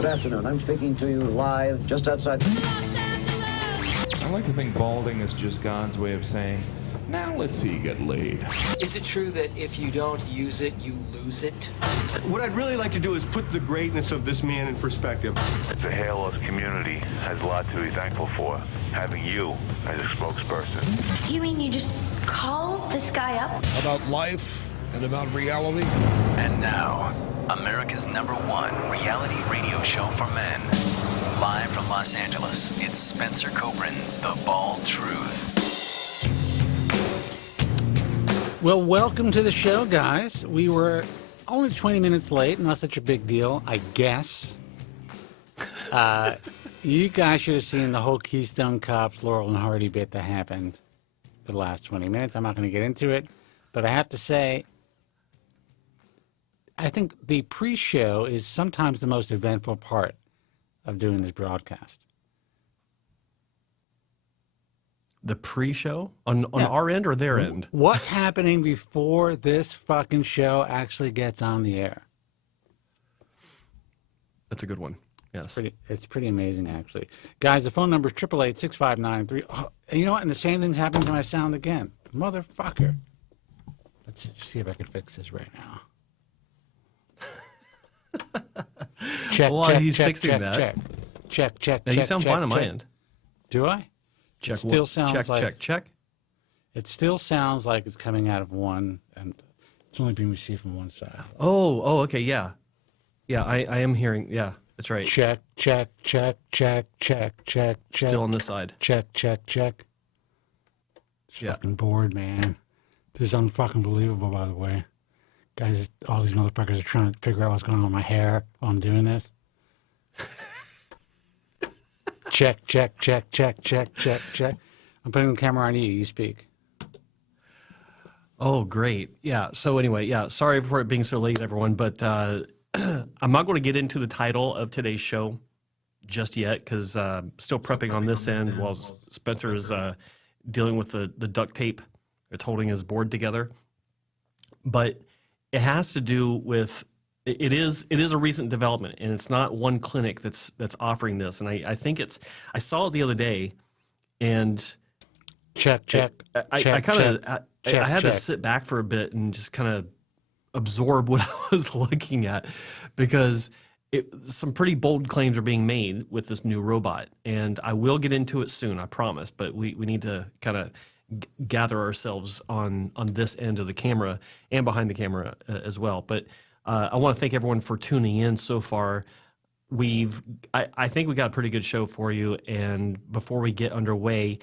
Good afternoon. I'm speaking to you live just outside. I like to think balding is just God's way of saying, now let's see you get laid. Is it true that if you don't use it, you lose it? What I'd really like to do is put the greatness of this man in perspective. The hairloss community has a lot to be thankful for, having you as a spokesperson. You mean you just call this guy up? About life and about reality. And now, America's #1 reality radio show for men. Live from Los Angeles, it's Spencer Kobren's The Bald Truth. Well, welcome to the show, guys. We were only 20 minutes late, not such a big deal, I guess. You guys should have seen the whole Keystone Cops, Laurel and Hardy bit that happened for the last 20 minutes. I'm not going to get into it, but I have to say, I think the pre-show is sometimes the most eventful part of doing this broadcast. The pre-show? On our end or their end? What's happening before this fucking show actually gets on the air? That's a good one. Yes. It's pretty amazing, actually. Guys, the phone number is 888-659-3... Oh, and you know what? And the same thing's happening to my sound again. Motherfucker. Let's see if I can fix this right now. Check, While check, he's check, fixing check, that. check. Check, Now, you sound fine on my check. end. Do I? Check. It still sounds check, like... check. It still sounds like it's coming out of one, and it's only being received from one side. Oh, okay, yeah. Yeah, I am hearing, yeah, that's right. Check. Still on this side. Check. It's Yeah. fucking bored, man. This is unfucking believable, by the way. Guys, all these motherfuckers are trying to figure out what's going on with my hair while I'm doing this. Check. I'm putting the camera on you. You speak. Oh, great. Yeah, so anyway, yeah, sorry for it being so late, everyone, but I'm not going to get into the title of today's show just yet because still prepping on this end while Spencer is dealing with the duct tape that's holding his board together. But it has to do with it is a recent development, and it's not one clinic that's offering this. And I think I saw it the other day, and Check. I had to sit back for a bit and just kind of absorb what I was looking at, because some pretty bold claims are being made with this new robot, and I will get into it soon, I promise. But we need to kind of gather ourselves on this end of the camera and behind the camera as well. But I want to thank everyone for tuning in so far. I think we got a pretty good show for you. And before we get underway,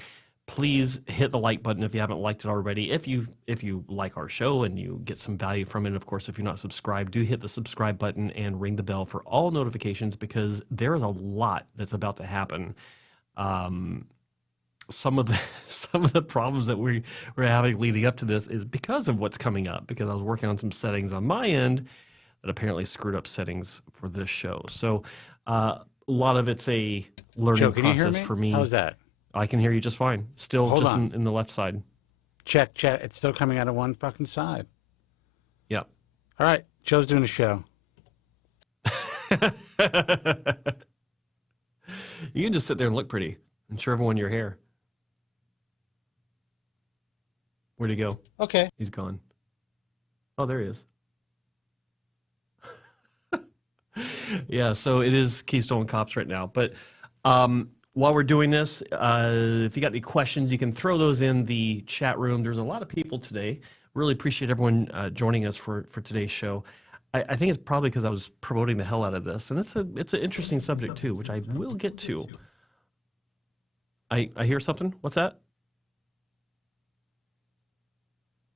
please hit the like button if you haven't liked it already. If you like our show and you get some value from it, and of course, if you're not subscribed, do hit the subscribe button and ring the bell for all notifications, because there is a lot that's about to happen. Some of the problems that we're having leading up to this is because of what's coming up, because I was working on some settings on my end that apparently screwed up settings for this show. So a lot of it's a learning process for me. How's that? I can hear you just fine. Still Hold just on. in the left side. Check. It's still coming out of one fucking side. Yeah. All right. Joe's doing a show. You can just sit there and look pretty and show everyone your hair. Where'd he go? Okay. He's gone. Oh, there he is. Yeah, so it is Keystone Cops right now. But while we're doing this, if you got any questions, you can throw those in the chat room. There's a lot of people today. Really appreciate everyone joining us for today's show. I think it's probably because I was promoting the hell out of this, and it's an interesting subject too, which I will get to. I hear something. What's that?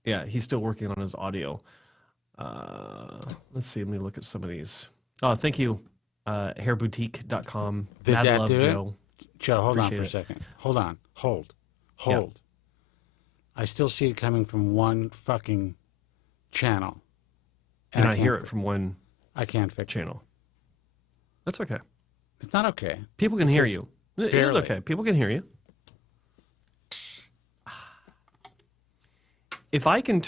Yeah, he's still working on his audio. Let's see. Let me look at some of these. Oh, thank you, hairboutique.com. Did Mad that love, do Joe. it? Joe, hold on Appreciate for a it. second. Hold on. Hold. Yeah. I still see it coming from one fucking channel. And I can't hear it from one I can't fix channel. That's okay. It's not okay. People can hear you. It is barely. okay. People can hear you. If I could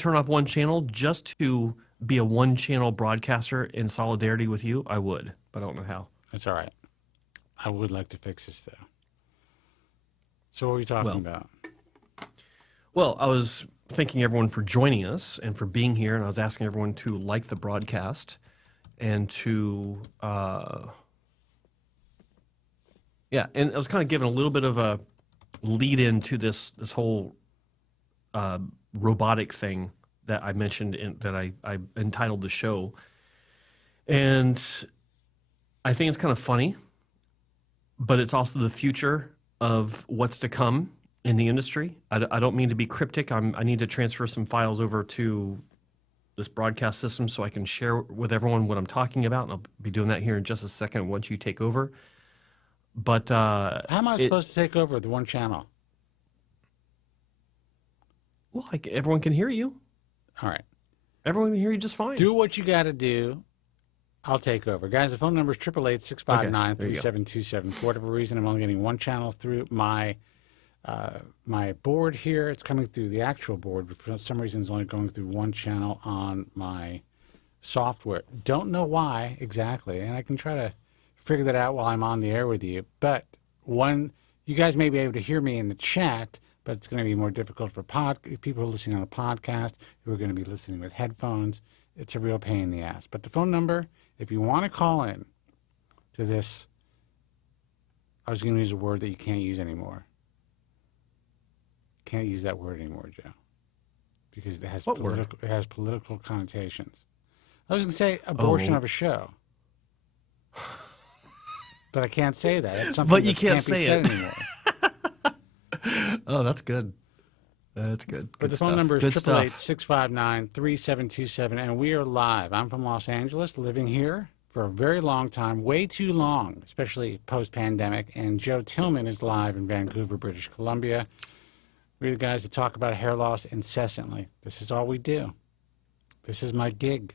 turn off one channel just to be a one-channel broadcaster in solidarity with you, I would, but I don't know how. That's all right. I would like to fix this, though. So what are we talking about? Well, I was thanking everyone for joining us and for being here, and I was asking everyone to like the broadcast and to, and I was kind of giving a little bit of a lead into this whole robotic thing that I mentioned that I entitled the show, and I think it's kind of funny, but it's also the future of what's to come in the industry. I don't mean to be cryptic. I need to transfer some files over to this broadcast system so I can share with everyone what I'm talking about, and I'll be doing that here in just a second once you take over. But how am I supposed to take over the one channel? Well, everyone can hear you. All right. Everyone can hear you just fine. Do what you got to do. I'll take over. Guys, the phone number is 888-659-3727. For whatever reason, I'm only getting one channel through my my board here. It's coming through the actual board, but for some reason it's only going through one channel on my software. Don't know why exactly, and I can try to figure that out while I'm on the air with you. But you guys may be able to hear me in the chat, but it's going to be more difficult for people who are listening on a podcast, who are going to be listening with headphones. It's a real pain in the ass. But the phone number, if you want to call in to this, I was going to use a word that you can't use anymore. Can't use that word anymore, Joe, because it has political connotations. I was going to say abortion of a show, but I can't say that. It's something but you that can't be say said it anymore. Oh, that's good. That's good. But the phone number is 888-659-3727, and we are live. I'm from Los Angeles, living here for a very long time, way too long, especially post-pandemic, and Joe Tillman is live in Vancouver, British Columbia. We're the guys that talk about hair loss incessantly. This is all we do. This is my gig.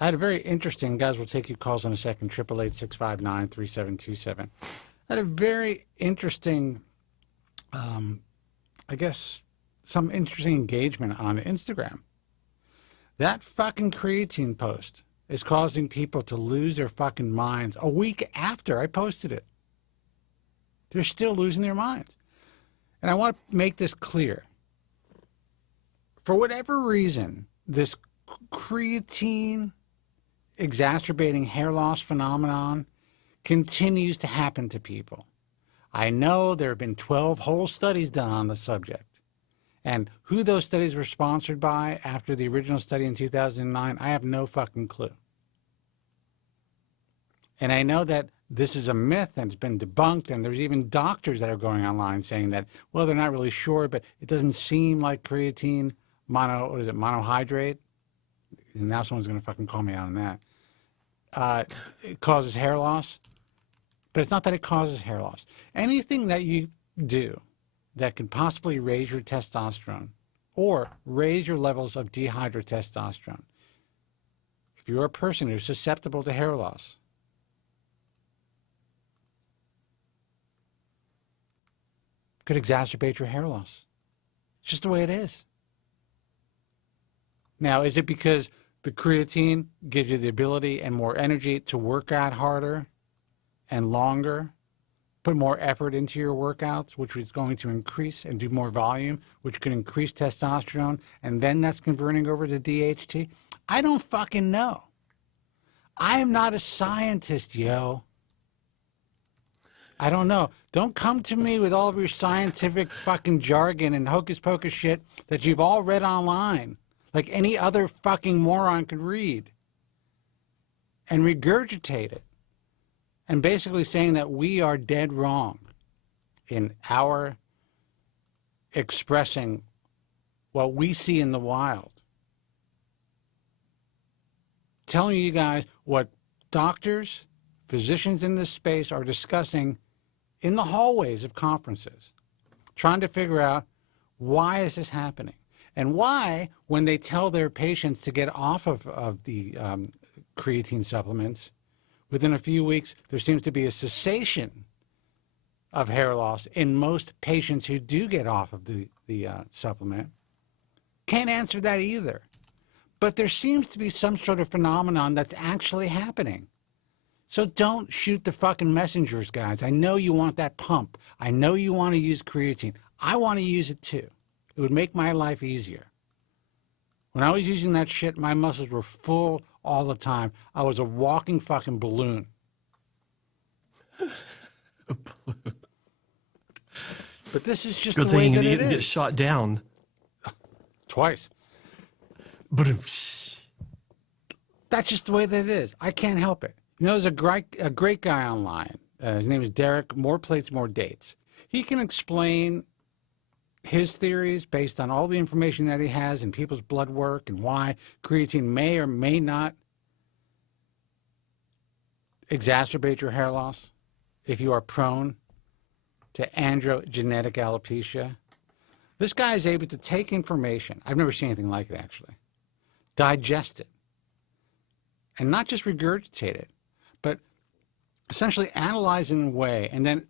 I had a very interesting, guys, we'll take your calls in a second, 888-659-3727. I had a very interesting, I guess, some interesting engagement on Instagram. That fucking creatine post is causing people to lose their fucking minds a week after I posted it. They're still losing their minds. And I want to make this clear. For whatever reason, this creatine exacerbating hair loss phenomenon continues to happen to people. I know there have been 12 whole studies done on the subject. And who those studies were sponsored by after the original study in 2009, I have no fucking clue. And I know that this is a myth and it's been debunked, and there's even doctors that are going online saying that, well, they're not really sure, but it doesn't seem like creatine monohydrate. And now someone's going to fucking call me out on that. It causes hair loss. But it's not that it causes hair loss. Anything that you do that could possibly raise your testosterone or raise your levels of dihydrotestosterone, if you're a person who's susceptible to hair loss, could exacerbate your hair loss. It's just the way it is. Now, is it because the creatine gives you the ability and more energy to work out harder and longer, put more effort into your workouts, which is going to increase and do more volume, which could increase testosterone, and then that's converting over to DHT? I don't fucking know. I am not a scientist, yo. I don't know. Don't come to me with all of your scientific fucking jargon and hocus pocus shit that you've all read online, like any other fucking moron could read, and regurgitate it, and basically saying that we are dead wrong in our expressing what we see in the wild. Telling you guys what doctors, physicians in this space are discussing in the hallways of conferences, trying to figure out, why is this happening? And why, when they tell their patients to get off of the creatine supplements, within a few weeks, there seems to be a cessation of hair loss in most patients who do get off of the supplement. Can't answer that either. But there seems to be some sort of phenomenon that's actually happening. So don't shoot the fucking messengers, guys. I know you want that pump. I know you want to use creatine. I want to use it too. It would make my life easier. When I was using that shit, my muscles were full all the time. I was a walking fucking balloon. A balloon. But this is just Good the way thing that you it didn't is. get shot down. Twice. That's just the way that it is. I can't help it. You know, there's a great guy online. His name is Derek. More plates, more dates. He can explain his theories based on all the information that he has and people's blood work and why creatine may or may not exacerbate your hair loss if you are prone to androgenetic alopecia. This guy is able to take information. I've never seen anything like it, actually. Digest it. And not just regurgitate it, but essentially analyze it in a way and then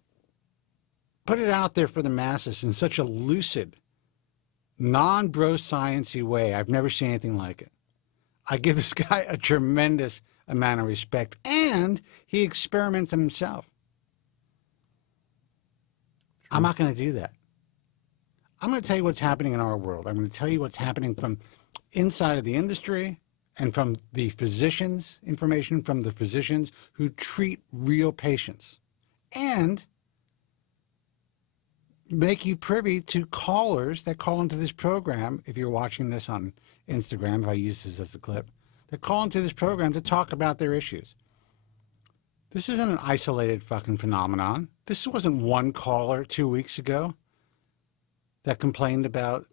put it out there for the masses in such a lucid, non-bro science-y way. I've never seen anything like it. I give this guy a tremendous amount of respect, and he experiments on himself. I'm not going to do that. I'm going to tell you what's happening in our world. I'm going to tell you what's happening from inside of the industry and from the physicians, information from the physicians who treat real patients, and make you privy to callers that call into this program. If you're watching this on Instagram, if I use this as a clip, that call into this program to talk about their issues. This isn't an isolated fucking phenomenon. This wasn't one caller 2 weeks ago that complained about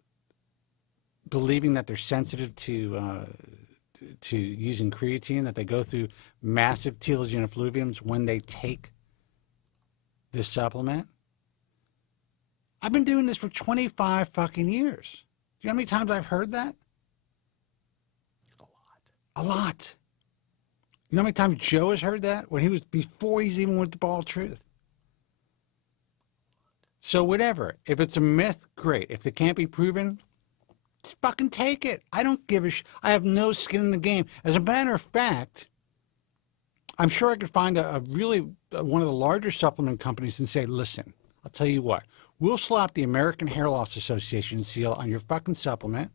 believing that they're sensitive to using creatine, that they go through massive telogen effluviums when they take this supplement. I've been doing this for 25 fucking years. Do you know how many times I've heard that? A lot. You know how many times Joe has heard that? Before he's even with the Ball of Truth. So whatever. If it's a myth, great. If it can't be proven, just fucking take it. I don't give a I have no skin in the game. As a matter of fact, I'm sure I could find one of the larger supplement companies and say, listen, I'll tell you what. We'll slap the American Hair Loss Association seal on your fucking supplement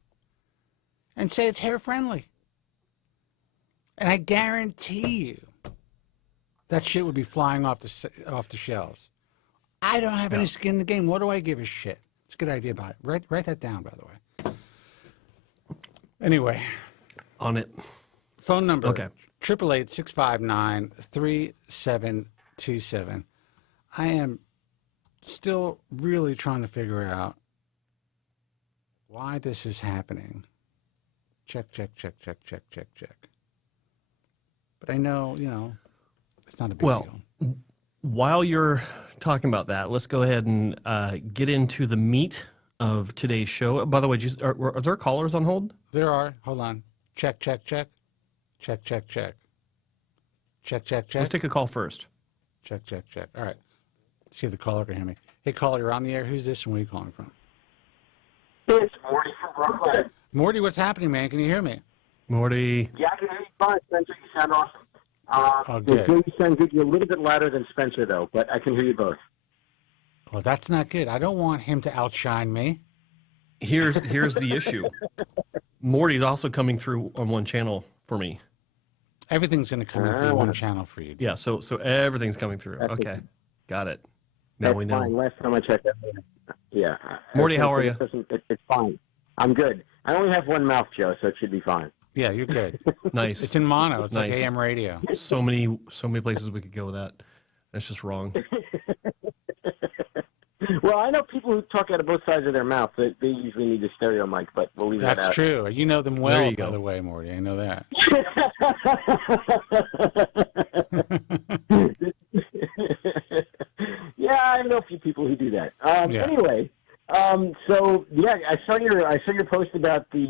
and say it's hair friendly. And I guarantee you that shit would be flying off the shelves. I don't have any skin in the game. What do I give a shit? It's a good idea about it. Write that down, by the way. Anyway. On it. Phone number. Okay. 888-659-3727. I am still really trying to figure out why this is happening. Check. But I know, it's not a big deal. While you're talking about that, let's go ahead and get into the meat of today's show. By the way, are there callers on hold? There are. Hold on. Check. Check. Let's take a call first. Check. All right. Let's see if the caller can hear me. Hey, caller, you're on the air. Who's this and where are you calling from? It's Morty from Brooklyn. Morty, what's happening, man? Can you hear me? Morty. Yeah, I can hear you fine, Spencer. You sound awesome. Good. You sound good. You're a little bit louder than Spencer, though, but I can hear you both. Well, that's not good. I don't want him to outshine me. Here's the issue. Morty's also coming through on one channel for me. Everything's going to come in through one channel for you. Dude. Yeah, so everything's coming through. Okay, got it. Now we know. Fine. Last time I checked, yeah. Morty, how are you? It's fine. I'm good. I only have one mouth, Joe, so it should be fine. Yeah, you're good. Nice. It's in mono. It's nice. like AM radio. So many places we could go with that. That's just wrong. Well, I know people who talk out of both sides of their mouth. They usually need a stereo mic, but we'll leave that out. That's true. You know them well, by the way, Morty. I know that. Yeah, I know a few people who do that. Yeah. Anyway, so yeah, I saw your post about this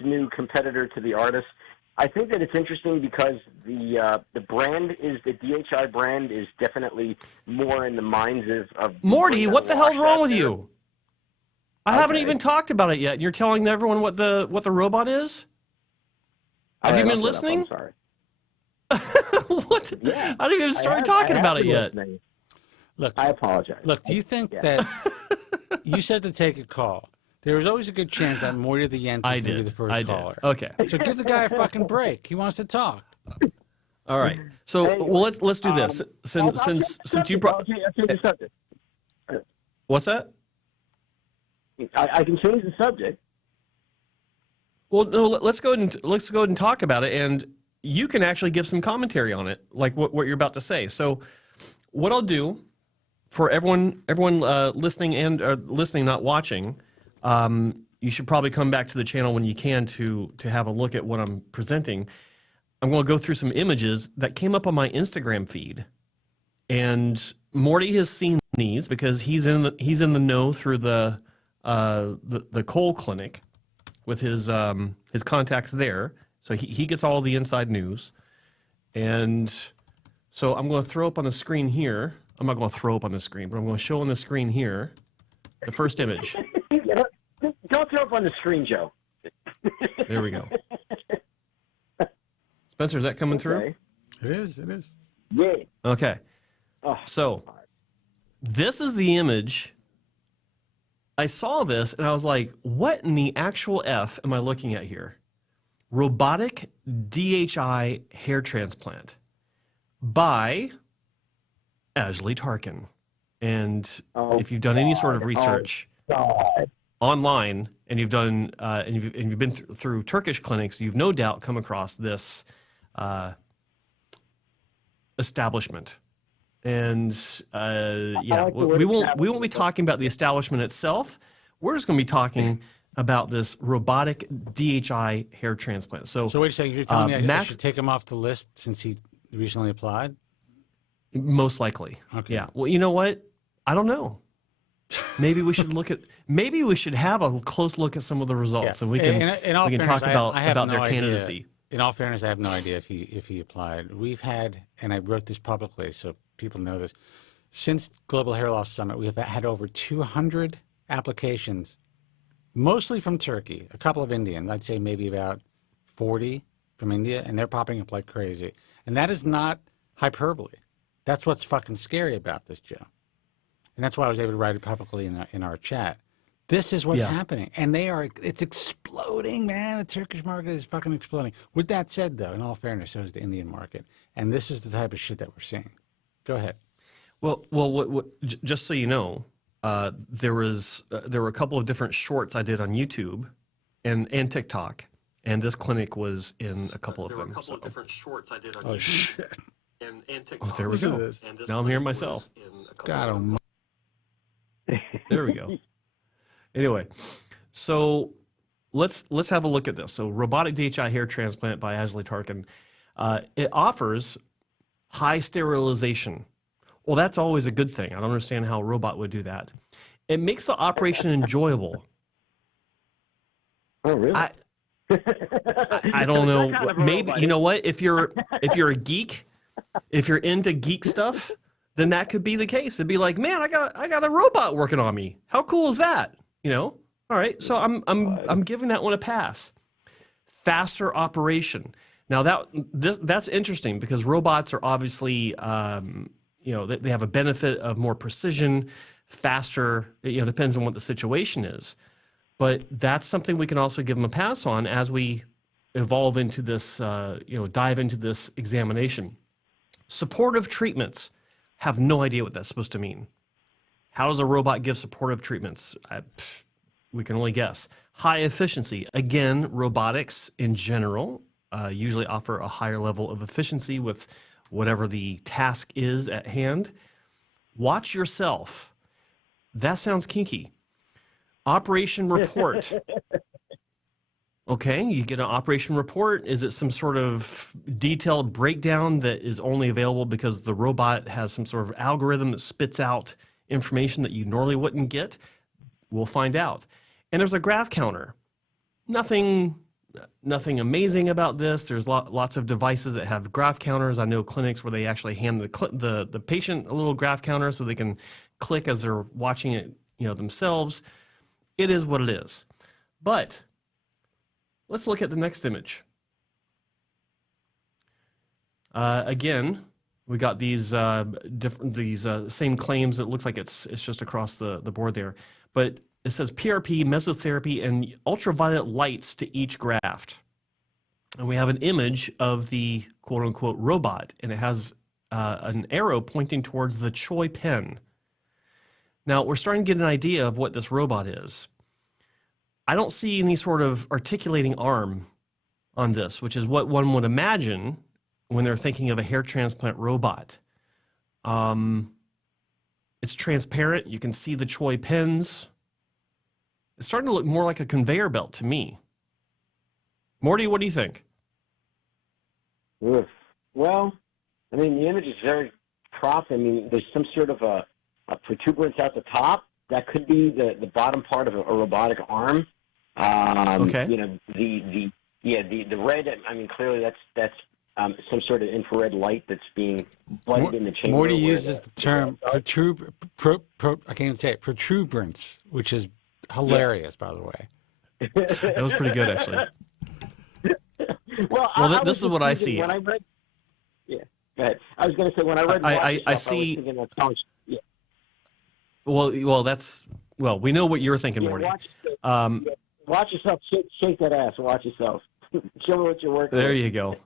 new competitor to the ARTAS. I think that it's interesting because the brand the DHI brand is definitely more in the minds of Morty. What the hell's wrong with you? I haven't Okay. even talked about it yet. You're telling everyone what the robot is? Have you been listening? I'm sorry. What? Yeah, I didn't even start talking about it yet. Listening. Look, I apologize. Look, do you think that you said to take a call? There was always a good chance that Morty the Yent is going to be the first caller. Okay. So give the guy a fucking break. He wants to talk. All right. So let's do this. Since you brought. What's that? I can change the subject. Well, no. Let's go ahead and talk about it, and you can actually give some commentary on it, like what you're about to say. So, what I'll do for everyone listening and listening, not watching, you should probably come back to the channel when you can to have a look at what I'm presenting. I'm going to go through some images that came up on my Instagram feed, and Morty has seen these because he's in the know through the Cole Clinic with his contacts there. So he gets all the inside news. And so I'm going to throw up on the screen here. I'm not going to throw up on the screen, but I'm going to show on the screen here the first image. Don't throw up on the screen, Joe. There we go. Spencer, is that coming through? It is. It is. Yeah. Okay. So this is the image. I saw this and I was like, what in the actual F am I looking at here? Robotic DHI hair transplant by Ashley Tarkin. And if you've done any sort of research online and you've done and you've been through Turkish clinics, you've no doubt come across this establishment. And we won't be talking about the establishment itself. We're just going to be talking about this robotic DHI hair transplant. So wait a second, you're telling me I should take him off the list since he recently applied? Most likely. Okay. Yeah. Well, you know what? I don't know. Maybe we should maybe we should have a close look at some of the results, and we can talk about their candidacy. In all fairness, I have no idea if he applied. We've had, and I wrote this publicly so people know this, since Global Hair Loss Summit, we have had over 200 applications, mostly from Turkey, a couple of Indian. I'd say maybe about 40 from India, and they're popping up like crazy. And that is not hyperbole. That's what's fucking scary about this, Joe. And that's why I was able to write it publicly in our chat. This is what's happening. And it's exploding, man. The Turkish market is fucking exploding. With that said, though, in all fairness, so is the Indian market. And this is the type of shit that we're seeing. Go ahead. Well, just so you know, there were a couple of different shorts I did on YouTube and TikTok, and this clinic was in a couple of them. There were a couple of different shorts I did on YouTube. Shit. And TikTok. Oh, there we go. Now I'm hearing myself. God almighty. There we go. Anyway, so let's have a look at this. So robotic DHI hair transplant by Ashley Tarkin. It offers high sterilization. Well, that's always a good thing. I don't understand how a robot would do that. It makes the operation enjoyable. Oh, really? I don't know. Kind of Maybe you know what? If you're a geek, if you're into geek stuff, then that could be the case. It'd be like, man, I got a robot working on me. How cool is that? You know? All right. So I'm giving that one a pass. Faster operation. Now that's interesting because robots are obviously they have a benefit of more precision, faster. Depends on what the situation is. But that's something we can also give them a pass on as we evolve into this, dive into this examination. Supportive treatments. Have no idea what that's supposed to mean. How does a robot give supportive treatments? We can only guess. High efficiency. Again, robotics in general usually offer a higher level of efficiency with whatever the task is at hand. Watch yourself. That sounds kinky. Operation report. Okay, you get an operation report. Is it some sort of detailed breakdown that is only available because the robot has some sort of algorithm that spits out information that you normally wouldn't get? We'll find out. And there's a graft counter. Nothing amazing about this. There's lots of devices that have graft counters. I know clinics where they actually hand the patient a little graft counter so they can click as they're watching it, themselves. It is what it is. But let's look at the next image. Again, we got these same claims. It looks like it's just across the board there, but it says PRP, mesotherapy, and ultraviolet lights to each graft. And we have an image of the quote-unquote robot, and it has an arrow pointing towards the Choi pen. Now, we're starting to get an idea of what this robot is. I don't see any sort of articulating arm on this, which is what one would imagine when they're thinking of a hair transplant robot. It's transparent. You can see the Choi pens. It's starting to look more like a conveyor belt to me. Morty, what do you think? Oof. Well, I mean, the image is very cropped. I mean, there's some sort of a protuberance at the top. That could be the bottom part of a robotic arm. Okay. You know, the red. I mean, clearly that's some sort of infrared light that's being flooded in the chamber. Morty uses the term I can't even say it, protuberance, which is hilarious, by the way. That was pretty good, actually. Well, this is what I see. When I read, go ahead. I was going to say when I read, I see. I was thinking Well, we know what you're thinking, Morty. Watch yourself. Shake that ass. Watch yourself. Show me what you're working. There you go.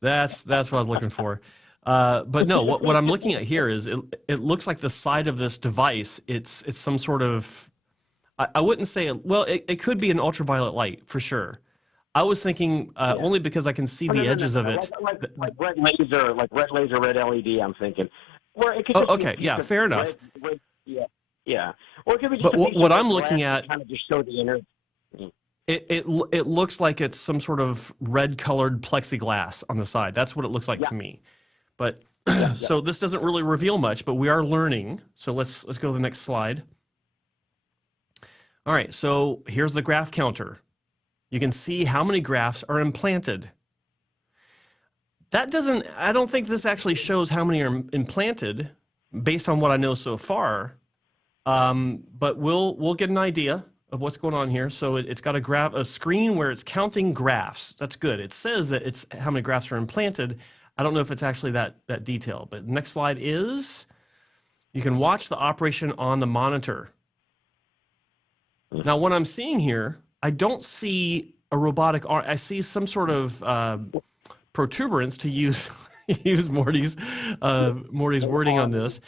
That's what I was looking for. But no, what I'm looking at here is it looks like the side of this device. It's some sort of. I wouldn't say it could be an ultraviolet light for sure. I was thinking only because I can see the edges of it. Like red laser, red LED. I'm thinking. Or it could okay, yeah, fair enough. Red, yeah. Or it could be just. But what I'm looking at kind of just show the inner. It looks like it's some sort of red-colored plexiglass on the side. That's what it looks like to me. But so this doesn't really reveal much, but we are learning. So let's go to the next slide. All right, so here's the graft counter. You can see how many grafts are implanted. I don't think this actually shows how many are implanted based on what I know so far. But we'll get an idea of what's going on here. So it's got a screen where it's counting grafts. That's good. It says that it's how many grafts are implanted. I don't know if it's actually that detailed. But next slide is, you can watch the operation on the monitor. Now, what I'm seeing here, I don't see a robotic arm. I see some sort of protuberance, to use Morty's wording on this.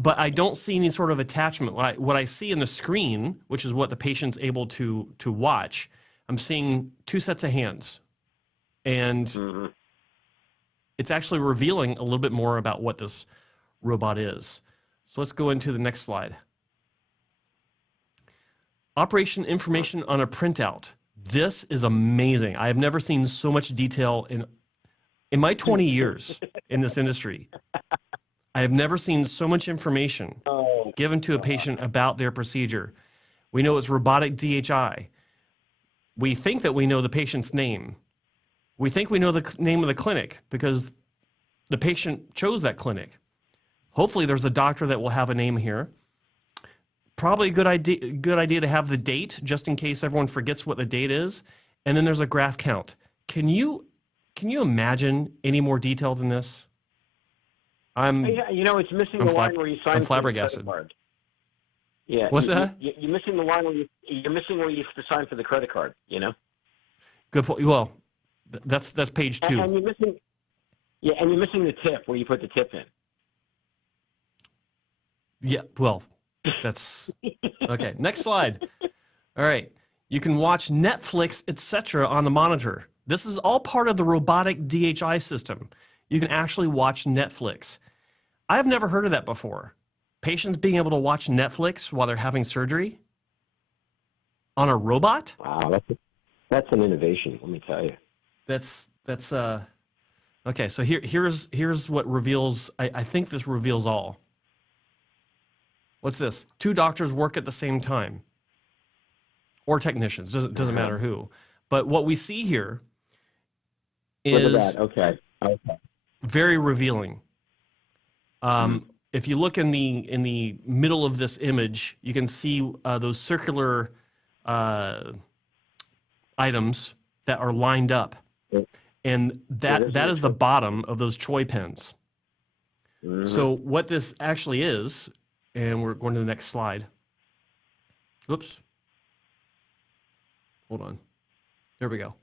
But I don't see any sort of attachment. What I see in the screen, which is what the patient's able to watch, I'm seeing two sets of hands. And it's actually revealing a little bit more about what this robot is. So let's go into the next slide. Operation information on a printout. This is amazing. I have never seen so much detail in my 20 years in this industry. I have never seen so much information given to a patient about their procedure. We know it's robotic DHI. We think that we know the patient's name. We think we know the name of the clinic because the patient chose that clinic. Hopefully there's a doctor that will have a name here. Probably a good idea to have the date, just in case everyone forgets what the date is. And then there's a graft count. Can you imagine any more detail than this? It's missing the line where you sign. I'm flabbergasted. For the credit card. Yeah. What's that? You're missing the line where you're missing where you have to sign for the credit card. You know. Good point. Well, that's page 2. And you're missing. Yeah, and you're missing the tip where you put the tip in. Yeah. Well, that's okay. Next slide. All right. You can watch Netflix, etc. on the monitor. This is all part of the robotic DHI system. You can actually watch Netflix. I've never heard of that before. Patients being able to watch Netflix while they're having surgery on a robot? Wow, that's an innovation, let me tell you. That's okay, so here's what reveals, I think this reveals all. What's this? 2 doctors work at the same time. Or technicians, doesn't matter who. But what we see here is okay. very revealing. If you look in the middle of this image, you can see those circular items that are lined up. And that is the bottom of those Choi pens. Mm-hmm. So what this actually is, and we're going to the next slide. Oops. Hold on. There we go.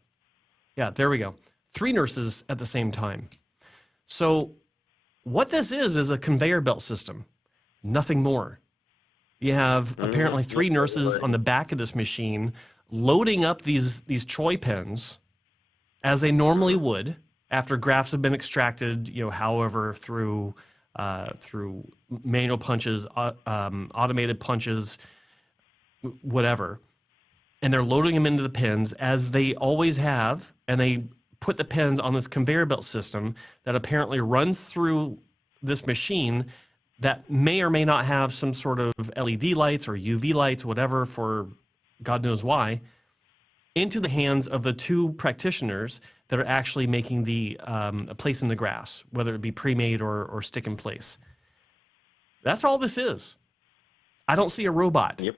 Yeah, there we go. 3 nurses at the same time. So what this is a conveyor belt system, nothing more. You have apparently 3 nurses on the back of this machine loading up these Choi pens as they normally would after grafts have been extracted, however, through manual punches, automated punches, whatever. And they're loading them into the pens as they always have, and they put the pens on this conveyor belt system that apparently runs through this machine that may or may not have some sort of LED lights or UV lights, whatever, for God knows why, into the hands of the 2 practitioners that are actually making the place in the grafts, whether it be pre-made or stick in place. That's all this is. I don't see a robot. Yep.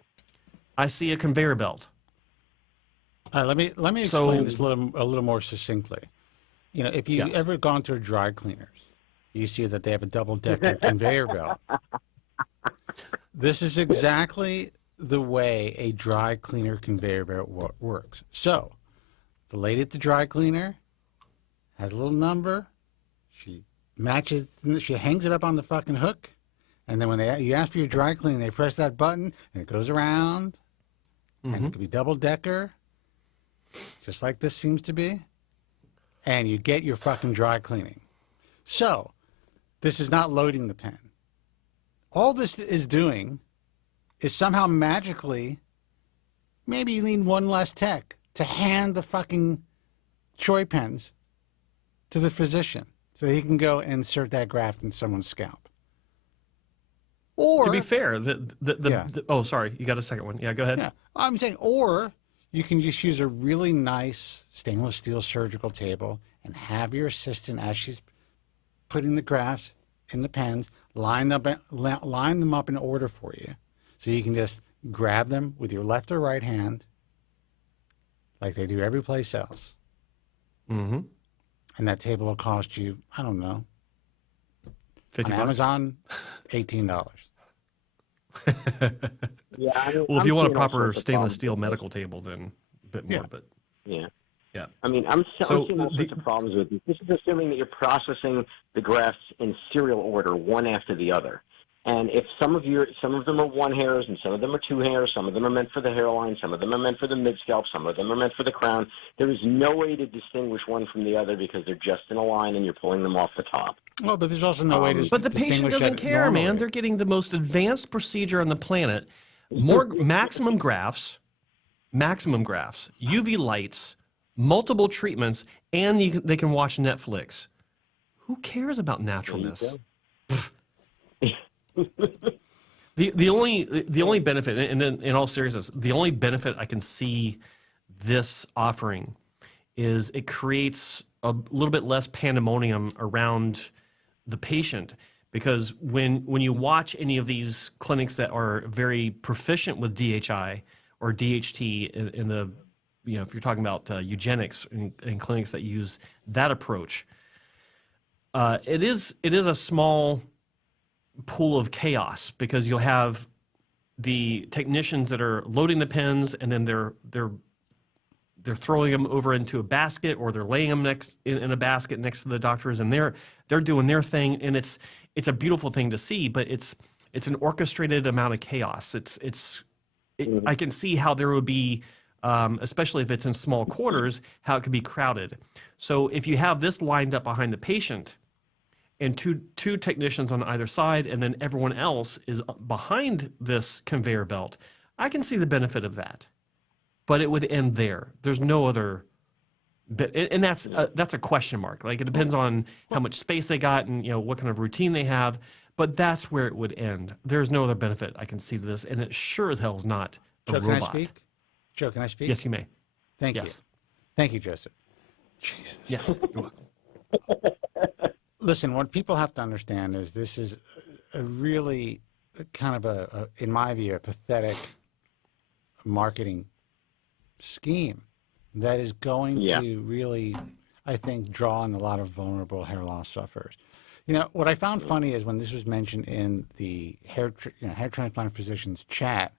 I see a conveyor belt. Let me explain this a little more succinctly. If you ever gone to a dry cleaners, you see that they have a double-decker conveyor belt. This is exactly the way a dry cleaner conveyor belt works. So, the lady at the dry cleaner has a little number. She hangs it up on the fucking hook, and then when you ask for your dry cleaning, they press that button, and it goes around, and it could be double-decker, just like this seems to be, and you get your fucking dry cleaning. So, this is not loading the pen. All this is doing is somehow magically, maybe you need one less tech to hand the fucking Choi pens to the physician so he can go and insert that graft in someone's scalp. Or, to be fair, oh, sorry, you got a second one. Yeah, go ahead. Yeah, I'm saying, or you can just use a really nice stainless steel surgical table and have your assistant, as she's putting the grafts in the pens, line them up in order for you. So you can just grab them with your left or right hand like they do every place else. Mm-hmm. And that table will cost you, I don't know, $50 on Amazon, $18. Yeah, well, if you want a proper stainless steel medical table, then a bit more. But yeah. I mean, I'm seeing all sorts of problems with this. This is assuming that you're processing the grafts in serial order, one after the other. And if some of them are 1 hairs and some of them are 2 hairs, some of them are meant for the hairline, some of them are meant for the mid-scalp, some of them are meant for the crown, there is no way to distinguish one from the other because they're just in a line and you're pulling them off the top. Well, but there's also no way to But the patient doesn't care, man. They're getting the most advanced procedure on the planet. More maximum grafts, UV lights, multiple treatments, and they can watch Netflix. Who cares about naturalness? The only benefit, and in all seriousness, the only benefit I can see this offering is it creates a little bit less pandemonium around the patient, because when you watch any of these clinics that are very proficient with DHI or DHT in the, if you're talking about eugenics in clinics that use that approach, it is a small pool of chaos, because you'll have the technicians that are loading the pens, and then they're throwing them over into a basket, or they're laying them in a basket next to the doctors, and they're doing their thing, and it's a beautiful thing to see, but it's an orchestrated amount of chaos. I can see how there would be, especially if it's in small quarters, how it could be crowded. So if you have this lined up behind the patient, and two technicians on either side, and then everyone else is behind this conveyor belt, I can see the benefit of that. But it would end there. There's no other, and that's a question mark. Like, it depends on how much space they got and what kind of routine they have. But that's where it would end. There's no other benefit I can see to this, and it sure as hell is not a robot. Can I speak? Joe, can I speak? Yes, you may. Thank you. Thank you, Joseph. Jesus. Yes, you're welcome. Listen, what people have to understand is this is a really kind of in my view, a pathetic marketing scheme that is going to really, I think, draw in a lot of vulnerable hair loss sufferers. You know, what I found funny is when this was mentioned in the hair transplant physicians chat,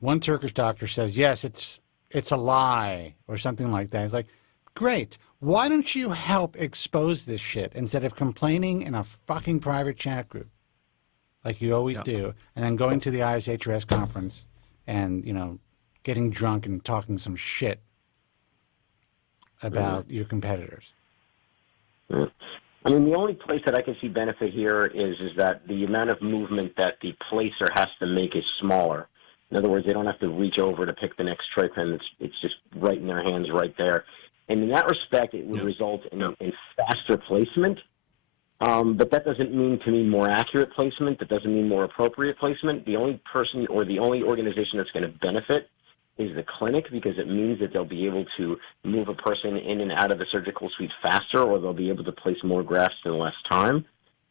one Turkish doctor says, yes, it's a lie or something like that. It's like, great. Why don't you help expose this shit instead of complaining in a fucking private chat group like you always do, and then going to the ISHRS conference and, you know, getting drunk and talking some shit about your competitors? I mean, the only place that I can see benefit here is that the amount of movement that the placer has to make is smaller. In other words, they don't have to reach over to pick the next tray-pin. It's just right in their hands right there. And in that respect, it would result in faster placement. But that doesn't mean, to me, more accurate placement. That doesn't mean more appropriate placement. The only person or the only organization that's going to benefit is the clinic, because it means that they'll be able to move a person in and out of the surgical suite faster, or they'll be able to place more grafts in less time.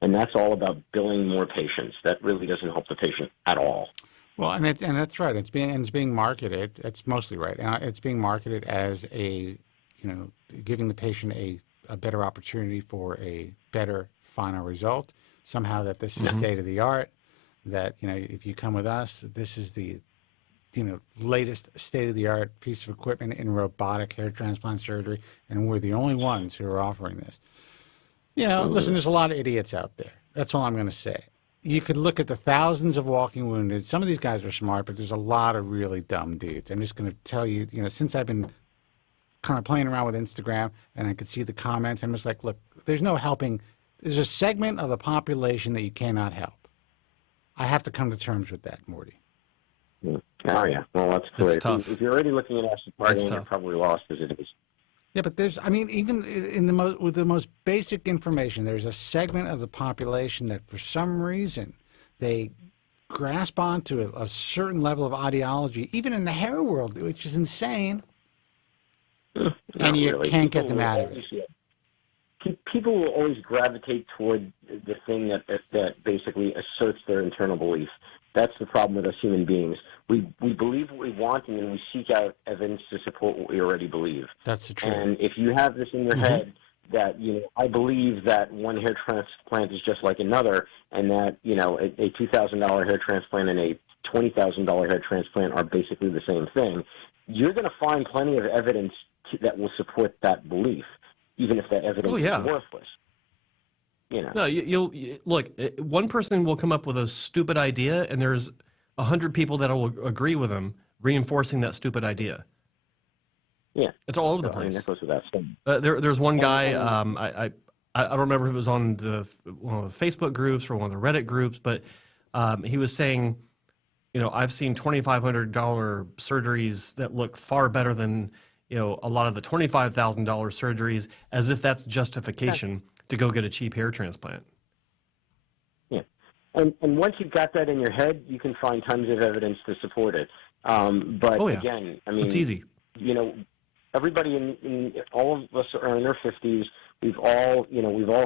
And that's all about billing more patients. That really doesn't help the patient at all. Well, and that's right. It's being marketed. It's mostly right. It's being marketed as a, you know, giving the patient a better opportunity for a better final result. Somehow that this is state of the art. That, you know, if you come with us, this is the, you know, latest state of the art piece of equipment in robotic hair transplant surgery, and we're the only ones who are offering this. You know, listen, there's a lot of idiots out there. That's all I'm going to say. You could look at the thousands of walking wounded. Some of these guys are smart, but there's a lot of really dumb dudes. I'm just going to tell you, you know, since I've been kind of playing around with Instagram and I could see the comments, I'm just like, look, there's no helping. There's a segment of the population that you cannot help. I have to come to terms with that, Morty. Oh, yeah. Well, that's clear. If you're already looking at Ashley Party, you're probably lost as it is. Yeah, but there's, I mean, even in with the most basic information, there's a segment of the population that for some reason they grasp onto a certain level of ideology, even in the hair world, which is insane, and you can't get them out of it. People will always gravitate toward the thing that basically asserts their internal belief. That's the problem with us human beings. We believe what we want, and then we seek out evidence to support what we already believe. That's the truth. And if you have this in your head that, you know, I believe that one hair transplant is just like another, and that, you know, a $2,000 hair transplant and a $20,000 hair transplant are basically the same thing, you're going to find plenty of evidence that will support that belief, even if that evidence is worthless. You know. No, you'll look. One person will come up with a stupid idea, and there's 100 people that will agree with him, reinforcing that stupid idea. Yeah, it's all over the place. I mean, that goes without saying. There's one guy. I don't remember if it was on one of the Facebook groups or one of the Reddit groups, but he was saying, you know, I've seen $2,500 surgeries that look far better than, you know, a lot of the $25,000 surgeries, as if that's justification to go get a cheap hair transplant. Yeah, and once you've got that in your head, you can find tons of evidence to support it. But again, I mean, it's easy. You know, everybody in all of us are in their 50s. We've all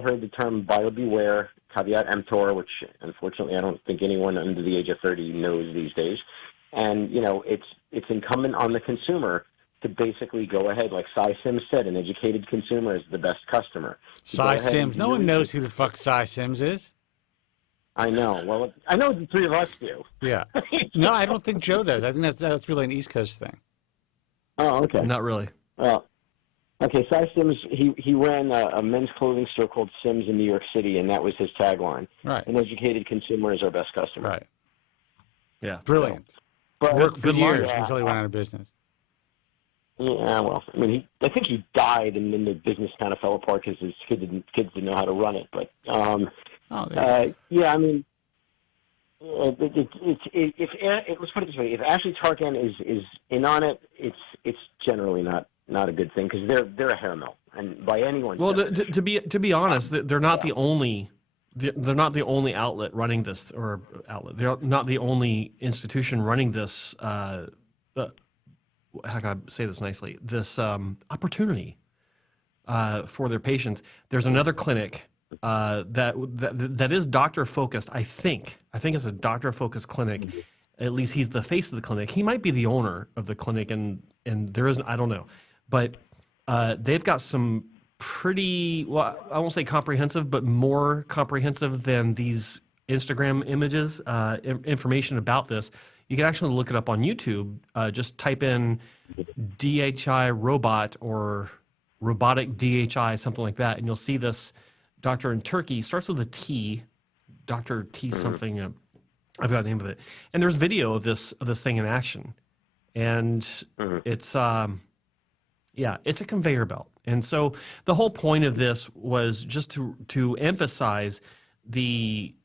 heard the term buyer beware, caveat emptor, which unfortunately I don't think anyone under the age of 30 knows these days. And you know, it's incumbent on the consumer to basically go ahead, like Cy Sims said, an educated consumer is the best customer. Cy Sims, no one knows who the fuck Cy Sims is. I know. Well, I know the three of us do. Yeah. No, I don't think Joe does. I think that's really an East Coast thing. Oh, okay. Not really. Well, okay. Cy Sims, he ran a men's clothing store called Sims in New York City, and that was his tagline. Right. An educated consumer is our best customer. Right. Yeah. Brilliant. But worked for years until he went out of business. Yeah, well, I mean, I think he died, and then the business kind of fell apart because his kids didn't know how to run it. But yeah, I mean, let's put it this way: if Ashley Tarkan is in on it, it's generally not a good thing, because they're a hair mill, and by anyone's to be honest, they're not the only. They're not the only outlet running this, or outlet. They're not the only institution running this. How can I say this nicely? This opportunity for their patients. There's another clinic that is doctor focused. I think it's a doctor focused clinic. At least he's the face of the clinic. He might be the owner of the clinic, and there isn't. I don't know, but they've got some pretty, well, I won't say comprehensive, but more comprehensive than these Instagram images, information about this. You can actually look it up on YouTube. Just type in DHI robot or robotic DHI, something like that, and you'll see this doctor in Turkey. Starts with a T, Dr. T something. I've got the name of it. And there's video of this thing in action. And it's it's a conveyor belt. And so the whole point of this was just to emphasize the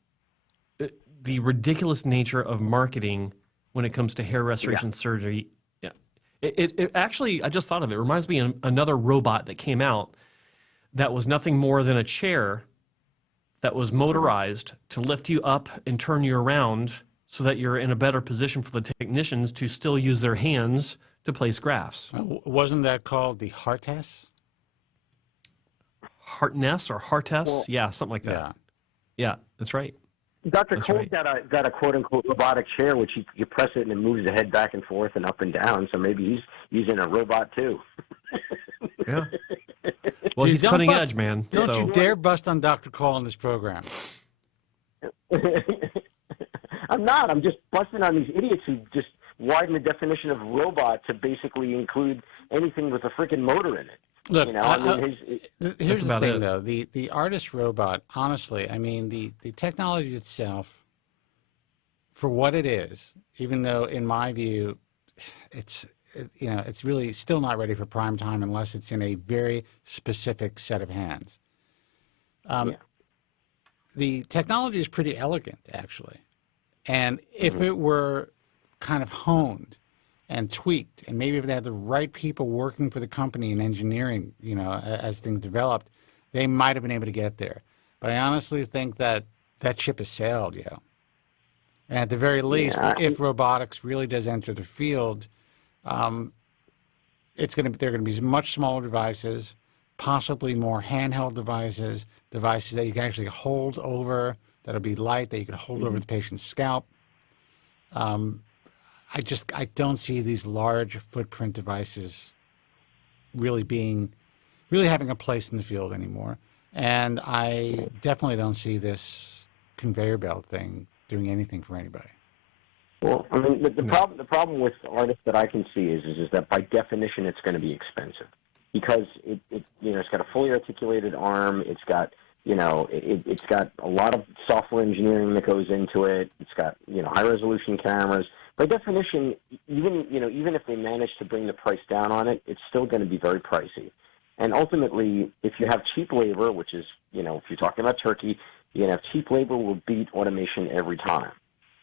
ridiculous nature of marketing when it comes to hair restoration surgery. Yeah, it actually, I just thought of it. It reminds me of another robot that came out that was nothing more than a chair that was motorized to lift you up and turn you around so that you're in a better position for the technicians to still use their hands to place grafts. Wasn't that called the ARTAS? Hartness or Hartess? Well, yeah, something like that. Yeah, that's right. Dr. That's Cole's right. got a quote-unquote robotic chair, which you press it and it moves the head back and forth and up and down, so maybe he's using a robot too. Yeah. Well, Dude, he's cutting edge, man. Don't you dare bust on Dr. Cole on this program. I'm not. I'm just busting on these idiots who just widen the definition of robot to basically include anything with a freaking motor in it. Look, you know, here's the thing, though. The ARTAS robot, honestly, I mean, the technology itself, for what it is, even though, in my view, it's really still not ready for prime time unless it's in a very specific set of hands. The technology is pretty elegant, actually. And if it were kind of honed and tweaked, and maybe if they had the right people working for the company in engineering, as things developed, they might have been able to get there. But I honestly think that ship has sailed, And at the very least, if robotics really does enter the field, they're going to be much smaller devices, possibly more handheld devices that you can actually hold over, that'll be light, that you can hold over the patient's scalp. I don't see these large footprint devices really having a place in the field anymore. And I definitely don't see this conveyor belt thing doing anything for anybody. Well, I mean, the problem with artists that I can see is that by definition it's going to be expensive because it's got a fully articulated arm. It's got it's got a lot of software engineering that goes into it. It's got high resolution cameras. By definition, even if they manage to bring the price down on it, it's still going to be very pricey. And ultimately, if you have cheap labor, which is if you're talking about Turkey, cheap labor will beat automation every time.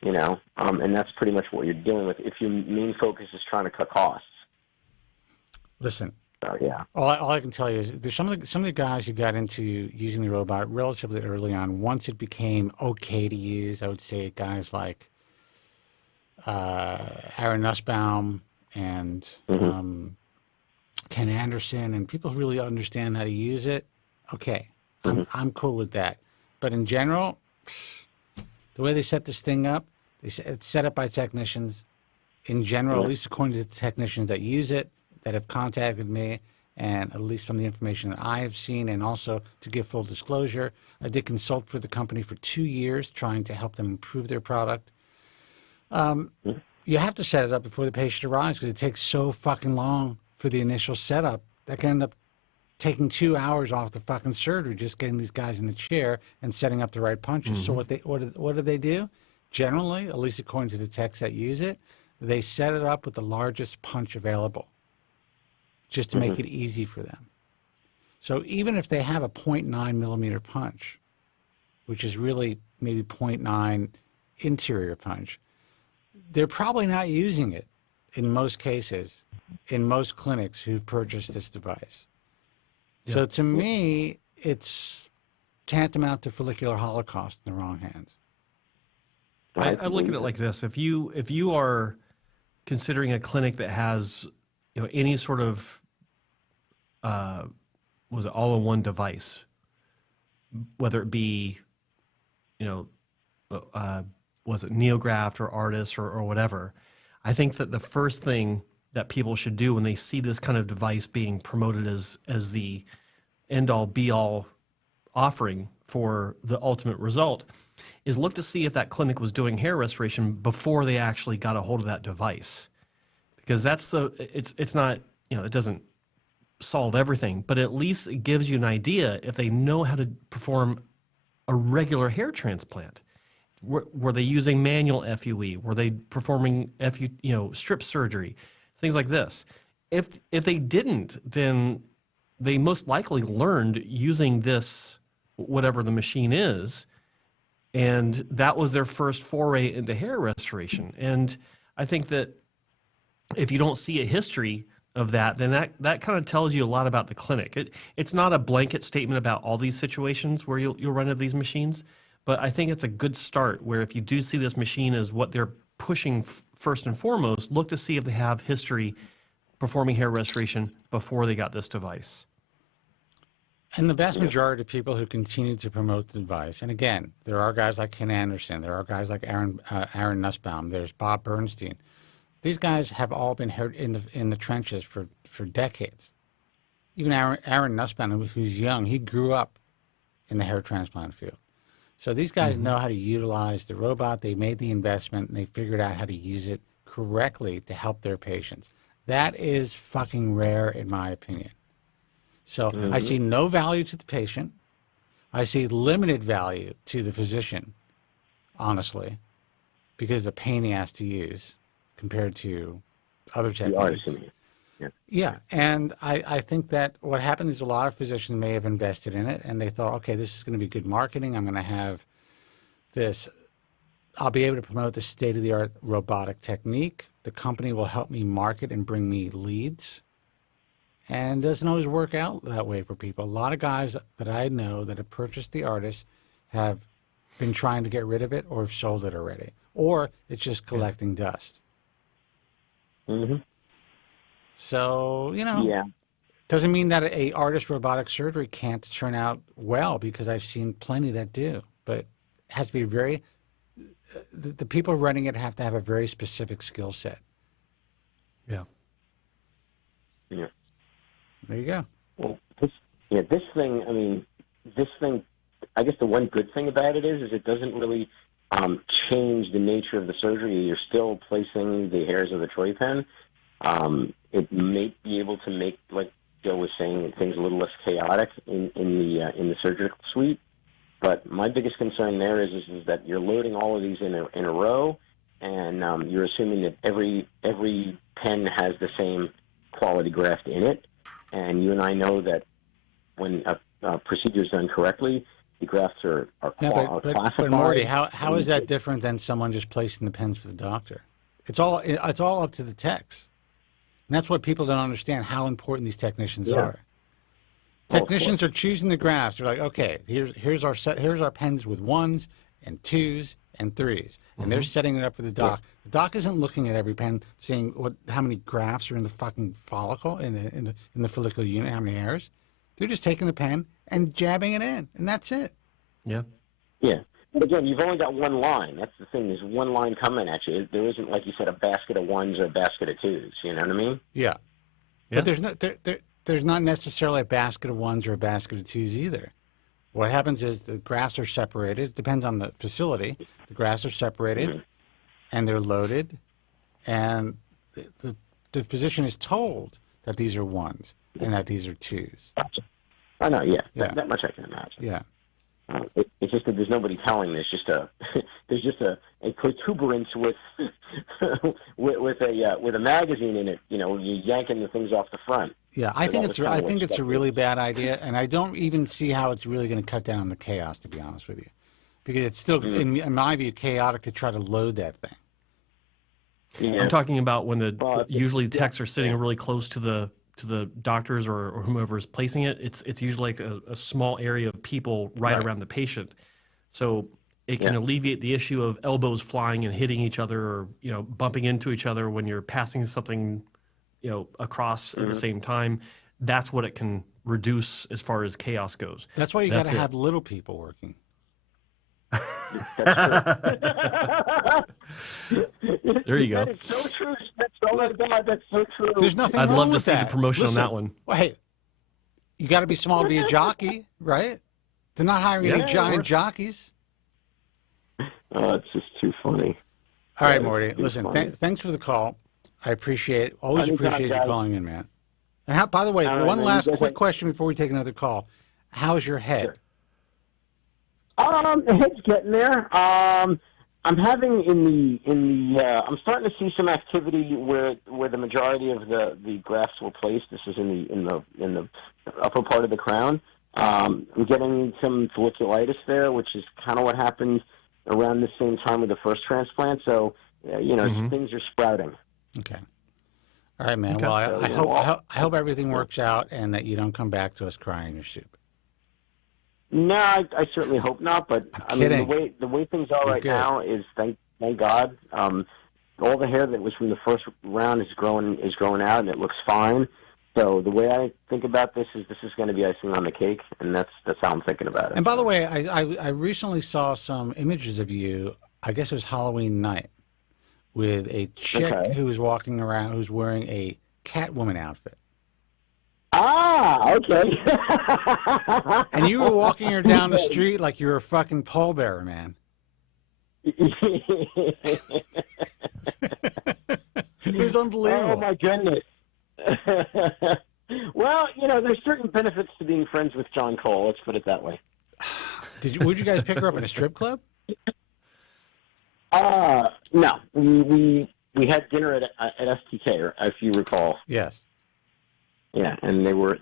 And that's pretty much what you're dealing with if your main focus is trying to cut costs. Listen, yeah. All I can tell you is there's some of the guys who got into using the robot relatively early on. Once it became okay to use, I would say guys like Aaron Nussbaum and Ken Anderson and people who really understand how to use it. Okay, I'm cool with that. But in general, the way they set this thing up, it's set up by technicians. In general, at least according to the technicians that use it, that have contacted me, and at least from the information that I have seen, and also to give full disclosure, I did consult for the company for 2 years trying to help them improve their product. You have to set it up before the patient arrives because it takes so fucking long for the initial setup. That can end up taking 2 hours off the fucking surgery, just getting these guys in the chair and setting up the right punches. So what do they do? Generally, at least according to the techs that use it, they set it up with the largest punch available, just to make it easy for them. So even if they have a 0.9 millimeter punch, which is really maybe 0.9 interior punch, they're probably not using it in most cases, in most clinics who've purchased this device. Yeah. So to me, it's tantamount to follicular holocaust in the wrong hands. I look at it like this: if you are considering a clinic that has any sort of all-in-one device, whether it be was it NeoGraft or ARTAS or whatever, I think that the first thing that people should do when they see this kind of device being promoted as the end-all, be-all offering for the ultimate result, is look to see if that clinic was doing hair restoration before they actually got a hold of that device. Because it's not, it doesn't solve everything, but at least it gives you an idea if they know how to perform a regular hair transplant. Were they using manual FUE? Were they performing strip surgery? Things like this. If they didn't, then they most likely learned using this, whatever the machine is, and that was their first foray into hair restoration. And I think that if you don't see a history of that, then that kind of tells you a lot about the clinic. It's not a blanket statement about all these situations where you'll run into these machines, but I think it's a good start where if you do see this machine as what they're pushing first and foremost, look to see if they have history performing hair restoration before they got this device. And the vast majority of people who continue to promote the device, and again, there are guys like Ken Anderson, there are guys like Aaron Nussbaum, there's Bob Bernstein. These guys have all been in the trenches for decades. Even Aaron Nussbaum, who's young, he grew up in the hair transplant field. So these guys know how to utilize the robot. They made the investment, and they figured out how to use it correctly to help their patients. That is fucking rare, in my opinion. So I see no value to the patient. I see limited value to the physician, honestly, because the pain he has to use compared to other techniques. Yeah, and I think that what happened is a lot of physicians may have invested in it, and they thought, okay, this is going to be good marketing. I'm going to have this. I'll be able to promote the state-of-the-art robotic technique. The company will help me market and bring me leads. And it doesn't always work out that way for people. A lot of guys that I know that have purchased the ARTAS have been trying to get rid of it or have sold it already. Or it's just collecting dust. So, doesn't mean that a ARTAS robotic surgery can't turn out well, because I've seen plenty that do. But it has to be the people running it have to have a very specific skill set. Yeah. There you go. Well, this thing, I guess the one good thing about it is it doesn't really change the nature of the surgery. You're still placing the hairs of the troy pen. It may be able to make, like Joe was saying, things a little less chaotic in the surgical suite. But my biggest concern there is that you're loading all of these in a row, and you're assuming that every pen has the same quality graft in it. And you and I know that when a procedure is done correctly, the grafts are classified. But Morty, how is that different than someone just placing the pens for the doctor? It's all up to the techs. And that's what people don't understand, how important these technicians are. Technicians are choosing the grafts. They're like, okay, here's our pens with 1s and 2s and 3s, and they're setting it up for the doc. The doc isn't looking at every pen, seeing how many grafts are in the fucking follicle in the follicular unit, how many hairs. They're just taking the pen and jabbing it in, and that's it. Yeah. But again, you've only got one line. That's the thing. There's one line coming at you. There isn't, like you said, a basket of 1s or a basket of 2s. You know what I mean? Yeah. But there's not necessarily a basket of 1s or a basket of 2s either. What happens is the grafts are separated. It depends on the facility. The grafts are separated, and they're loaded, and the physician is told that these are 1s and that these are 2s. Gotcha. I know, that much I can imagine. Yeah. It's just that there's nobody telling. There's just a protuberance with a magazine in it. You're yanking the things off the front. Yeah, I think it's a really bad idea, and I don't even see how it's really going to cut down on the chaos, to be honest with you, because it's still, in my view, chaotic to try to load that thing. I'm talking about when usually techs are sitting really close to the doctors or whomever is placing it. It's usually like a small area of people right around the patient, so it can alleviate the issue of elbows flying and hitting each other, or bumping into each other when you're passing something across at the same time. That's what it can reduce as far as chaos goes. That's why you got to have little people working. There you go. That's so true. That's so true. There's nothing I'd wrong love to with see that. the promotion Listen, on that one. Well, hey, You got to be small to be a jockey, right? They're not hiring any giant jockeys. Oh, it's just too funny. All right, Morty. Listen, thanks for the call. I appreciate it. Always appreciate you calling in, man. And how, by the way, one last quick question before we take another call. How's your head? The head's getting there. I'm having I'm starting to see some activity where the majority of the grafts were placed. This is in the upper part of the crown. I'm getting some folliculitis there, which is kind of what happened around the same time with the first transplant. So, things are sprouting. Okay. All right, man. Okay. Well, I hope everything works out and that you don't come back to us crying your soup. No, I certainly hope not. But I mean, the way things are right now is thank God. All the hair that was from the first round is growing out, and it looks fine. So the way I think about this is going to be icing on the cake, and that's how I'm thinking about it. And by the way, I recently saw some images of you. I guess it was Halloween night with a chick who was walking around who's wearing a Catwoman outfit. Ah, okay. And you were walking her down the street like you were a fucking pallbearer, man. It was unbelievable. Oh my goodness. Well, there's certain benefits to being friends with John Cole. Let's put it that way. Would you guys pick her up in a strip club? No. We had dinner at STK, if you recall. Yes. Yeah, and there were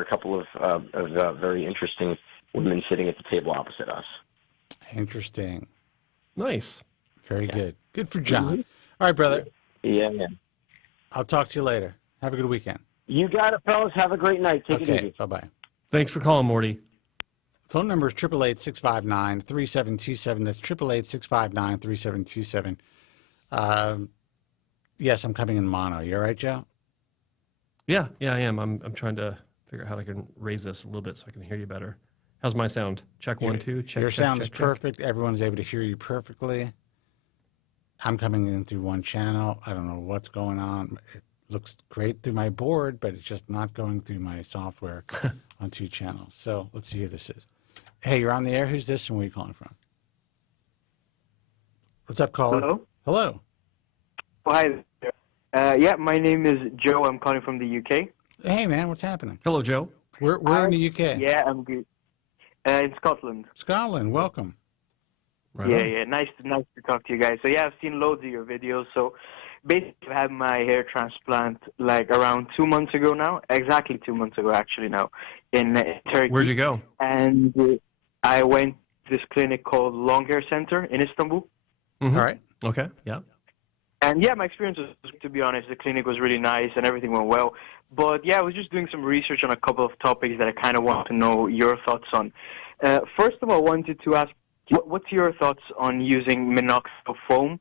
a couple of very interesting women sitting at the table opposite us. Interesting. Nice. Very good. Good for John. Mm-hmm. All right, brother. Yeah, man. I'll talk to you later. Have a good weekend. You got it, fellas. Have a great night. Take it easy. Bye-bye. Thanks for calling, Morty. Phone number is 888-659-3727. That's 888-659-3727. Yes, I'm coming in mono. You all right, Joe? Yeah, I am. I'm trying to figure out how I can raise this a little bit so I can hear you better. How's my sound? Check 1, 2. Check. Your sound is perfect. Everyone's able to hear you perfectly. I'm coming in through one channel. I don't know what's going on. It looks great through my board, but it's just not going through my software on 2 channels. So let's see who this is. Hey, you're on the air. Who's this and where are you calling from? What's up, caller? Hello? Hello. Hi there. Yeah, my name is Joe. I'm calling from the UK. Hey, man, what's happening? Hello, Joe. We're in the UK. Yeah, I'm good. In Scotland. Scotland, welcome. Right yeah. Nice to talk to you guys. So yeah, I've seen loads of your videos. So basically, I had my hair transplant like around 2 months ago now. Exactly 2 months ago, actually now, in Turkey. Where'd you go? And I went to this clinic called Long Hair Center in Istanbul. Mm-hmm. All right. Okay. Yeah. And yeah, my experience was, to be honest, the clinic was really nice and everything went well. But yeah, I was just doing some research on a couple of topics that I kind of want to know your thoughts on. First of all, I wanted to ask, what's your thoughts on using minoxidil foam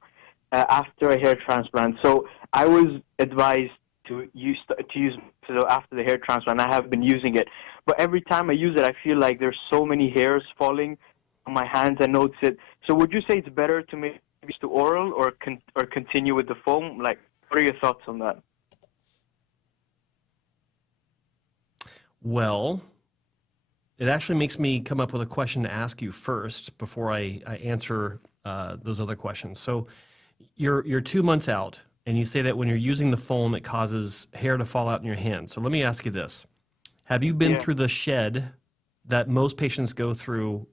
after a hair transplant? So I was advised to use minoxidil after the hair transplant. I have been using it, but every time I use it, I feel like there's so many hairs falling on my hands. I notice it. So would you say it's better to maybe switch to oral or continue with the foam? Like, what are your thoughts on that? Well, it actually makes me come up with a question to ask you first before I answer those other questions. So you're 2 months out, and you say that when you're using the foam, it causes hair to fall out in your hand. So let me ask you this. Have you been through the shed that most patients go through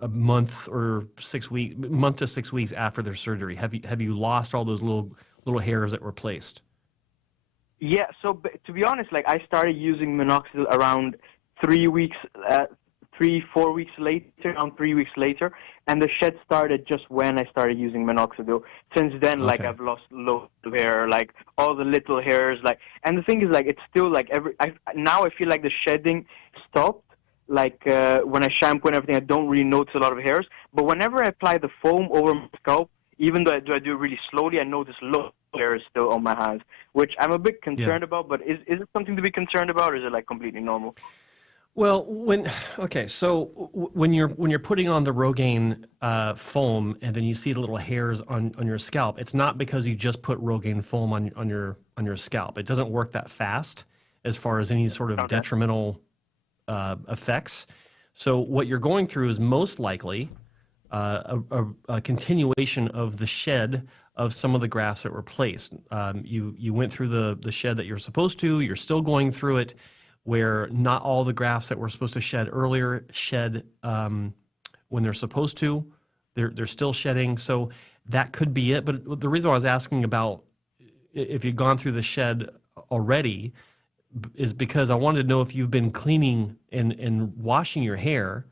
a month to 6 weeks after their surgery? Have you lost all those little hairs that were placed? Yeah, so to be honest, like I started using minoxidil around 4 weeks later, around 3 weeks later, and the shed started just when I started using minoxidil. Since then, like I've lost loads of hair, like all the little hairs, like, and the thing is, like, it's still like now I feel like the shedding stopped. Like when I shampoo and everything, I don't really notice a lot of hairs. But whenever I apply the foam over my scalp, even though I do it really slowly, I notice loads of hair still on my hands, which I'm a bit concerned about. But is it something to be concerned about, or is it like completely normal? Well, when you're putting on the Rogaine foam and then you see the little hairs on your scalp, it's not because you just put Rogaine foam on your scalp. It doesn't work that fast. as far as any sort of detrimental effects. So what you're going through is most likely a continuation of the shed of some of the grafts that were placed. You went through the shed that you're supposed to. You're still going through it, where not all the grafts that were supposed to shed earlier shed when they're supposed to. They're still shedding. So that could be it. But the reason I was asking about if you've gone through the shed already is because I wanted to know if you've been cleaning and washing your hair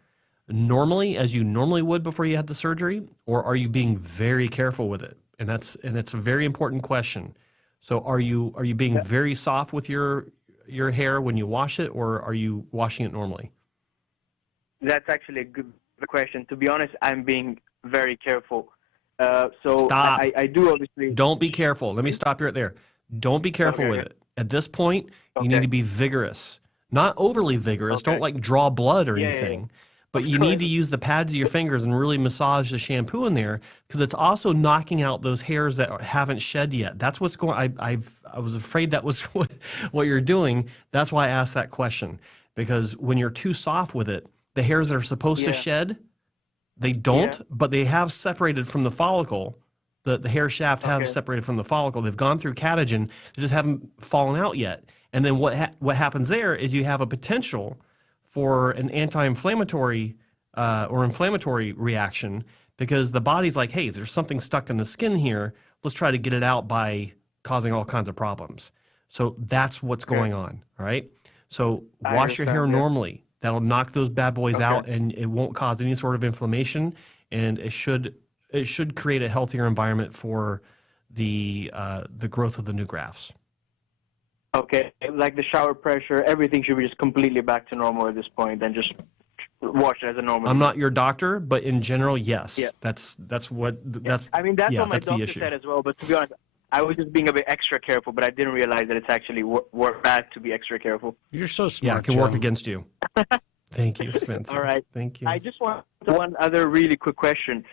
normally, as you normally would before you had the surgery, or are you being very careful with it? And it's a very important question. So are you being very soft with your hair when you wash it, or are you washing it normally? That's actually a good question. To be honest, I'm being very careful. So Stop. I do obviously. Don't be careful. Let me stop you right there. Don't be careful with it. At this point, you need to be vigorous. Not overly vigorous. Don't like draw blood or anything. But you need to use the pads of your fingers and really massage the shampoo in there, because it's also knocking out those hairs that haven't shed yet. That's what's going. I was afraid that was what you're doing. That's why I asked that question, because when you're too soft with it, the hairs that are supposed to shed, they don't, but they have separated from the follicle. The hair shaft have separated from the follicle. They've gone through catagen. They just haven't fallen out yet. And then what happens there is you have a potential for an anti-inflammatory or inflammatory reaction, because the body's like, hey, there's something stuck in the skin here. Let's try to get it out by causing all kinds of problems. So that's what's going on, all right? So wash your hair normally. That'll knock those bad boys out, and it won't cause any sort of inflammation, and it should create a healthier environment for the growth of the new grafts. Okay, like the shower pressure, everything should be just completely back to normal at this point, and just wash it as a normal. I'm not your doctor, but in general, yes. Yeah. That's what I mean, that's what my that's the doctor issue. said as well. But to be honest, I was just being a bit extra careful, but I didn't realize that it's actually bad to be extra careful. You're so smart. Yeah, it can work against you. Thank you, Spencer. All right. Thank you. I just want one other really quick question.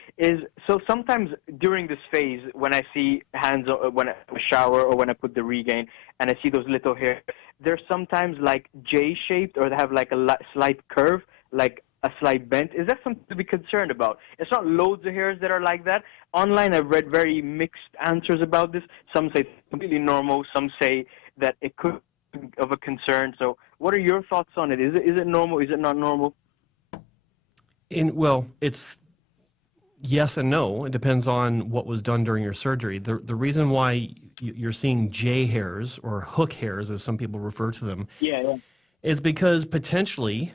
So sometimes during this phase, when I see hands, when I shower or when I put the regain, and I see those little hairs, they're sometimes like J-shaped, or they have like a slight curve, like a slight bend. Is that something to be concerned about? It's not loads of hairs that are like that. Online, I've read very mixed answers about this. Some say it's completely normal. Some say that it could be of a concern. So what are your thoughts on it? Is it normal? Is it not normal? Well, it's yes and no. It depends on what was done during your surgery. The reason why you're seeing J hairs, or hook hairs, as some people refer to them, is because potentially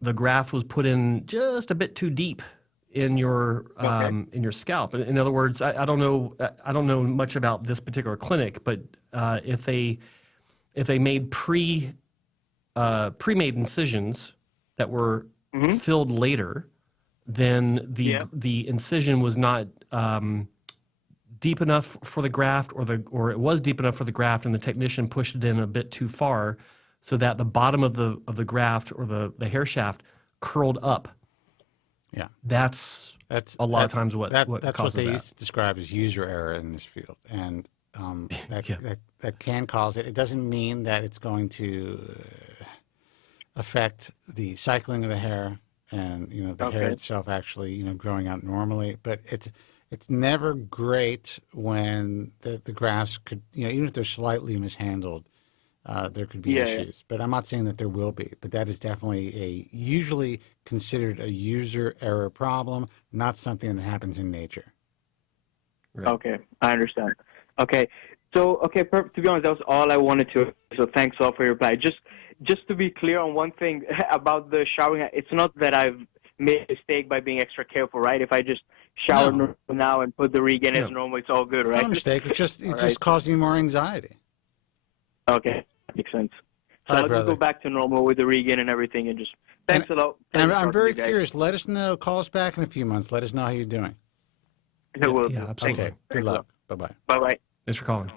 the graft was put in just a bit too deep in your scalp. In other words, I don't know much about this particular clinic, but if they made pre-made incisions that were filled later, then the incision was not deep enough for the graft, or it was deep enough for the graft, and the technician pushed it in a bit too far, so that the bottom of the graft, or the hair shaft, curled up. Yeah, that's a lot of times what that's causes what they that. used to describe as user error in this field, and that can cause it. It doesn't mean that it's going to affect the cycling of the hair, and the hair itself actually growing out normally. But it's never great when the grafts could even if they're slightly mishandled, there could be issues. But I'm not saying that there will be. But that is definitely usually considered a user error problem, not something that happens in nature. Right. Okay, I understand. Okay, so to be honest, that was all I wanted to. So thanks all for your reply. Just to be clear on one thing about the showering, it's not that I've made a mistake by being extra careful, right? If I just shower now and put the regain as normal, it's all good, right? It's not a mistake. It's just causing you more anxiety. Okay, makes sense. So I'll just go back to normal with the regain and everything, and just thanks a lot. And I'm very curious. Let us know. Call us back in a few months. Let us know how you're doing. I will. Yeah, absolutely. Okay. Good luck. Bye-bye. Bye-bye. Thanks for calling.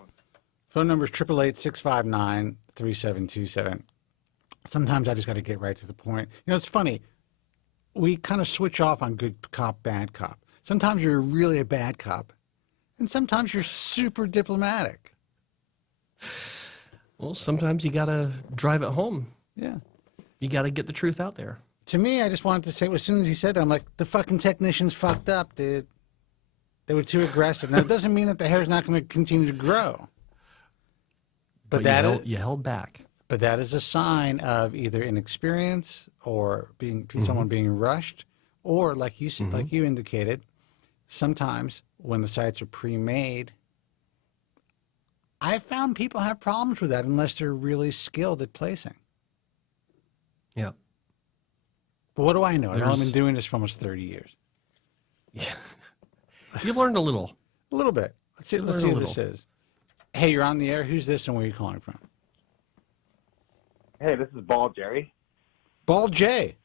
Phone number is 888-659-3727. Sometimes I just got to get right to the point. It's funny. We kind of switch off on good cop, bad cop. Sometimes you're really a bad cop, and sometimes you're super diplomatic. Well, sometimes you got to drive it home. Yeah. You got to get the truth out there. To me, I just wanted to say, as soon as he said that, I'm like, the fucking technicians fucked up, dude. They were too aggressive. Now, it doesn't mean that the hair's not going to continue to grow. But you held back. But that is a sign of either inexperience or someone being rushed, or like you indicated, sometimes when the sites are pre-made, I found people have problems with that unless they're really skilled at placing. Yeah. But what do I know? I've been doing this for almost 30 years. Yeah. You've learned a little. A little bit. Let's see what this is. Hey, you're on the air. Who's this and where are you calling from? Hey, this is Ball Jerry. Ball J.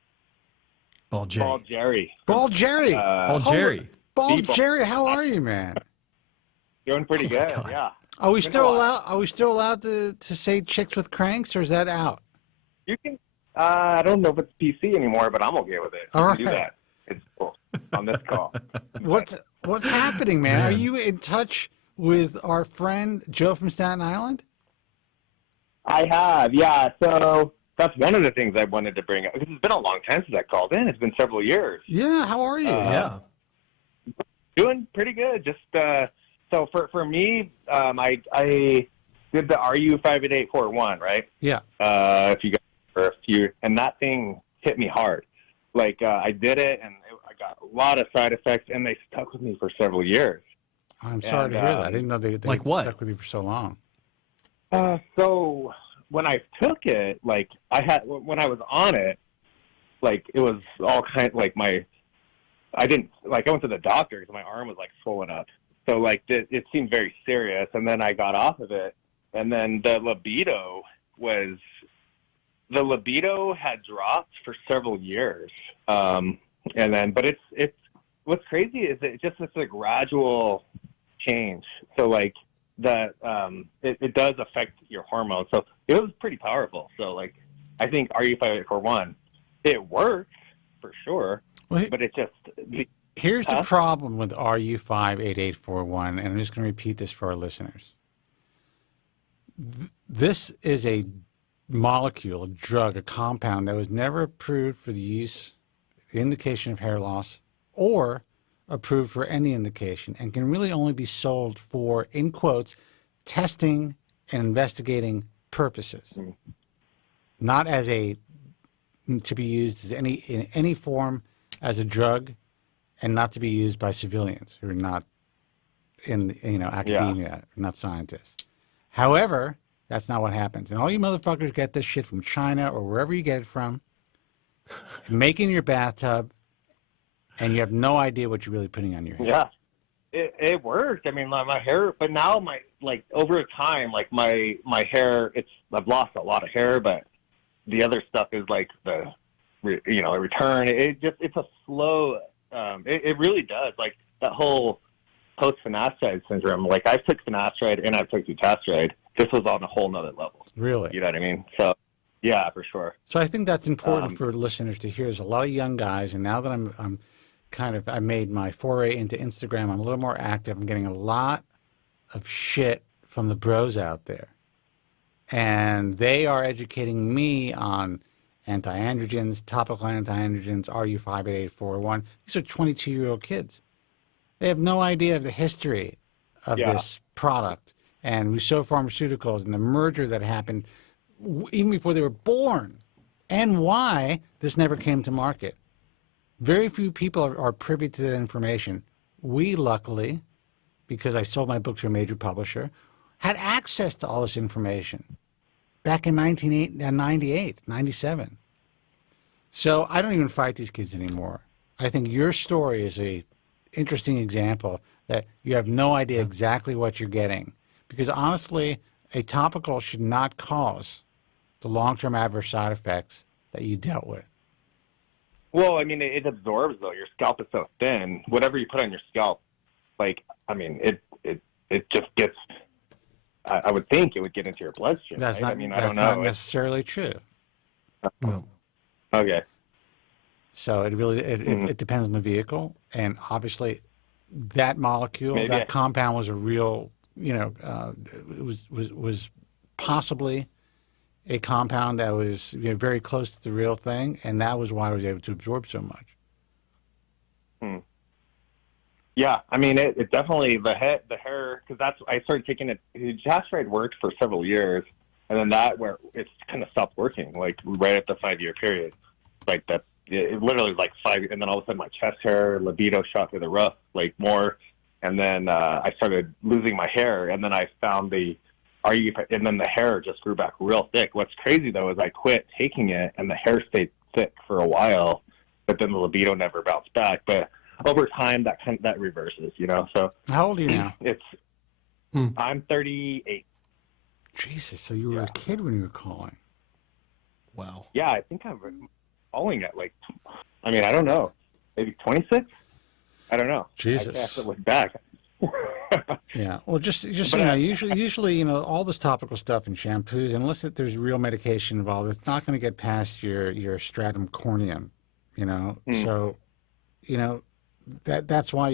Ball J. Ball Jerry. Ball Jerry. Ball Jerry. Ball Jerry, how are you, man? Doing pretty good, yeah. Are we still allowed to say chicks with cranks, or is that out? You can. I don't know if it's PC anymore, but I'm okay with it. All right. Do that. It's cool on this call. What's happening, man? Are you in touch with our friend Joe from Staten Island? I have, yeah. So that's one of the things I wanted to bring up, because it's been a long time since I called in. It's been several years. Yeah, how are you? Yeah. Doing pretty good. Just so for me, I did the RU 58841, right? Yeah. If you got for a few, and that thing hit me hard. Like I did it, and I got a lot of side effects, and they stuck with me for several years. I'm sorry to hear that. I didn't know they like what? stuck with you for so long. So when I took it, like when I was on it, like it was all kind of like I went to the doctor because my arm was like swollen up. So like it seemed very serious, and then I got off of it, and then the libido had dropped for several years. But it's what's crazy is it's a gradual change. So like it does affect your hormones. So it was pretty powerful. So like I think RU5841, it works for sure, but it just here's the problem with RU58841, and I'm just going to repeat this for our listeners. This is a molecule, a drug, a compound that was never approved for the use, the indication of hair loss, or approved for any indication, and can really only be sold for, in quotes, testing and investigating purposes, not as to be used as in any form as a drug, and not to be used by civilians who are not in academia, not scientists. However, that's not what happens. And all you motherfuckers get this shit from China or wherever you get it from, make it in your bathtub, and you have no idea what you're really putting on your hair. Yeah, it worked. I mean, my hair, but now over time, like my hair, I've lost a lot of hair, but the other stuff is like the return. It's a slow. It really does. Like that whole post-finasteride syndrome. Like I took finasteride and I took dutasteride. This was on a whole nother level. Really? You know what I mean? So, yeah, for sure. So I think that's important for listeners to hear. There's a lot of young guys, and now that I made my foray into Instagram, I'm a little more active. I'm getting a lot of shit from the bros out there. And they are educating me on anti-androgens, topical anti-androgens, RU58841. These are 22-year-old kids. They have no idea of the history of this product and Rousseau Pharmaceuticals and the merger that happened even before they were born, and why this never came to market. Very few people are privy to that information. We, luckily, because I sold my book to a major publisher, had access to all this information back in 1998, 97. So I don't even fight these kids anymore. I think your story is a interesting example that you have no idea exactly what you're getting. Because honestly, a topical should not cause the long-term adverse side effects that you dealt with. Well, I mean, it absorbs, though. Your scalp is so thin. Whatever you put on your scalp, it just gets, I would think it would get into your bloodstream. That's right? not, I mean, that's I don't know. not necessarily true. Okay. So it really, it depends on the vehicle. And obviously, that molecule, that compound was a real, it was possibly a compound that was very close to the real thing, and that was why I was able to absorb so much. Yeah, I mean, it definitely, the hair, because I started taking it, Jastride worked for several years, and then where it's kind of stopped working, like right at the 5-year period. Like that, it literally was like 5, and then all of a sudden my chest hair, libido shot through the roof, like more, and then I started losing my hair, and then I found and then the hair just grew back real thick. What's crazy though is I quit taking it, and the hair stayed thick for a while, but then the libido never bounced back. But over time, that reverses, So how old are you now? I'm 38. Jesus, so you were a kid when you were calling. Wow. Yeah, I think I'm calling at I don't know, maybe 26. I don't know. Jesus, I have to look back. Yeah, well, just usually, all this topical stuff and shampoos, unless there's real medication involved, it's not going to get past your stratum corneum, So, that's why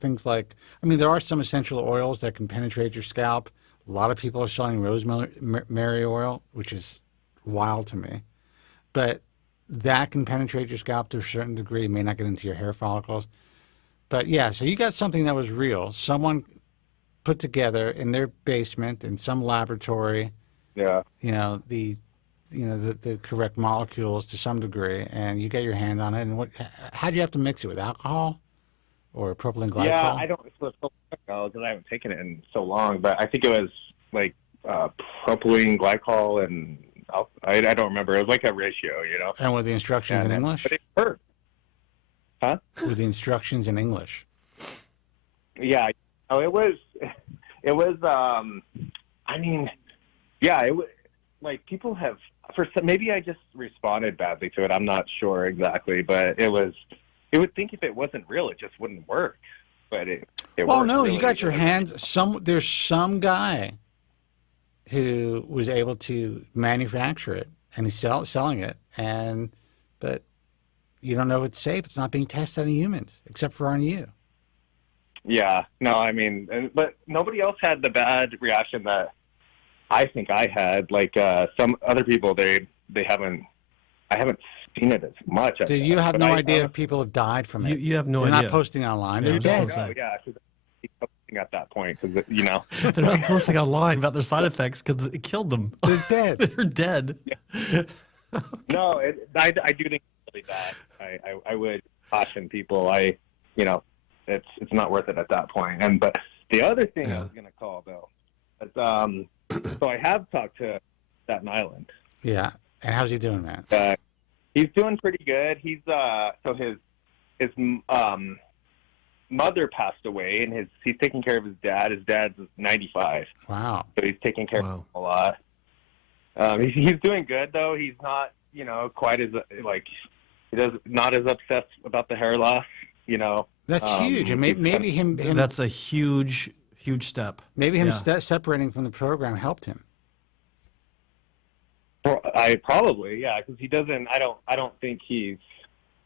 things like, there are some essential oils that can penetrate your scalp. A lot of people are selling rosemary oil, which is wild to me, but that can penetrate your scalp to a certain degree. It may not get into your hair follicles. But yeah, so you got something that was real. Someone put together in their basement in some laboratory. Yeah. The correct molecules to some degree, and you get your hand on it. And how do you have to mix it with alcohol or propylene glycol? Yeah, I don't because I haven't taken it in so long. But I think it was like propylene glycol and I don't remember. It was like a ratio, And with the instructions in English. But it hurt. Huh? With the instructions in English. Yeah. Oh, it was. It was. Yeah. It was like people have. Maybe I just responded badly to it. I'm not sure exactly, but it was. It would think if it wasn't real, it just wouldn't work. But it well, no, really, you got your hands. There's some guy who was able to manufacture it, and he's selling it, but. You don't know if it's safe. It's not being tested on humans, except for on you. Yeah. No, but nobody else had the bad reaction that I think I had. Like some other people, I haven't seen it as much. Dude, you have no idea if people have died from it. You have no They're idea. They're not posting online. They're dead. Oh, yeah, because posting at that point, because They're not posting online about their side effects because it killed them. They're dead. They're dead. Yeah. No, I do think it's really bad. I would caution people. It's not worth it at that point. But the other thing I was going to call though, is, so I have talked to Staten Island. Yeah, and how's he doing, man? He's doing pretty good. He's so his mother passed away, and he's taking care of his dad. His dad's 95. Wow. So he's taking care of him a lot. He's doing good though. He's not quite as not as obsessed about the hair loss, That's huge. And maybe him. That's a huge step. Maybe him separating from the program helped him. Probably, yeah, because he doesn't. I don't think he's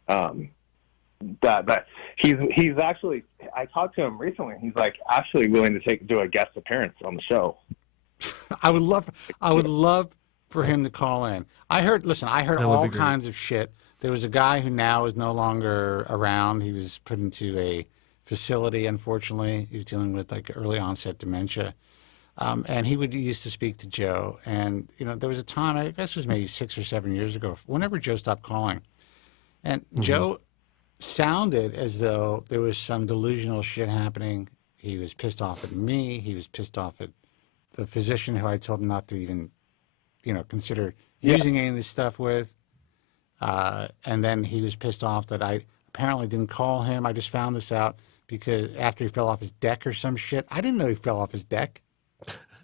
that he's actually. I talked to him recently. He's actually willing to do a guest appearance on the show. I would love for him to call in. I heard all kinds of shit. There was a guy who now is no longer around. He was put into a facility, unfortunately. He was dealing with early onset dementia. And he used to speak to Joe. And, there was a time, I guess it was maybe 6 or 7 years ago, whenever Joe stopped calling. And Joe sounded as though there was some delusional shit happening. He was pissed off at me. He was pissed off at the physician who I told him not to even, consider using any of this stuff with. And then he was pissed off that I apparently didn't call him. I just found this out because after he fell off his deck or some shit. I didn't know he fell off his deck.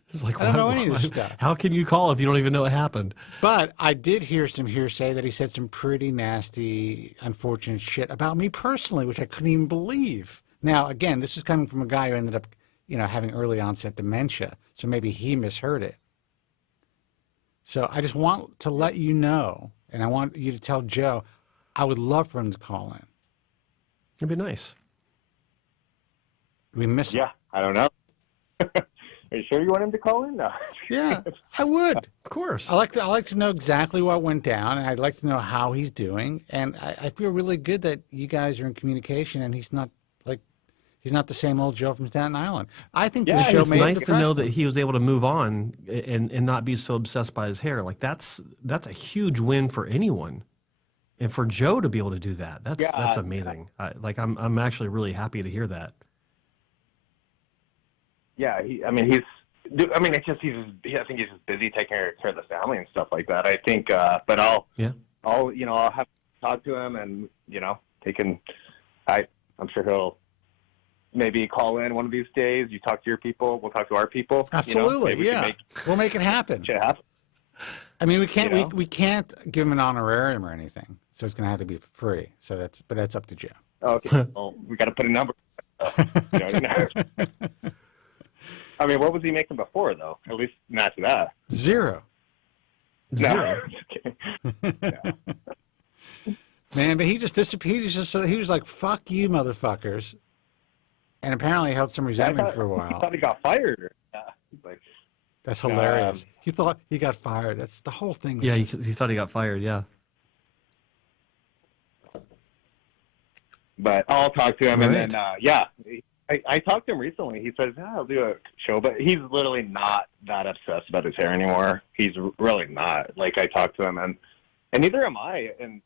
It's like, I don't know any of this stuff. How can you call if you don't even know what happened? But I did hear some hearsay that he said some pretty nasty, unfortunate shit about me personally, which I couldn't even believe. Now, again, this is coming from a guy who ended up, having early onset dementia. So maybe he misheard it. So I just want to let you know, and I want you to tell Joe, I would love for him to call in. It'd be nice. We miss him. Yeah, I don't know. Are you sure you want him to call in? No. Yeah, I would. Of course. I like to know exactly what went down, and I'd like to know how he's doing. And I feel really good that you guys are in communication, and he's not the same old Joe from Staten Island. I think the show it's nice to know that he was able to move on and not be so obsessed by his hair. Like that's a huge win for anyone, and for Joe to be able to do that, that's amazing. I'm actually really happy to hear that. Yeah, I think he's just busy taking care of the family and stuff like that. I think, but I'll have to talk to him, and I'm sure he'll maybe call in one of these days. You talk to your people, we'll talk to our people. Absolutely, we'll make it happen. I mean, we can't give him an honorarium or anything, so it's going to have to be for free. So that's up to Joe. Okay, well, we got to put a number. I mean, what was he making before, though? At least match that. Zero. No. Man, but he just disappeared. He was like, "Fuck you, motherfuckers," and apparently held some resentment for a while. He thought he got fired. That's hilarious. He thought he got fired. That's the whole thing. Yeah, he thought he got fired. Yeah. But I'll talk to him, and then I talked to him recently. He says, I'll do a show, but he's literally not that obsessed about his hair anymore. He's really not. Like, I talked to him, and neither am I. And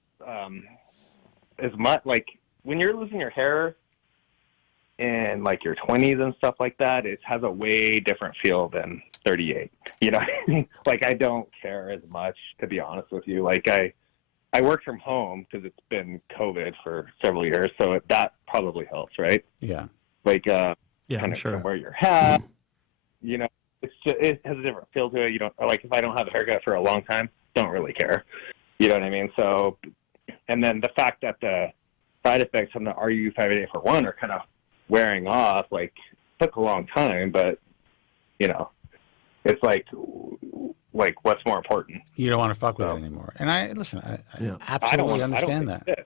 as much, like, when you're losing your hair in, like, your 20s and stuff like that, it has a way different feel than 38. You know what I mean? Like, I don't care as much, to be honest with you. Like, I work from home because it's been COVID for several years, so that probably helps, right? Yeah. Like, I'm kind of sure. wear your hat, it's just, it has a different feel to it. You don't, like, if I don't have a haircut for a long time, don't really care. You know what I mean? So, and then the fact that the side effects from the RU58841 are kind of wearing off, like, took a long time, but, it's like what's more important? You don't want to fuck with it anymore. And I absolutely understand that.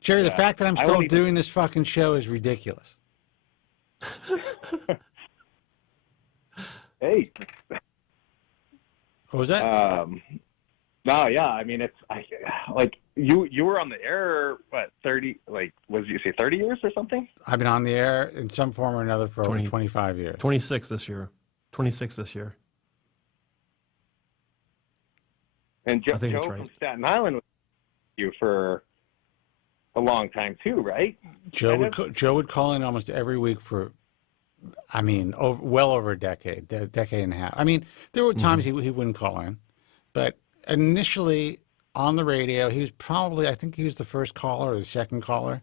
Jerry, the fact that I'm still doing this fucking show is ridiculous. Hey. What was that? No, yeah. I mean, you were on the air, what, 30, like, did you say 30 years or something? I've been on the air in some form or another for over 25 years. 26 this year. 26 this year. And Joe from Staten Island was with you for a long time too, right? Joe would call in almost every week for, well over a decade and a half. I mean, there were times he wouldn't call in, but initially on the radio, he was probably, I think he was the first caller or the second caller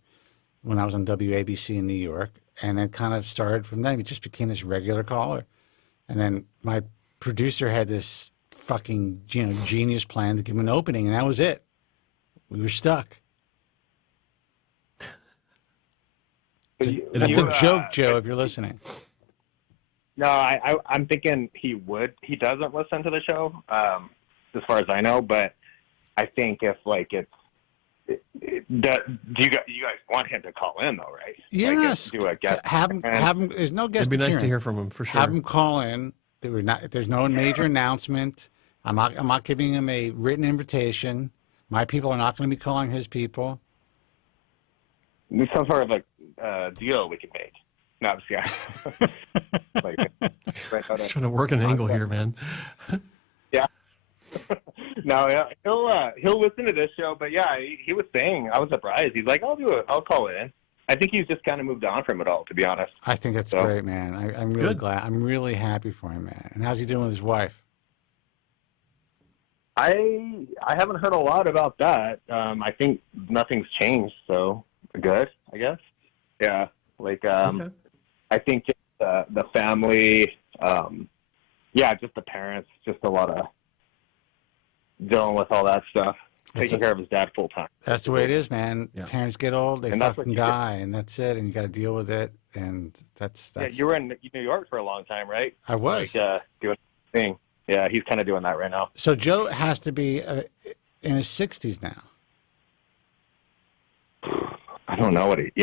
when I was on WABC in New York, and it kind of started from then. He just became this regular caller, and then my producer had this fucking genius plan to give him an opening, and that was it. We were stuck. That's a joke, Joe, if you're listening. No, I'm thinking he would. He doesn't listen to the show, as far as I know. But I think if do you guys want him to call in though, right? Yes. Do a guest. Have him. There's no guest. It'd be nice appearance. to hear from him for sure. Have him call in. There's no major announcement. I'm not giving him a written invitation. My people are not going to be calling his people. Some sort of a deal we could make. No, I'm just kidding. He's trying to work an angle here, man. Yeah. No, yeah, he'll listen to this show, but yeah, he was saying, I was surprised. He's like, I'll call it in. I think he's just kind of moved on from it all, to be honest. I think that's great, man. I'm really glad. I'm really happy for him, man. And how's he doing with his wife? I haven't heard a lot about that. I think nothing's changed, so good, I guess. Yeah, I think just the family, just the parents, just a lot of dealing with all that stuff, taking care of his dad full time. That's the way it is, man. Yeah. Parents get old, they fucking die, and that's it, and you got to deal with it, and that's. Yeah, you were in New York for a long time, right? I was. Doing a thing. Yeah, he's kind of doing that right now. So Joe has to be in his 60s now. I don't know what you'd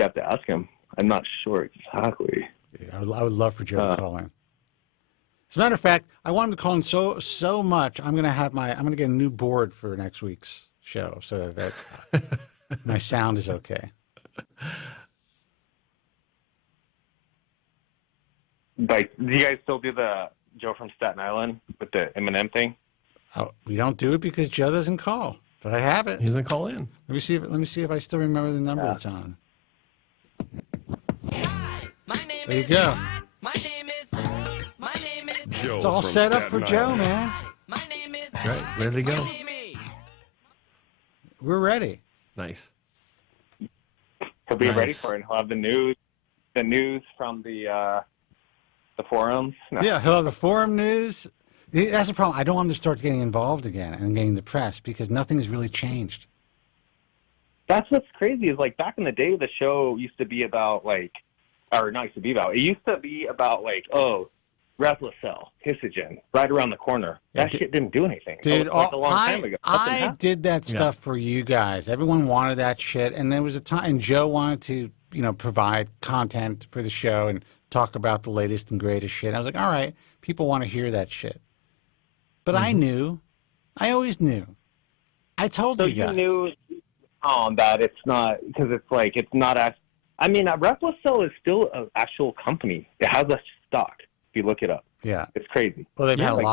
have to ask him. I'm not sure exactly. Yeah, I would love for Joe to call in. As a matter of fact, I want him to call in so much. I'm gonna get a new board for next week's show so that my sound is okay. Like, do you guys still do the Joe from Staten Island with the Eminem thing? Oh, we don't do it because Joe doesn't call, but I have it. He doesn't call in. Let me see if I still remember the number it's on. There you go. Joe It's all from set up Staten for Joe, Island. man. That's right. Ready to go. We're ready. Nice. He'll be ready Nice. for it. He'll have the news from the forums. No. Yeah, he'll have the forum news. That's the problem. I don't want him to start getting involved again and getting depressed because nothing's really changed. That's what's crazy is, like, back in the day, the show used to be about, like, or not used to be about, it used to be about, like, oh, Replicell, Histogen, right around the corner. That shit didn't do anything. Dude, That was, like, a long time ago. Nothing I happened. did that stuff for you guys. Everyone wanted that shit, and there was a time, and Joe wanted to, provide content for the show and talk about the latest and greatest shit. I was like, all right, people want to hear that shit. But I knew. I always knew. I told you guys. So you knew that it's not, because it's like, it's not as, I mean, Replicell is still an actual company. It has a stock, if you look it up. Yeah. It's crazy. Well, they've had like, a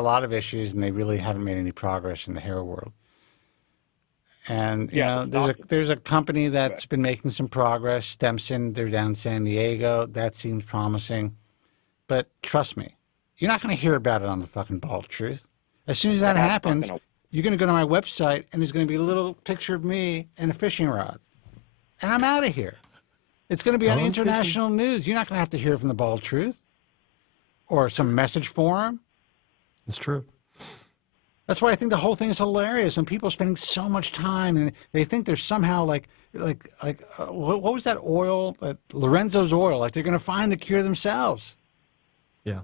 lot of issues, and they really haven't made any progress in the hair world. And there's a company that's been making some progress. Stemson, they're down in San Diego. That seems promising. But trust me, you're not going to hear about it on the fucking Bald Truth. As soon as that happens, you're going to go to my website, and there's going to be a little picture of me and a fishing rod, and I'm out of here. It's going to be on international news. You're not going to have to hear from the Bald Truth or some message forum. It's true. That's why I think the whole thing is hilarious. When people are spending so much time and they think they're somehow what was that oil? Lorenzo's oil. Like they're going to find the cure themselves. Yeah.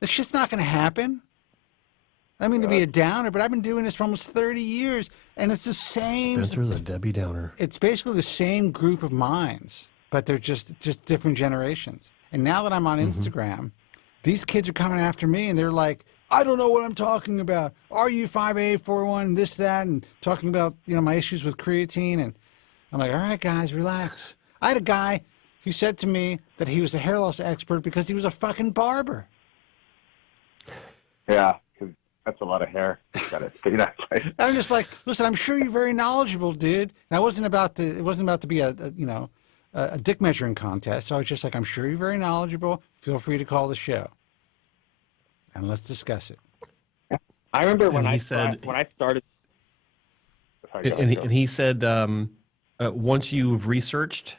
This shit's not going to happen. I mean to be a downer, but I've been doing this for almost 30 years, and it's the same. Spencer's a Debbie Downer. It's basically the same group of minds, but they're just different generations. And now that I'm on Instagram, these kids are coming after me, and they're like, I don't know what I'm talking about. RU5A41, this, that, and talking about, my issues with creatine. And I'm like, all right, guys, relax. I had a guy who said to me that he was a hair loss expert because he was a fucking barber. Yeah, because that's a lot of hair. I'm just like, listen, I'm sure you're very knowledgeable, dude. And it wasn't about to be a dick measuring contest. So I was just like, I'm sure you're very knowledgeable. Feel free to call the show. And let's discuss it. I remember when I started. And he said, once you've researched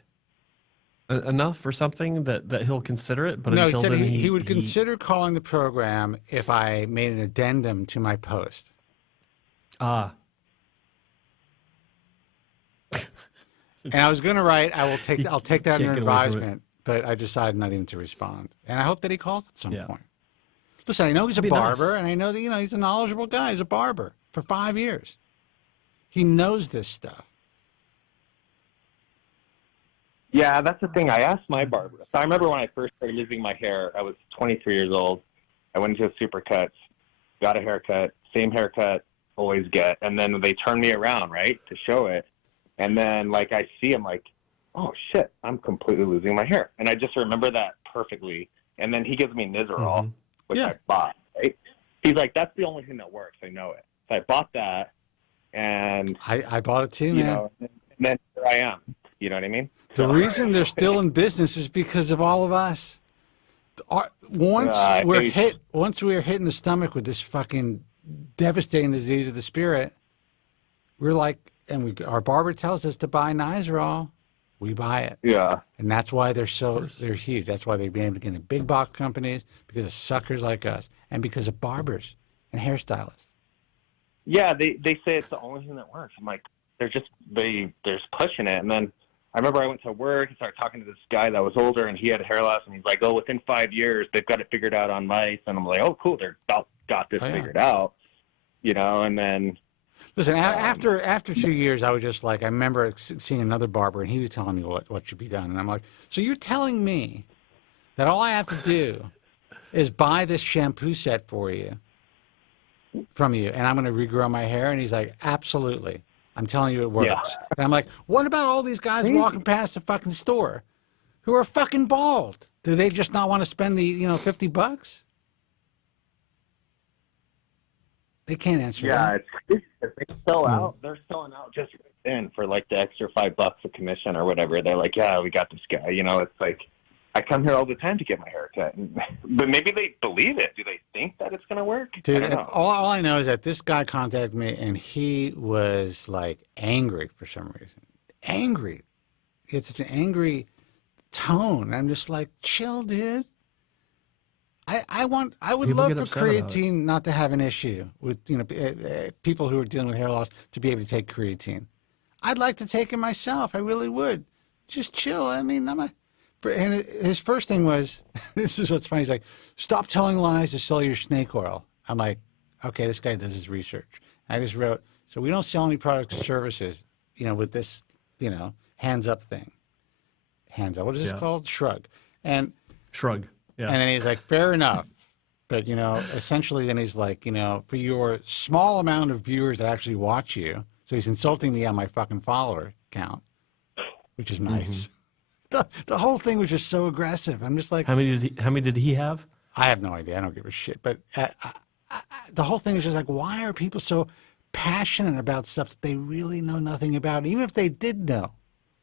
enough or something, that he'll consider it. But no, until he said then, he would consider calling the program if I made an addendum to my post. And I was going to write, I'll take that under advisement, but I decided not even to respond. And I hope that he calls at some point. Listen, I know he's a barber, and I know that he's a knowledgeable guy. He's a barber for 5 years. He knows this stuff. Yeah, that's the thing. I asked my barber. So I remember when I first started losing my hair, I was 23 years old. I went into a Supercuts, got a haircut, same haircut, always get, and then they turned me around, right, to show it. And then, I see him oh, shit, I'm completely losing my hair. And I just remember that perfectly. And then he gives me Nizoral, which I bought, right? He's like, that's the only thing that works. I know it. So I bought that, and I bought it too, man. And then here I am. You know what I mean? The reason they're still in business is because of all of us. Once we're hit in the stomach with this fucking devastating disease of the spirit, we're like, our barber tells us to buy Nizoral. We buy it. Yeah. And that's why they're huge. That's why they've been able to get into big box companies, because of suckers like us, and because of barbers and hairstylists. Yeah, they say it's the only thing that works. I'm like, they're just pushing it. And then I remember I went to work and started talking to this guy that was older, and he had hair loss, and he's like, oh, within 5 years, they've got it figured out on mice. And I'm like, oh, cool, they're got this figured out, and then... Listen, after 2 years, I was just like, I remember seeing another barber, and he was telling me what should be done. And I'm like, so you're telling me that all I have to do is buy this shampoo set from you, and I'm going to regrow my hair. And he's like, absolutely. I'm telling you it works. Yeah. And I'm like, what about all these guys walking past the fucking store who are fucking bald? Do they just not want to spend the, $50? They can't answer that. Yeah, they sell out. They're selling out just then for like the extra $5 a commission or whatever. They're like, yeah, we got this guy. It's like, I come here all the time to get my hair cut. But maybe they believe it. Do they think that it's going to work? Dude, I don't know. all I know is that this guy contacted me, and he was, like, angry for some reason. Angry. It's such an angry tone. I'm just like, chill, dude. I would People love get for upset about creatine not to have an issue with, people who are dealing with hair loss to be able to take creatine. I'd like to take it myself. I really would. Just chill. I mean, and his first thing was, this is what's funny. He's like, stop telling lies to sell your snake oil. I'm like, okay, this guy does his research. I just wrote, so we don't sell any products or services, with this, hands up thing. Hands up. What is this called? Shrug. And Shrug. Yeah. And then he's like, fair enough. But, essentially then he's like, for your small amount of viewers that actually watch you, so he's insulting me on my fucking follower count, which is nice. The whole thing was just so aggressive. I'm just like, how many did he have? I have no idea. I don't give a shit. But the whole thing is just like, why are people so passionate about stuff that they really know nothing about? Even if they did know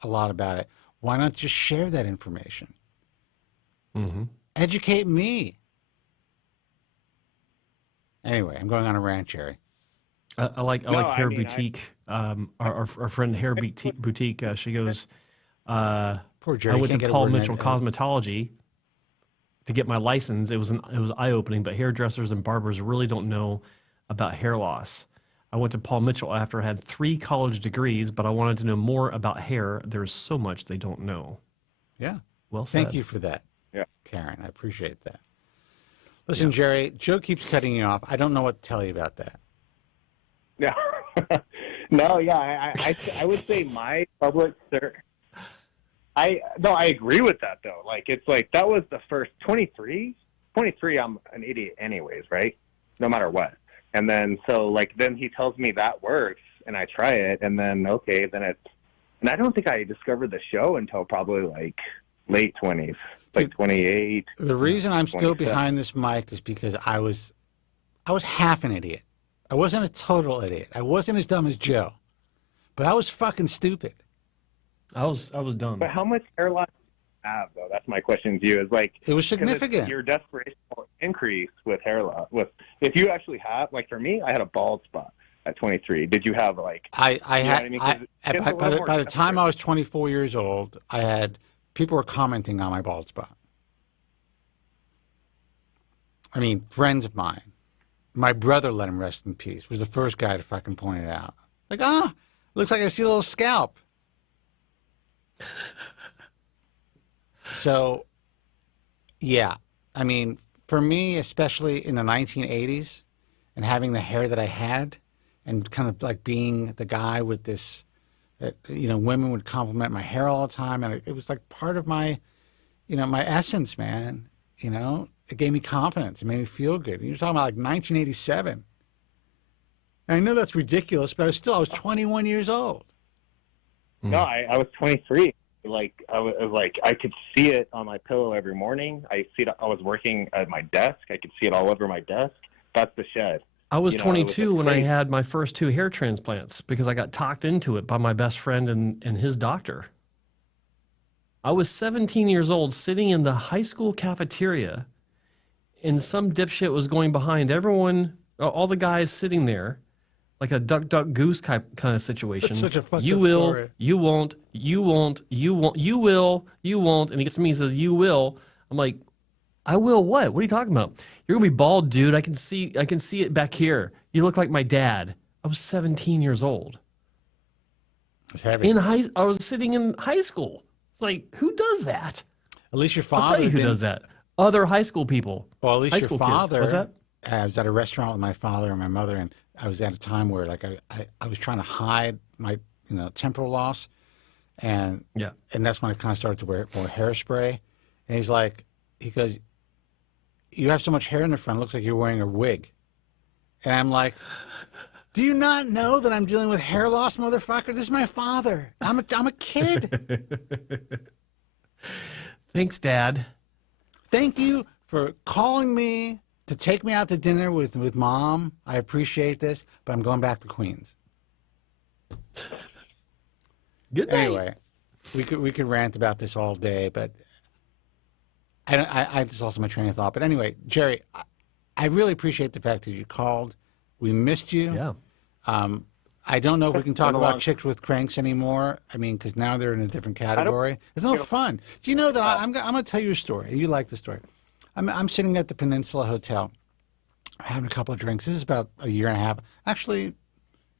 a lot about it, why not just share that information? Mm-hmm. Educate me. Anyway, I'm going on a rant, Jerry. I like Hair Boutique. Our friend Hair Boutique. She goes. Poor Jerry. I went to Paul Mitchell Cosmetology to get my license. It was eye-opening, but hairdressers and barbers really don't know about hair loss. I went to Paul Mitchell after I had 3 college degrees, but I wanted to know more about hair. There's so much they don't know. Yeah. Well said. Thank you for that, yeah, Karen. I appreciate that. Listen, Jerry, Joe keeps cutting you off. I don't know what to tell you about that. Yeah. No, yeah, I would say my public service. I agree with that though. Like, it's like that was the first 23. I'm an idiot anyways, right? No matter what. And then then he tells me that works, and I try it, and then and I don't think I discovered the show until probably like late 20s, like 28. The reason I'm still behind this mic is because I was half an idiot. I wasn't a total idiot. I wasn't as dumb as Joe, but I was fucking stupid. I was dumb. But how much hair loss do you have, though? That's my question to you. Is like, it was significant. Your desperation will increase with hair loss. If you actually have, like for me, I had a bald spot at 23. Did you have like? By the time I was 24 years old, people were commenting on my bald spot. I mean, friends of mine. My brother, let him rest in peace, was the first guy to fucking point it out. Like, looks like I see a little scalp. So, yeah. I mean, for me, especially in the 1980s, and having the hair that I had, and kind of like being the guy with this, women would compliment my hair all the time, and it was like part of my, my essence, man. It gave me confidence. It made me feel good. You're talking about like 1987. And I know that's ridiculous, but I was 21 years old. No, I was 23. Like I was like, I could see it on my pillow every morning. I see it. I was working at my desk. I could see it all over my desk. That's the shed. I was 22 when I had my first 2 hair transplants because I got talked into it by my best friend and his doctor. I was 17 years old, sitting in the high school cafeteria, and some dipshit was going behind everyone, all the guys sitting there, like a duck, duck, goose kind of situation. That's such a fucked you up will, story. you won't, you won't, you won't, you will, you won't. And he gets to me and says, you will. I'm like, I will what? What are you talking about? You're going to be bald, dude. I can see it back here. You look like my dad. I was 17 years old. It's heavy. I was sitting in high school. It's like, who does that? At least your father. I'll tell you who does that. Other high school people. Well, at least your father. What's that? I was at a restaurant with my father and my mother, and I was at a time where like I was trying to hide my temporal loss, and that's when I kind of started to wear more hairspray. And he's like, he goes, you have so much hair in the front, it looks like you're wearing a wig. And I'm like, do you not know that I'm dealing with hair loss, motherfucker? This is my father. I'm a kid. Thanks, Dad. Thank you for calling me to take me out to dinner with Mom. I appreciate this, but I'm going back to Queens. Good night. Anyway, we could rant about this all day, but I just lost my train of thought. But anyway, Jerry, I really appreciate the fact that you called. We missed you. Yeah. I don't know if we can talk about chicks with cranks anymore. I mean, because now they're in a different category. It's no fun. Do you know that I'm going to tell you a story? You like the story. I'm sitting at the Peninsula Hotel, having a couple of drinks. This is about a year and a half. Actually,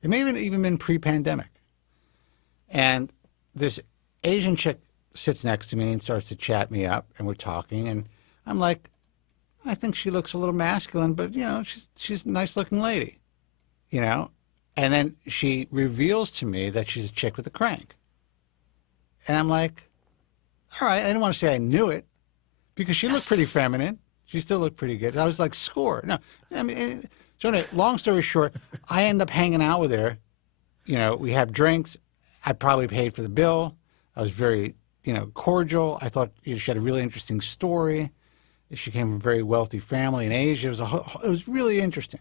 it may have even been pre-pandemic. And this Asian chick sits next to me and starts to chat me up, and we're talking. And I'm like, I think she looks a little masculine, but, you know, she's a nice-looking lady, you know. And then she reveals to me that she's a chick with a crank. And I'm like, all right. I didn't want to say I knew it because she looked pretty feminine. She still looked pretty good. I was like, score. No, I mean, so anyway, long story short, I end up hanging out with her. You know, we have drinks. I probably paid for the bill. I was very, you know, cordial. I thought she had a really interesting story. She came from a very wealthy family in Asia. It was really interesting.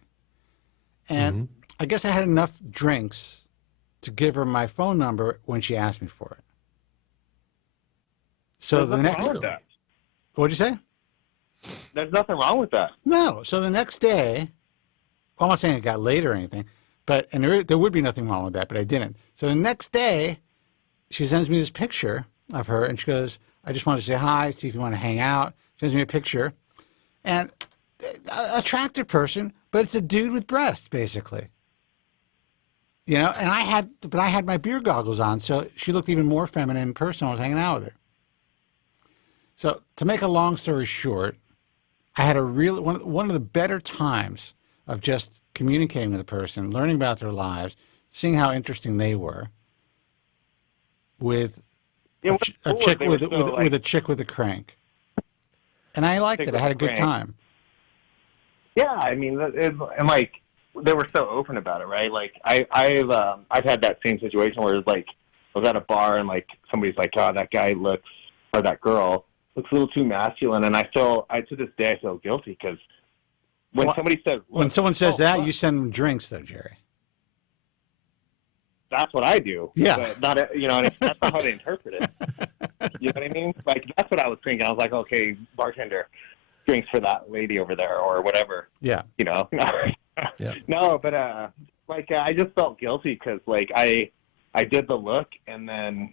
And I guess I had enough drinks to give her my phone number when she asked me for it. So the next, what'd you say? There's nothing wrong with that. No. So the next day, well, I'm not saying it got late or anything, but and there would be nothing wrong with that, but I didn't. So the next day, she sends me this picture of her, and she goes, "I just wanted to say hi, see if you want to hang out." She sends me a picture, and attractive person, but it's a dude with breasts, basically. You know, and I had my beer goggles on, so she looked even more feminine in person. I was hanging out with her. So to make a long story short, I had one of the better times of just communicating with a person, learning about their lives, seeing how interesting they were, with a chick with a chick with a crank. And I liked it. I had a good time. Yeah, I mean, and like they were so open about it, right? Like I've had that same situation where it's like I was at a bar and like somebody's like, "Oh, that guy looks, or that girl looks a little too masculine," and to this day I feel guilty because when somebody says, when someone says that, you send them drinks, though, Jerry. That's what I do. Yeah, but not, you know, that's not how they interpret it. You know what I mean? Like that's what I was thinking. I was like, okay, bartender, drinks for that lady over there or whatever. Yeah. You know. Yeah. No, but like I just felt guilty because like I did the look, and then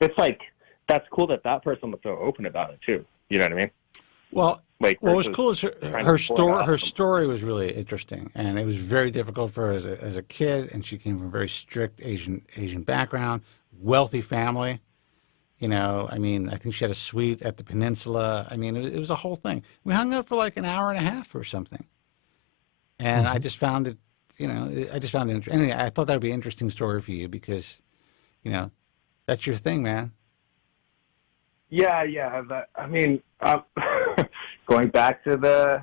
it's like that's cool that person was so open about it too. You know what I mean? Well, like what was cool is her story. Her story was really interesting, and it was very difficult for her as a kid. And she came from a very strict Asian background, wealthy family. You know, I mean, I think she had a suite at the Peninsula. I mean, it was a whole thing. We hung out for like an hour and a half or something. And I just found it, you know, interesting. Anyway, I thought that would be an interesting story for you because, you know, that's your thing, man. Yeah. But, I mean, going back to the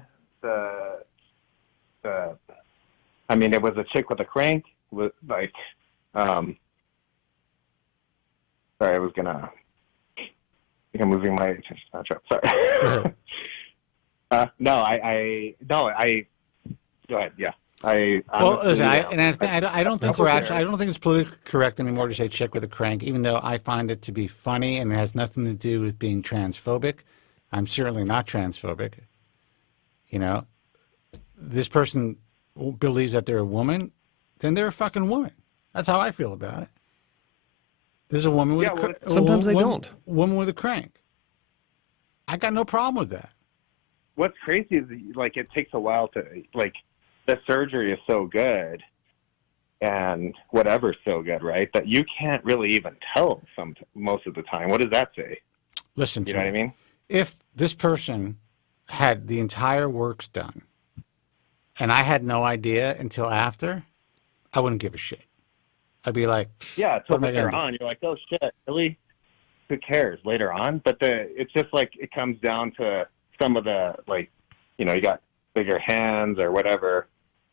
I mean, it was a chick with a crank. With like, sorry, I was gonna. I think I'm moving my attention. Sorry. No, I. Go ahead. Yeah. Listen, I don't think I don't think it's politically correct anymore to say chick with a crank, even though I find it to be funny and it has nothing to do with being transphobic. I'm certainly not transphobic. You know, this person believes that they're a woman, then they're a fucking woman. That's how I feel about it. There's a woman with a crank. Sometimes they don't. Woman with a crank. I got no problem with that. What's crazy is like it takes a while to like. The surgery is so good and whatever's so good, right, that you can't really even tell most of the time. What does that say? Listen to me. You know what I mean? If this person had the entire works done and I had no idea until after, I wouldn't give a shit. I'd be like, yeah, so when you're on, you're like, oh, shit, really? who cares later on? But it's just like it comes down to some of the, like, you know, you got bigger hands or whatever,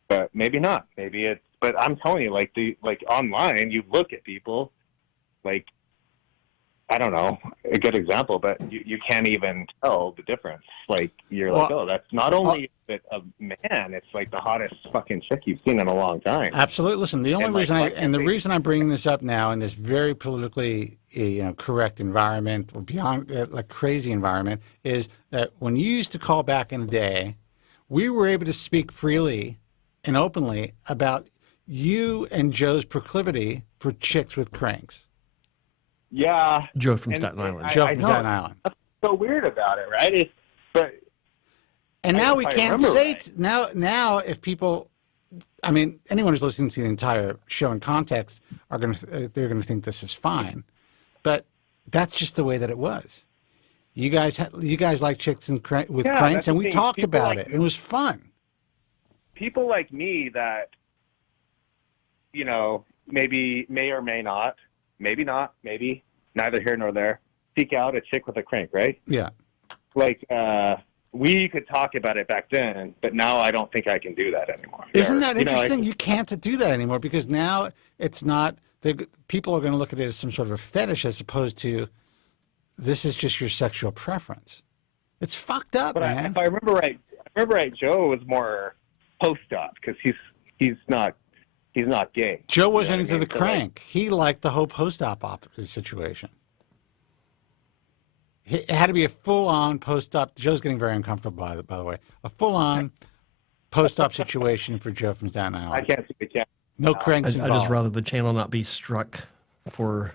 but maybe not. Maybe it's. But I'm telling you, like online, you look at people, like, I don't know, a good example, but you can't even tell the difference. Like, you're like, oh, that's not only a man, it's like the hottest fucking chick you've seen in a long time. Absolutely. Listen, the only reason I'm bringing this up now in this very politically, correct environment, or beyond like crazy environment, is that when you used to call back in the day, we were able to speak freely and openly about you and Joe's proclivity for chicks with cranks. Yeah. Joe from Staten Island. Joe from Staten Island. That's so weird about it, right? And now we can't say now if people, I mean, anyone who's listening to the entire show in context they're gonna think this is fine, but that's just the way that it was. You guys like chicks with cranks, and we talked about it. It was fun. People like me that, you know, maybe may or may not, maybe not, maybe neither here nor there, seek out a chick with a crank, right? Yeah. Like, we could talk about it back then, but now I don't think I can do that anymore. Isn't that interesting? You can't do that anymore because now it's not. People are going to look at it as some sort of a fetish as opposed to this is just your sexual preference. It's fucked up, man. If I remember right, Joe was more post-op because he's not gay. Joe wasn't into the crank. He liked the whole post-op situation. It had to be a full-on post-op. Joe's getting very uncomfortable, by the way. A full-on post-op situation for Joe from Staten Island. I can't see the camera. No cranks involved. I just rather the channel not be struck for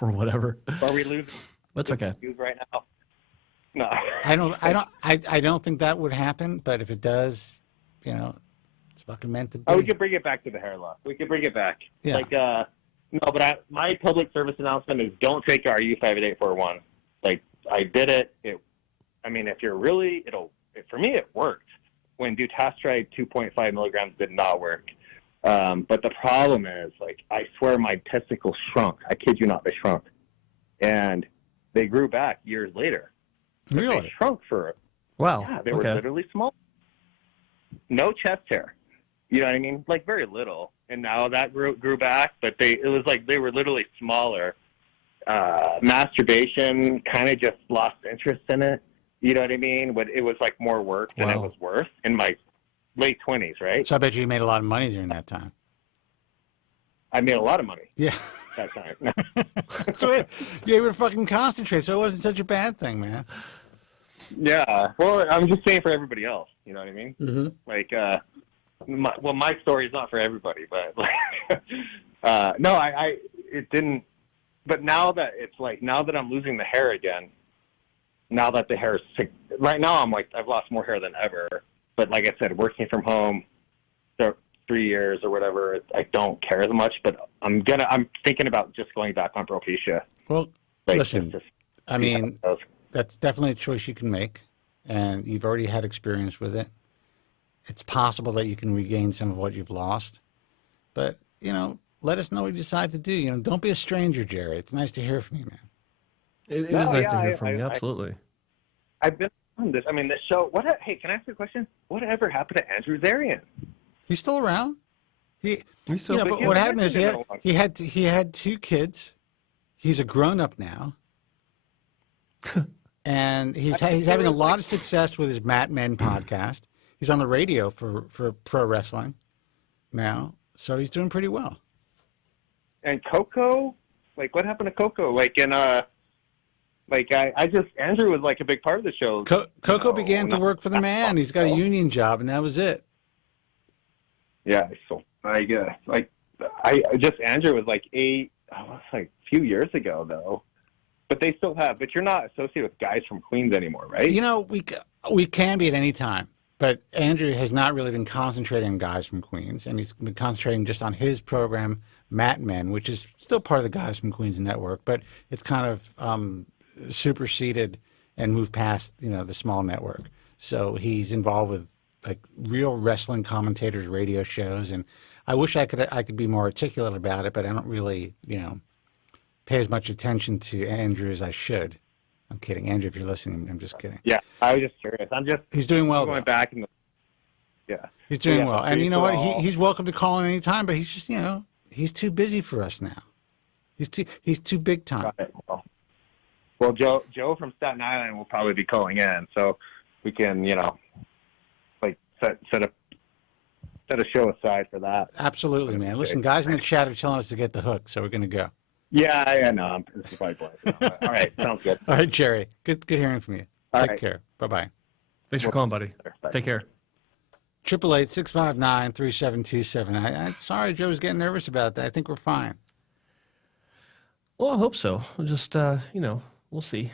whatever. Are we losing? That's okay. Right now? No. I don't think that would happen. But if it does, you know, it's fucking meant to be. Oh, we could bring it back to the hair loss. We could bring it back. Yeah. Like, no, but my public service announcement is don't take our U58841. Like, I did it. I mean, if you're really, for me, it worked. When dutasteride 2.5 milligrams did not work. But the problem is, like, I swear my testicles shrunk. I kid you not, they shrunk. And they grew back years later. But really? They shrunk for, wow. Yeah, they were literally small. No chest hair. You know what I mean? Like, very little. And now that grew back, but it was like they were literally smaller. Masturbation kind of just lost interest in it. You know what I mean? But it was like more work than it was worth in my late 20s, right? So I bet you made a lot of money during that time. I made a lot of money. Yeah. That time. So you were able to fucking concentrate, so it wasn't such a bad thing, man. Yeah. Well, I'm just saying for everybody else. You know what I mean? Mm-hmm. Like, my story is not for everybody, but like, no, it didn't. But now that I'm losing the hair again, now that the hair is right now, I'm like, I've lost more hair than ever. But like I said, working from home, 3 years or whatever, I don't care as much. But I'm thinking about just going back on Propecia. Well, like, listen, I mean, that's definitely a choice you can make, and you've already had experience with it. It's possible that you can regain some of what you've lost, but you know, let us know what you decide to do. You know, don't be a stranger, Jerry. It's nice to hear from you, man. It is nice to hear from you. Absolutely. I've been on this. I mean, this show. Hey, can I ask you a question? Whatever happened to Andrew Zarian? He's still around. He's still. You know, but what happened is he had 2 kids. He's a grown up now, and he's having a lot of success with his Matt Men podcast. He's on the radio for pro wrestling now, so he's doing pretty well. And Coco, like, what happened to Coco? Like, Andrew was like a big part of the show. Coco began to work for the man. He's got a union job, and that was it. Yeah, so Andrew was like a few years ago though, but they still have. But you're not associated with guys from Queens anymore, right? You know, we can be at any time, but Andrew has not really been concentrating on guys from Queens, and he's been concentrating just on his program, Matt Men, which is still part of the Guys from Queens network, but it's kind of superseded and moved past, you know, the small network. So he's involved with like real wrestling commentators, radio shows, and I wish I could be more articulate about it, but I don't really, you know, pay as much attention to Andrew as I should. I'm kidding, Andrew. If you're listening, I'm just kidding. Yeah, I was just curious. He's doing well. Going back in the. Yeah. He's doing well, and you know what? He's welcome to call in any time, but he's just he's too busy for us now. He's too big time. Right. Well, Joe from Staten Island will probably be calling in, so we can like set a show aside for that. Absolutely, man. Listen, guys in the chat are telling us to get the hook, so we're going to go. Yeah, I know. It's quite All right, sounds good. All right, Jerry. Good hearing from you. Take care. Bye-bye. Thanks for calling, buddy. Bye. Take care. 888-659-3727. I'm sorry Joe's getting nervous about that. I think we're fine. Well, I hope so. We'll just, we'll see.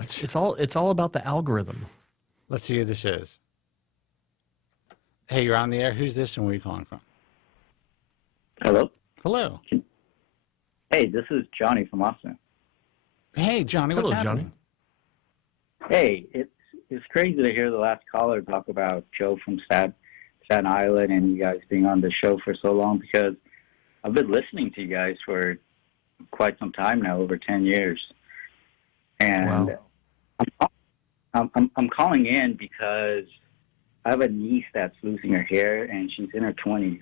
It's all about the algorithm. Let's see who this is. Hey, you're on the air. Who's this and where are you calling from? Hello. Hello. Hey, this is Johnny from Austin. Hey, Johnny. What's happening? Hey, it's crazy to hear the last caller talk about Joe from Staten Island and you guys being on the show for so long, because I've been listening to you guys for quite some time now, over 10 years. And I'm calling in because I have a niece that's losing her hair, and she's in her 20s.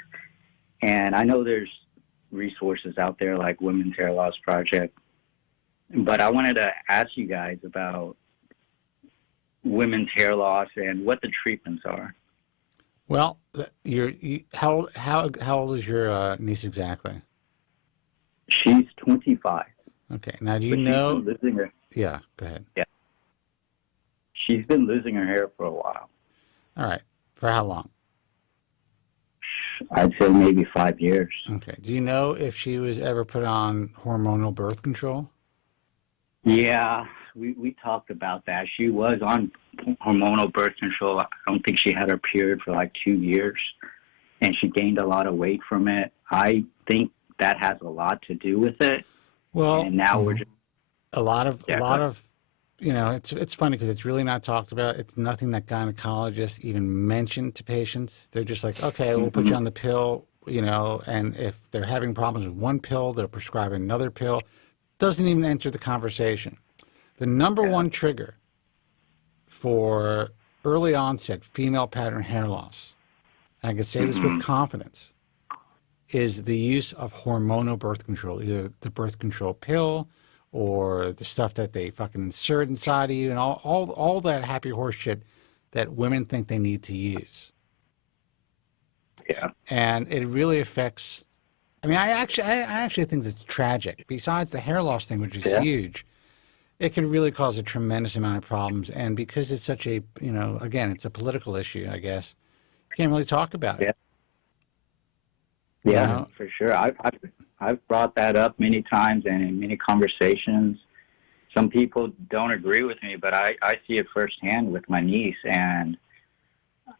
And I know there's resources out there like Women's Hair Loss Project, but I wanted to ask you guys about women's hair loss and what the treatments are. Well, how old is your niece exactly? She's 25. Okay. Now, do you know? She's been losing her. Yeah. Go ahead. Yeah. She's been losing her hair for a while. All right. For how long? I'd say maybe 5 years. Okay. Do you know if she was ever put on hormonal birth control? Yeah, we talked about that. She was on hormonal birth control. I don't think she had her period for like 2 years, and she gained a lot of weight from it. I think that has a lot to do with it. Well, and now we're just a lot of it's funny because it's really not talked about. It's nothing that gynecologists even mention to patients. They're just like, okay, we'll put you on the pill, and if they're having problems with one pill, they'll prescribe another pill. Doesn't even enter the conversation. The number one trigger for early onset female pattern hair loss, and I can say this with confidence, is the use of hormonal birth control, either the birth control pill or the stuff that they fucking insert inside of you, and all that happy horse shit that women think they need to use. Yeah. And it really affects. I mean, I actually think it's tragic. Besides the hair loss thing, which is huge, it can really cause a tremendous amount of problems. And because it's such a, again, it's a political issue, I guess, you can't really talk about it. Yeah, for sure. I've brought that up many times and in many conversations. Some people don't agree with me, but I see it firsthand with my niece. And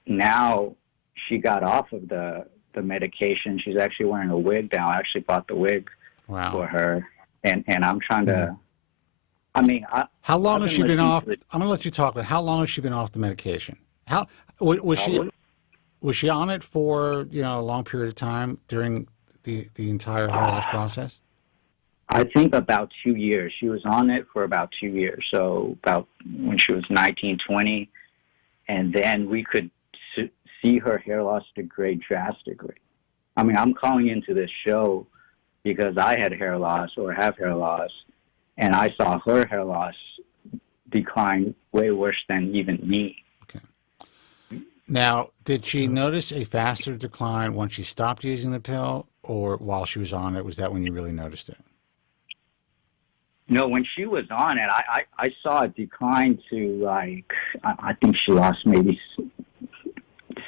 now she got off of the medication. She's actually wearing a wig now. I actually bought the wig for her. And I'm trying to, how long has she been off? I'm going to let you talk, but how long has she been off the medication? How was she on it for, a long period of time during the entire hair loss process? I think about 2 years. She was on it for about 2 years. So about when she was 19, 20, and then we could see her hair loss degrade drastically. I mean, I'm calling into this show because I had hair loss or have hair loss, and I saw her hair loss decline way worse than even me. Now, did she notice a faster decline when she stopped using the pill, or while she was on it? Was that when you really noticed it? No, when she was on it, I saw a decline to like, I think she lost maybe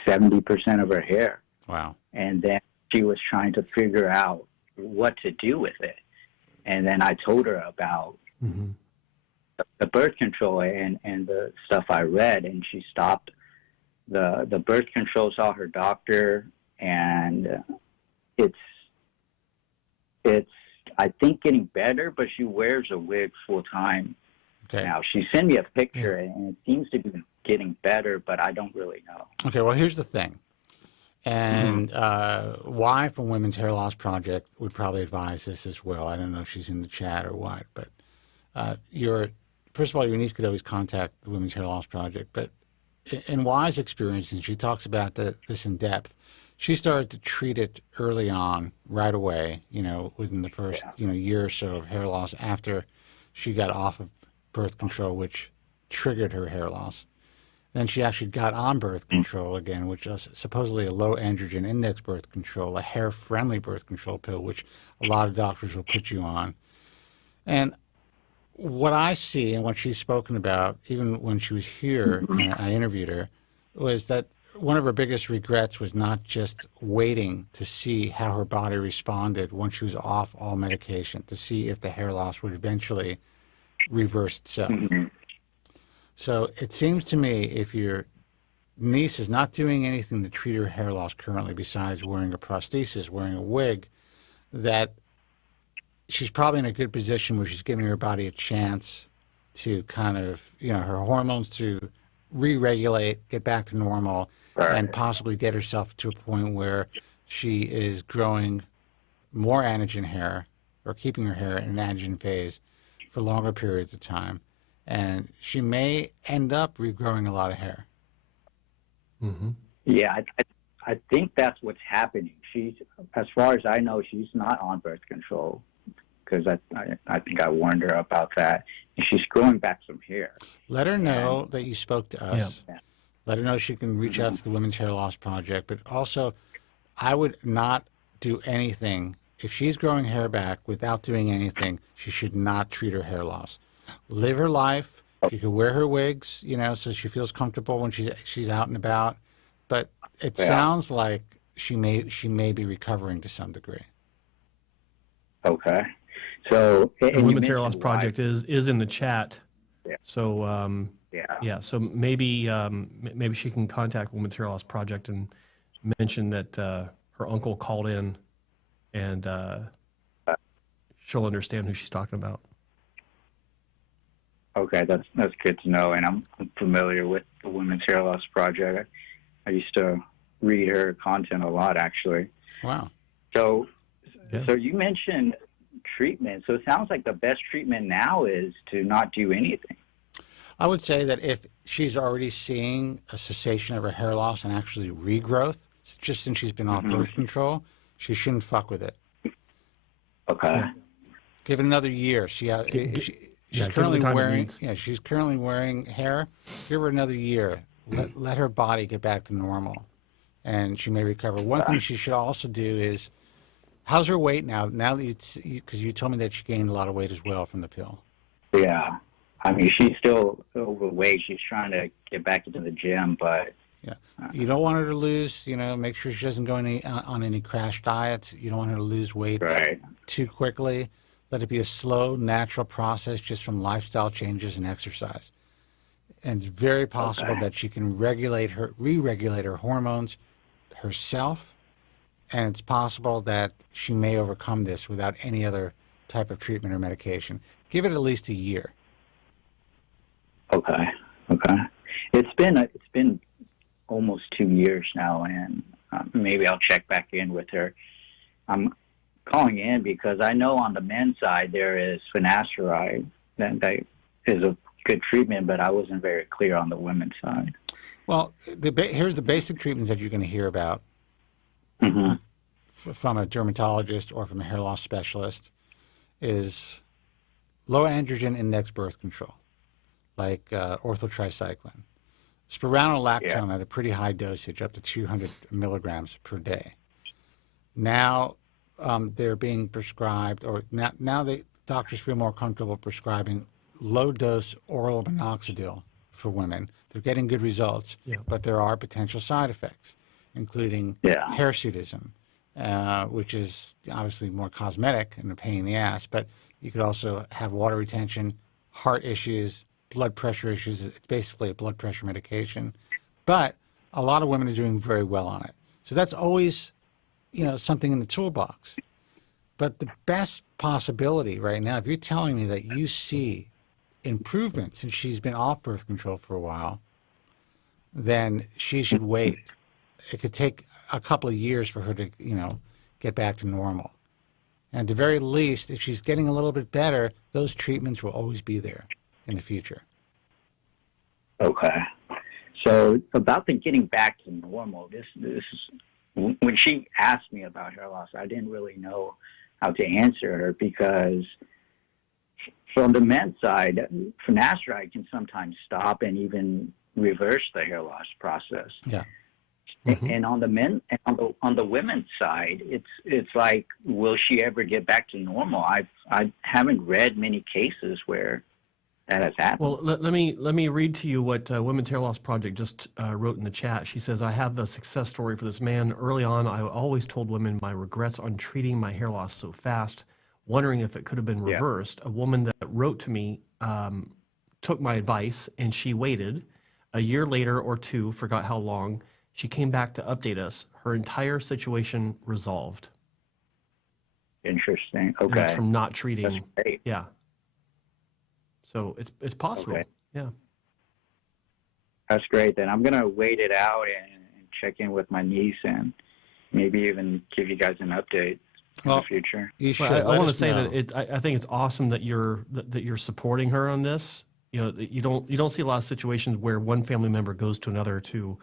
70% of her hair. Wow. And then she was trying to figure out what to do with it. And then I told her about the birth control and the stuff I read, and she stopped the birth control, saw her doctor, and it's I think getting better, but she wears a wig full time now. She sent me a picture, and it seems to be getting better, but I don't really know. Okay, well, here's the thing. And Y from Women's Hair Loss Project would probably advise this as well. I don't know if she's in the chat or what, but first of all, your niece could always contact the Women's Hair Loss Project. But in Y's experience, and she talks about this in depth, she started to treat it early on, right away, within the first year or so of hair loss after she got off of birth control, which triggered her hair loss. Then she actually got on birth control again, which is supposedly a low androgen index birth control, a hair-friendly birth control pill, which a lot of doctors will put you on. And what I see and what she's spoken about, even when she was here and I interviewed her, was that one of her biggest regrets was not just waiting to see how her body responded once she was off all medication, to see if the hair loss would eventually reverse itself. So it seems to me if your niece is not doing anything to treat her hair loss currently besides wearing a prosthesis, wearing a wig, that she's probably in a good position where she's giving her body a chance to kind of, her hormones to re-regulate, get back to normal, and possibly get herself to a point where she is growing more anagen hair or keeping her hair in an anagen phase for longer periods of time. And she may end up regrowing a lot of hair. Yeah, I think that's what's happening. She's, as far as I know, she's not on birth control because I think I warned her about that. And she's growing back some hair. Let her know that you spoke to us. Yeah. Let her know she can reach out to the Women's Hair Loss Project. But also, I would not do anything. If she's growing hair back without doing anything, she should not treat her hair loss. Live her life. She could wear her wigs, so she feels comfortable when she's out and about. But it sounds like she may be recovering to some degree. Okay. So the Women's Hair Loss Project is in the chat. Yeah. So so maybe she can contact Women's Hair Loss Project and mention that her uncle called in, and she'll understand who she's talking about. Okay, that's good to know, and I'm familiar with the Women's Hair Loss Project. I used to read her content a lot, actually. Wow. So you mentioned treatment. So it sounds like the best treatment now is to not do anything. I would say that if she's already seeing a cessation of her hair loss and actually regrowth, just since she's been off birth control, she shouldn't fuck with it. Okay. Give it another year. She's currently wearing she's currently wearing hair. Give her another year. Let her body get back to normal, and she may recover. One thing she should also do is, how's her weight now? Now that because you told me that she gained a lot of weight as well from the pill. Yeah, I mean she's still overweight. She's trying to get back into the gym, but you don't want her to lose. Make sure she doesn't go on any crash diets. You don't want her to lose weight too quickly. Let it be a slow, natural process just from lifestyle changes and exercise. And it's very possible that she can re-regulate her hormones herself, and it's possible that she may overcome this without any other type of treatment or medication. Give it at least a year. Okay. It's been almost 2 years now, and maybe I'll check back in with her. I'm calling in because I know on the men's side there is finasteride that is a good treatment, but I wasn't very clear on the women's side. Well, here's the basic treatments that you're going to hear about from a dermatologist or from a hair loss specialist is low androgen index birth control, like orthotricycline. Spironolactone at a pretty high dosage, up to 200 milligrams per day. Now, they're being prescribed, or now the doctors feel more comfortable prescribing low-dose oral minoxidil for women. They're getting good results, but there are potential side effects, including hirsutism, which is obviously more cosmetic and a pain in the ass, but you could also have water retention, heart issues, blood pressure issues. It's basically a blood pressure medication, but a lot of women are doing very well on it. So that's always something in the toolbox. But the best possibility right now, if you're telling me that you see improvement since she's been off birth control for a while, then she should wait. It could take a couple of years for her to, get back to normal. And at the very least, if she's getting a little bit better, those treatments will always be there in the future. Okay. So about the getting back to normal, this when she asked me about hair loss, I didn't really know how to answer her because from the men's side, finasteride can sometimes stop and even reverse the hair loss process. Yeah. Mm-hmm. And on the men, on the women's side, it's like, will she ever get back to normal? I haven't read many cases where that has happened. Well, let me read to you what Women's Hair Loss Project just wrote in the chat. She says, I have a success story for this man. Early on, I always told women my regrets on treating my hair loss so fast, wondering if it could have been reversed. A woman that wrote to me took my advice, and she waited. A year later or two, forgot how long, she came back to update us. Her entire situation resolved. Interesting. Okay. And that's from not treating. That's great. Yeah. So it's possible. Okay. Yeah. That's great. Then I'm going to wait it out and check in with my niece and maybe even give you guys an update in the future. You should. Well, I want to say that I think it's awesome that you're supporting her on this. You don't see a lot of situations where one family member goes to another to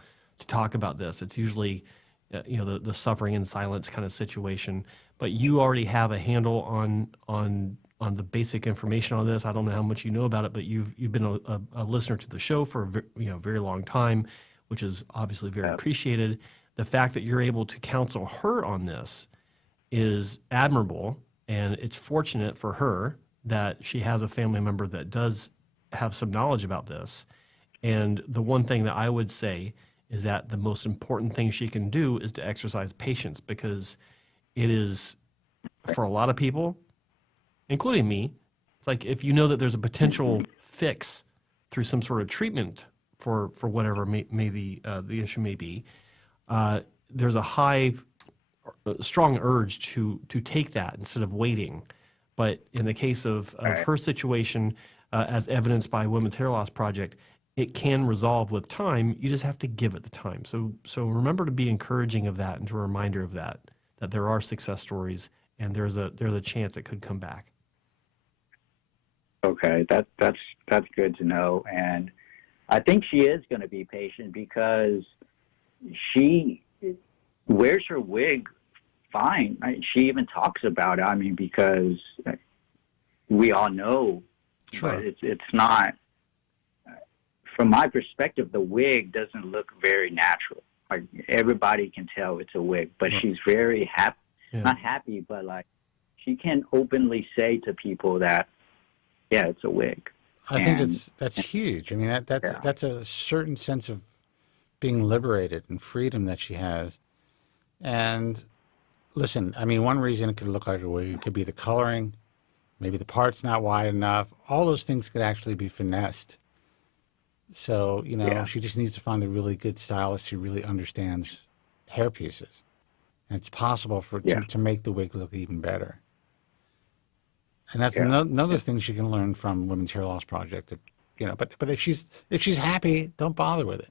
talk about this. It's usually the suffering in silence kind of situation. But you already have a handle on the basic information on this. I don't know how much you know about it, but you've been a listener to the show for a very long time, which is obviously very appreciated. The fact that you're able to counsel her on this is admirable, and it's fortunate for her that she has a family member that does have some knowledge about this. And the one thing that I would say is that the most important thing she can do is to exercise patience, because it is, for a lot of people, including me, it's like if you know that there's a potential fix through some sort of treatment for whatever the issue may be, there's a strong urge to take that instead of waiting. But in the case of her situation, as evidenced by Women's Hair Loss Project, it can resolve with time. You just have to give it the time. So remember to be encouraging of that and to a reminder of that there are success stories and there's a chance it could come back. Okay, that's good to know. And I think she is going to be patient because she wears her wig fine. She even talks about it. I mean, because we all know, sure. But it's not. From my perspective, the wig doesn't look very natural. Like everybody can tell it's a wig, but she's very happy. Yeah. Not happy, but like she can openly say to people that, yeah, it's a wig. I think that's huge. I mean, that's a certain sense of being liberated and freedom that she has. And listen, I mean, one reason it could look like a wig could be the coloring, maybe the part's not wide enough. All those things could actually be finessed. So, she just needs to find a really good stylist who really understands hair pieces. And it's possible to make the wig look even better. And that's another thing she can learn from Women's Hair Loss Project. But if she's happy, don't bother with it.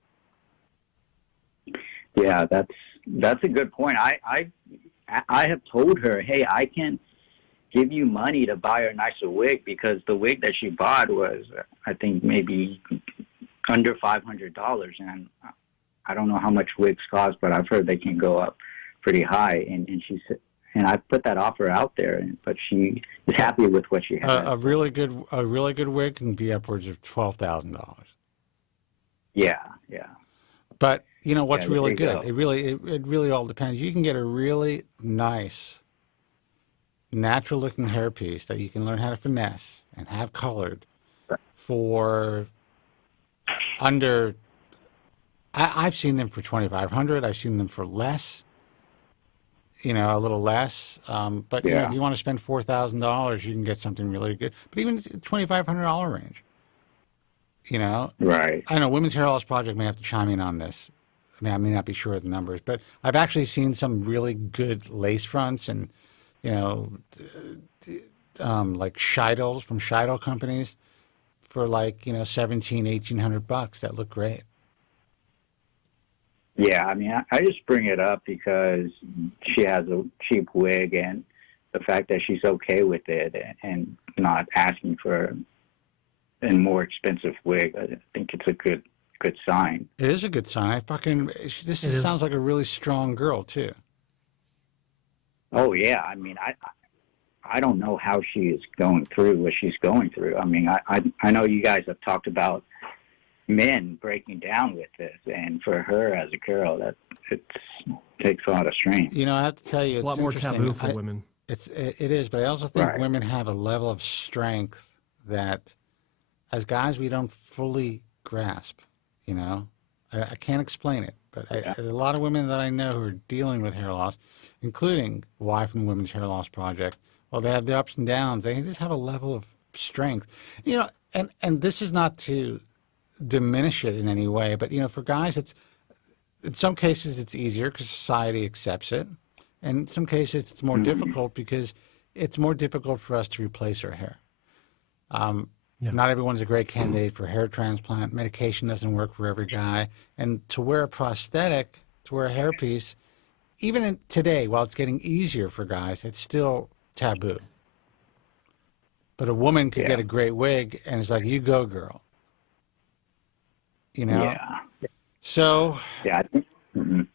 Yeah, that's a good point. I have told her, hey, I can give you money to buy her a nicer wig, because the wig that she bought was, I think, maybe under $500, and I don't know how much wigs cost, but I've heard they can go up pretty high. And she said, and I put that offer out there, but she is happy with what she has. A really good wig can be upwards of $12,000. Yeah. But what's really good? It really all depends. You can get a really nice, natural-looking hairpiece that you can learn how to finesse and have colored for under. I've seen them for $2,500. I've seen them for less. A little less. But if you want to spend $4,000, you can get something really good. But even $2,500 range. Right. I know Women's Hair Loss Project may have to chime in on this. I mean, I may not be sure of the numbers, but I've actually seen some really good lace fronts and, like Scheidels from Scheidel companies for like, $1,700, $1,800 that look great. Yeah, I mean, I just bring it up because she has a cheap wig, and the fact that she's okay with it and not asking for a more expensive wig, I think it's a good sign. It is a good sign. Sounds like a really strong girl too. Oh yeah, I mean, I don't know how she is going through what she's going through. I mean, I know you guys have talked about men breaking down with this, and for her as a girl, that it takes a lot of strength. You know, I have to tell you, it's a lot more taboo for women. It is, but I also think Right. women have a level of strength that, as guys, we don't fully grasp. You know, I can't explain it, but a lot of women that I know who are dealing with hair loss, including Wife and Women's Hair Loss Project, well, they have their ups and downs. They just have a level of strength. You know, and this is not to diminish it in any way, but you know, for guys, in some cases it's easier because society accepts it, and in some cases it's more difficult because it's more difficult for us to replace our hair. Not everyone's a great candidate for hair transplant. Medication doesn't work for every guy, and to wear a prosthetic, to wear a hairpiece, even today, while it's getting easier for guys, it's still taboo. But a woman could get a great wig, and it's like, you go, girl. You know? Yeah. So, yeah.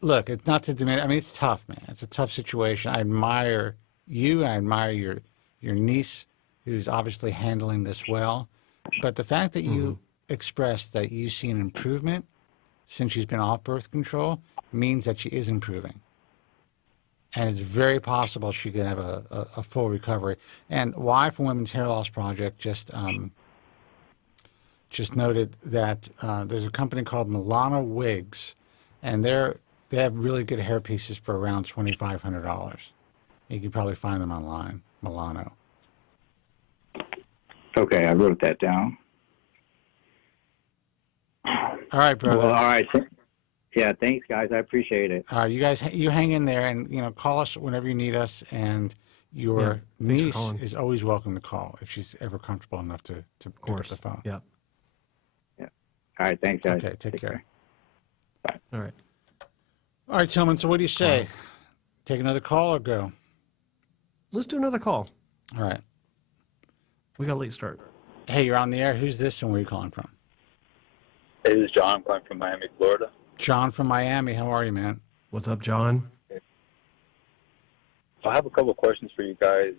Look, it's not to diminish. I mean, it's tough, man. It's a tough situation. I admire you. I admire your niece, who's obviously handling this well. But the fact that you expressed that you see an improvement since she's been off birth control means that she is improving. And it's very possible she could have a full recovery. And Wife and Women's Hair Loss Project just noted that there's a company called Milano Wigs, and they have really good hair pieces for around $2,500. You can probably find them online, Milano. Okay, I wrote that down. All right, brother. Well, all right. Yeah, thanks, guys. I appreciate it. You guys, you hang in there, and you know, call us whenever you need us. And your niece is always welcome to call if she's ever comfortable enough to pick up the phone. Yeah. Yeah. All right. Thanks, guys. Okay. Take care. Bye. All right. All right, Tillman. So, what do you say? Take another call or go? Let's do another call. All right. We got a late start. Hey, you're on the air. Who's this, and where are you calling from? Hey, this is John. I'm calling from Miami, Florida. John from Miami. How are you, man? What's up, John? So I have a couple of questions for you guys.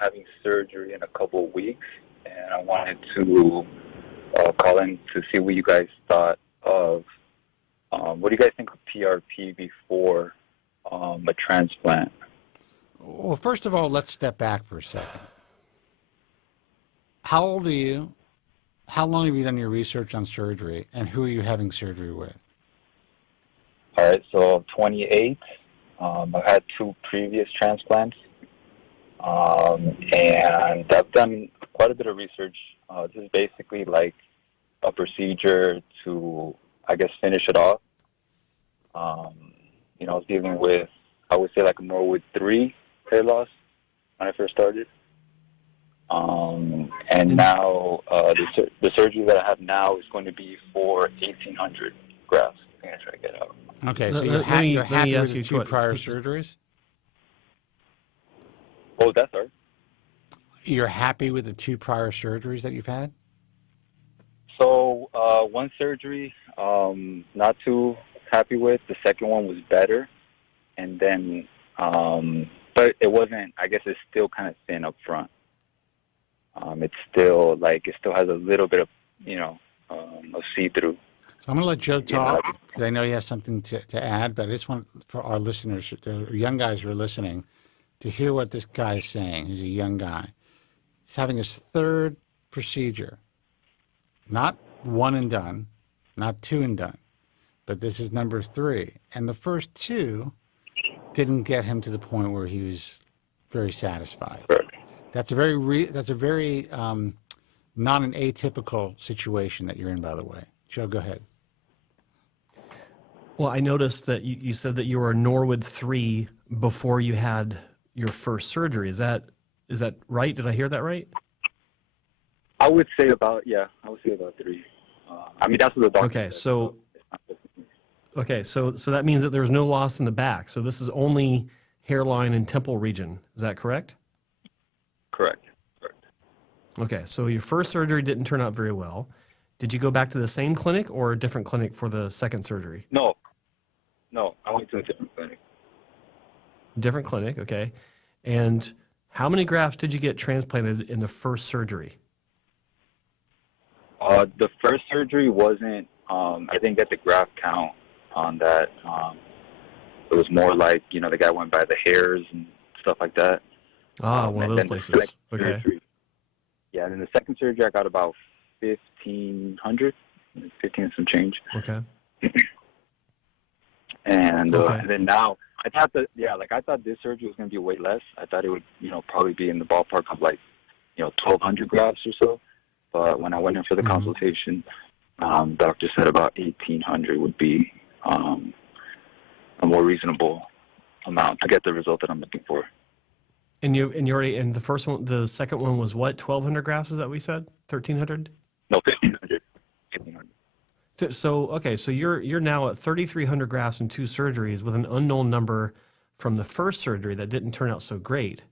Having surgery in a couple of weeks, and I wanted to call in to see what you guys thought of. What do you guys think of PRP before a transplant? Well, first of all, let's step back for a second. How old are you? How long have you done your research on surgery, and who are you having surgery with? All right, so I'm 28. I've had 2 previous transplants, and I've done quite a bit of research. This is basically like a procedure to, I guess, finish it off. You know, I was dealing with, I would say, like a Norwood 3 hair loss when I first started. And now the surgery that I have now is going to be for 1,800 grafts. I'm going to try to get out. Okay, so you're happy with the 2 prior surgeries? Oh, that's all right. You're happy with the 2 prior surgeries that you've had? So one surgery, not too happy with. The second one was better. And then, but it wasn't, I guess it's still kind of thin up front. It's still like, it still has a little bit of, you know, of see-through. So I'm going to let Joe talk, because I know he has something to add, but I just want for our listeners, the young guys who are listening, to hear what this guy is saying. He's a young guy. He's having his 3rd procedure. Not 1 and done, not 2 and done, but this is number 3. And the first 2 didn't get him to the point where he was very satisfied. That's a very not an atypical situation that you're in, by the way. Joe, go ahead. Well, I noticed that you said that you were a Norwood 3 before you had your first surgery. Is that right? Did I hear that right? I would say about 3. I mean, that's what the doctor said. Okay, so Okay, so that means that there's no loss in the back. So this is only hairline and temple region. Is that correct? Correct. Okay, so your first surgery didn't turn out very well. Did you go back to the same clinic or a different clinic for the second surgery? No, I went to a different clinic. Different clinic, okay. And how many grafts did you get transplanted in the first surgery? The first surgery wasn't, I didn't get the graft count on that. It was more like, the guy went by the hairs and stuff like that. One of those places. Okay. Yeah, and then the second surgery, I got about 1,500, 15 and some change. Okay. And then now, I thought this surgery was going to be way less. I thought it would, probably be in the ballpark of 1,200 grafts or so. But when I went in for the consultation, doctor said about 1,800 would be a more reasonable amount to get the result that I'm looking for. And you already, and the second one was what? 1,200 grafts? Is that what we said? 1,300? No, 1,500. 1,500. So you're now at 3,300 grafts in 2 surgeries with an unknown number from the first surgery that didn't turn out so great.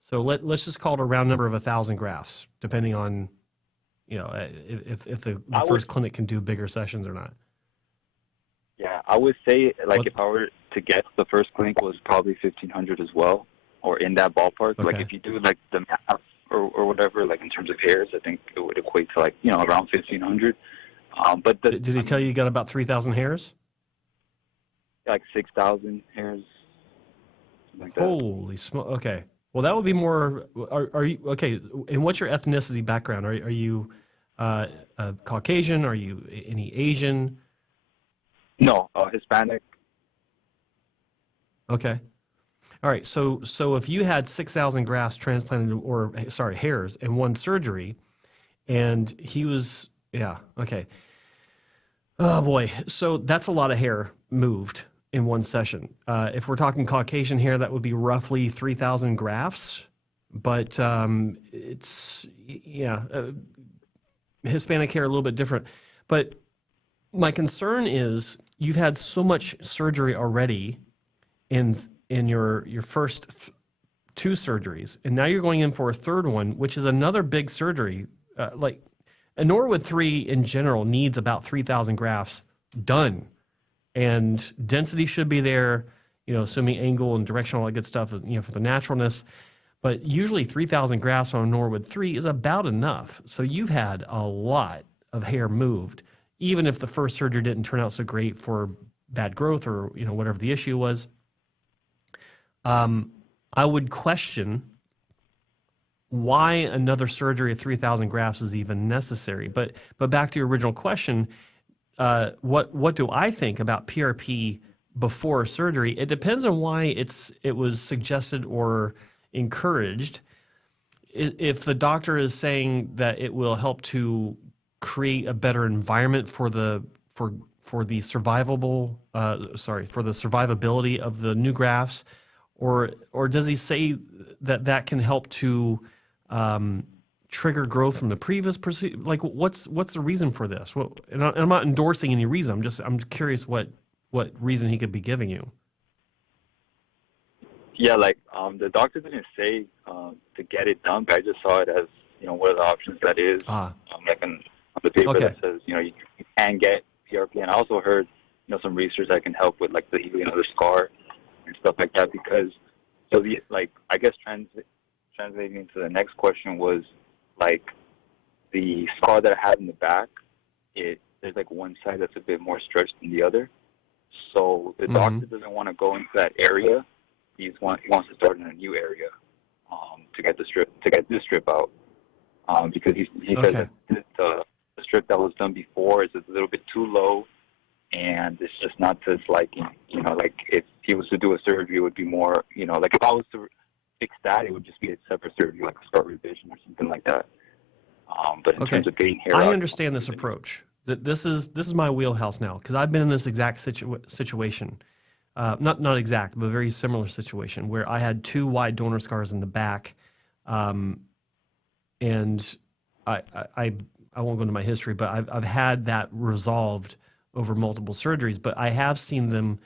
So let's just call it a round number of 1,000 grafts, depending on, if the first clinic can do bigger sessions or not. Yeah, I would say if I were to guess, the first clinic was probably 1,500 as well, or in that ballpark. Okay. If you do the math or whatever, in terms of hairs, I think it would equate to around 1,500. But did he tell you got about 3,000 hairs? 6,000 hairs. Like that. Holy smoke! Okay, well that would be more. Are you okay? And what's your ethnicity background? Are you Caucasian? Are you any Asian? No, Hispanic. Okay. All right. So if you had 6,000 grafts transplanted, hairs in one surgery, and he was, okay. Oh boy. So that's a lot of hair moved in one session. If we're talking Caucasian hair, that would be roughly 3,000 grafts. But it's Hispanic hair a little bit different. But my concern is you've had so much surgery already in your first 2 surgeries, and now you're going in for a third one, which is another big surgery. A Norwood 3 in general needs about 3,000 grafts done, and density should be there, assuming angle and direction, all that good stuff, for the naturalness. But usually 3,000 grafts on a Norwood 3 is about enough. So you've had a lot of hair moved, even if the first surgery didn't turn out so great for bad growth or whatever the issue was. I would question why another surgery of 3,000 grafts is even necessary. But back to your original question, what do I think about PRP before surgery? It depends on why it was suggested or encouraged. If the doctor is saying that it will help to create a better environment for the survivability of the new grafts, or does he say that can help to trigger growth from the previous procedure? What's the reason for this? And I'm not endorsing any reason. I'm curious what reason he could be giving you. Yeah, the doctor didn't say to get it done, but I just saw it as what are the options that is. On the paper that says you can get PRP, and I also heard some research that can help with the healing of the scar and stuff like that. Because I guess translating into the next question was the scar that I had in the back. There's one side that's a bit more stretched than the other, so the doctor doesn't want to go into that area. He wants to start in a new area to get this strip out because he says that the strip that was done before is a little bit too low, and it's just not to his liking. If he was to do a surgery, it would be more, if I was to fix that, it would just be a separate surgery, like a scar revision or something like that. But in terms of getting hair I out, understand this approach. This is my wheelhouse now, because I've been in this exact situation. Not exact, but a very similar situation where I had 2 wide donor scars in the back, and I won't go into my history, but I've had that resolved over multiple surgeries, but I have seen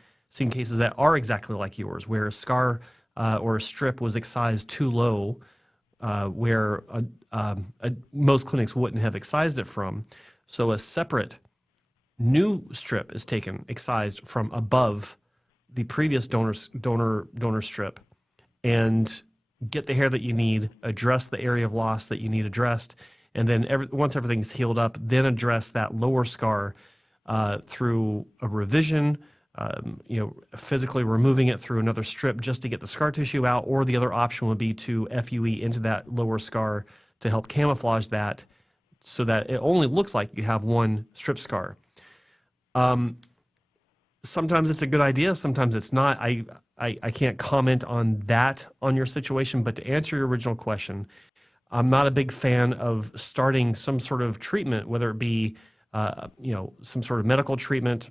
cases that are exactly like yours, where a scar or a strip was excised too low, where most clinics wouldn't have excised it from. So a separate new strip is taken, excised from above the previous donor strip, and get the hair that you need, address the area of loss that you need addressed, and then once everything's healed up, then address that lower scar through a revision, physically removing it through another strip just to get the scar tissue out, or the other option would be to FUE into that lower scar to help camouflage that so that it only looks like you have one strip scar. Sometimes it's a good idea, sometimes it's not. I can't comment on that on your situation, but to answer your original question, I'm not a big fan of starting some sort of treatment, whether it be some sort of medical treatment,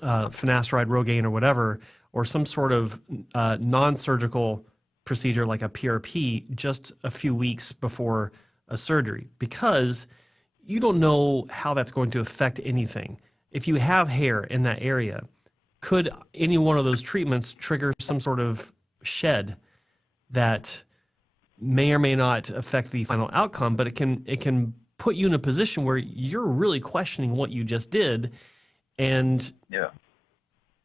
finasteride, Rogaine, or whatever, or some sort of non-surgical procedure like a PRP just a few weeks before a surgery, because you don't know how that's going to affect anything. If you have hair in that area, could any one of those treatments trigger some sort of shed that may or may not affect the final outcome, but it can put you in a position where you're really questioning what you just did and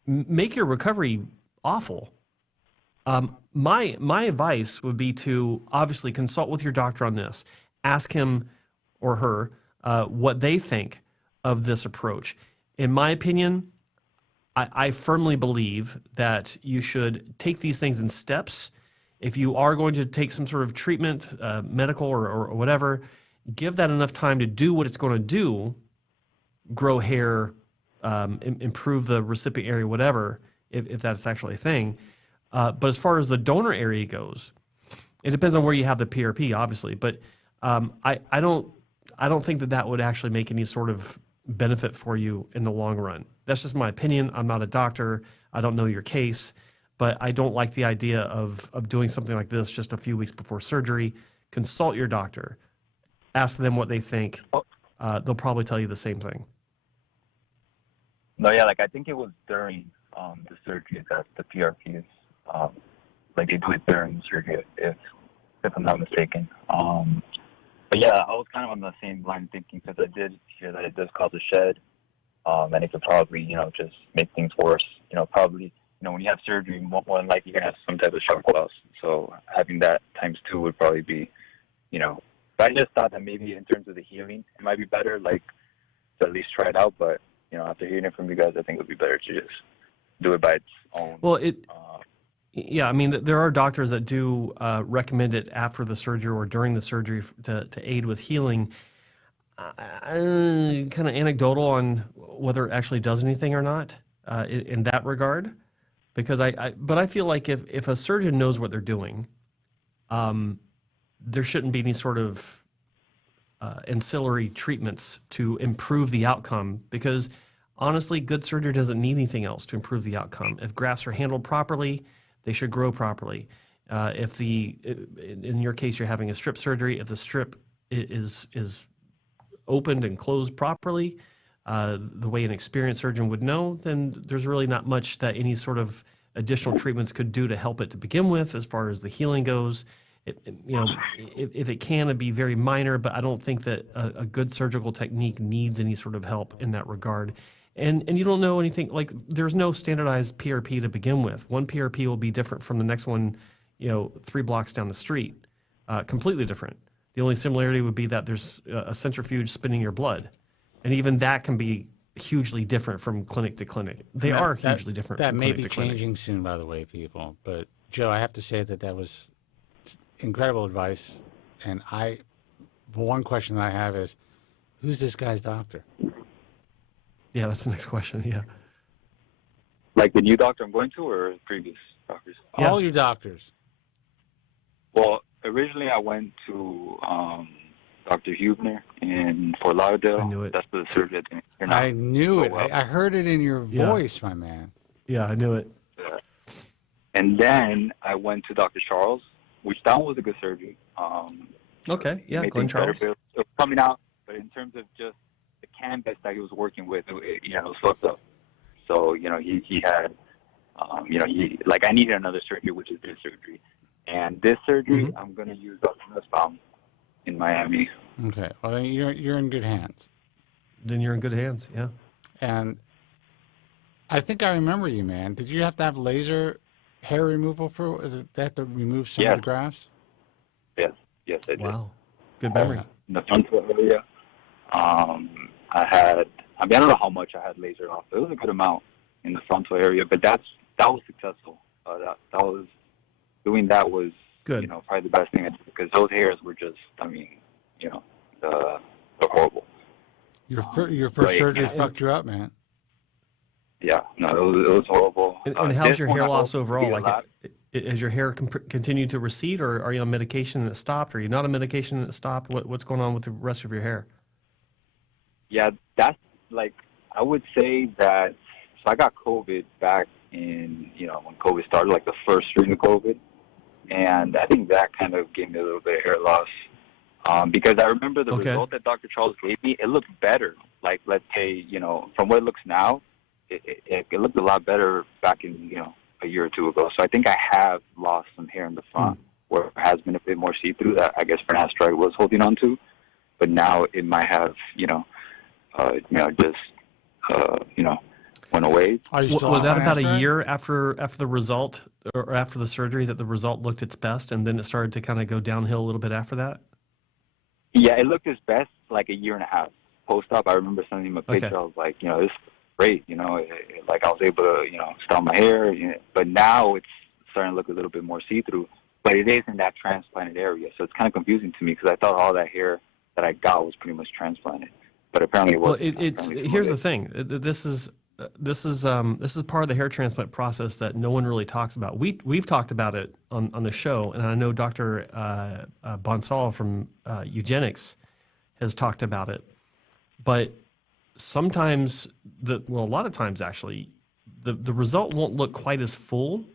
make your recovery awful. My advice would be to obviously consult with your doctor on this. Ask him or her what they think of this approach. In my opinion, I firmly believe that you should take these things in steps. If you are going to take some sort of treatment, medical or whatever, give that enough time to do what it's going to do, grow hair, improve the recipient area, whatever, if that's actually a thing. But as far as the donor area goes, it depends on where you have the PRP, obviously. But I don't think that would actually make any sort of benefit for you in the long run. That's just my opinion. I'm not a doctor. I don't know your case, but I don't like the idea of doing something like this just a few weeks before surgery. Consult your doctor. Ask them what they think. They'll probably tell you the same thing. No, yeah, I think it was during the surgery that the PRPs, they do it during surgery, if I'm not mistaken. But yeah, I was kind of on the same line thinking, because I did hear that it does cause a shed, and it could probably, just make things worse. Probably, when you have surgery, more than likely you're going to have some type of shock loss. So having that times 2 would probably be, but I just thought that maybe in terms of the healing, it might be better, to at least try it out. But, after hearing it from you guys, I think it would be better to just do it by its own. Well, yeah, I mean, there are doctors that do recommend it after the surgery or during the surgery to aid with healing. Kind of anecdotal on whether it actually does anything or not in that regard, because but I feel like if a surgeon knows what they're doing, there shouldn't be any sort of ancillary treatments to improve the outcome, because honestly, good surgery doesn't need anything else to improve the outcome. If grafts are handled properly, they should grow properly. In your case, you're having a strip surgery. If the strip is opened and closed properly, the way an experienced surgeon would know, then there's really not much that any sort of additional treatments could do to help it to begin with, as far as the healing goes. If it can, it'd be very minor, but I don't think that a good surgical technique needs any sort of help in that regard. And you don't know anything, there's no standardized PRP to begin with. One PRP will be different from the next one, 3 blocks down the street, completely different. The only similarity would be that there's a centrifuge spinning your blood. And even that can be hugely different from clinic to clinic. They are hugely different from clinic to clinic. That may be changing soon, by the way, people. But, Joe, I have to say that was incredible advice. And the one question that I have is, who's this guy's doctor? Yeah, that's the next question, yeah. Like the new doctor I'm going to, or previous doctors? All your doctors. Well, originally I went to Dr. Hubner in Fort Lauderdale. I knew it. That's the surgery I knew it. I heard it in your voice, my man. Yeah, I knew it. And then I went to Dr. Charles, which that was a good surgery. Okay, yeah, Glenn Charles. It was coming out, but in terms of just the canvas that he was working with, you know, was fucked up. So, you know, he had, you know, I needed another surgery, which is this surgery. And this surgery, I'm going to use the Transplant in Miami. Okay. Well, then you're in good hands. Then you're in good hands, yeah. And I think I remember you, man. Did you have to have laser hair removal for? They have to remove some of the grafts? Yes, I did. Wow. Good memory. In the frontal area, I don't know how much I had lasered off. It was a good amount in the frontal area, but that was successful. Doing that was good. You know, probably the best thing I did, because those hairs were just, I mean, you know, they're horrible. Your first surgery fucked you up, man. Yeah, no, it was horrible. And how's your hair loss overall? Like, has your hair continued to recede, or are you on medication and it stopped? Or are you not on medication and it stopped? What's going on with the rest of your hair? Yeah, that's like, I would say that, so I got COVID back in, you know, when COVID started, like the first strain of COVID. And I think that kind of gave me a little bit of hair loss. Because I remember the result that Dr. Charles gave me, it looked better. Like, let's say, you know, from what it looks now, it looked a lot better back in, you know, a year or two ago. So I think I have lost some hair in the front where it has been a bit more see-through that I guess finasteride was holding on to. But now it might have, went away. Was that about a year after the result, or after the surgery, that the result looked its best, and then it started to kind of go downhill a little bit after that? Yeah, it looked its best like a year and a half post-op. I remember sending him a picture. I was like, you know, this is great. You know, like I was able to, you know, style my hair. You know, but now it's starting to look a little bit more see-through. But it is in that transplanted area, so it's kind of confusing to me, because I thought all that hair that I got was pretty much transplanted, but apparently it wasn't. Well, here's the thing. This is part of the hair transplant process that no one really talks about. We've talked about it on the show, and I know Dr. Bonsall from Eugenics has talked about it. But sometimes, a lot of times actually, the result won't look quite as full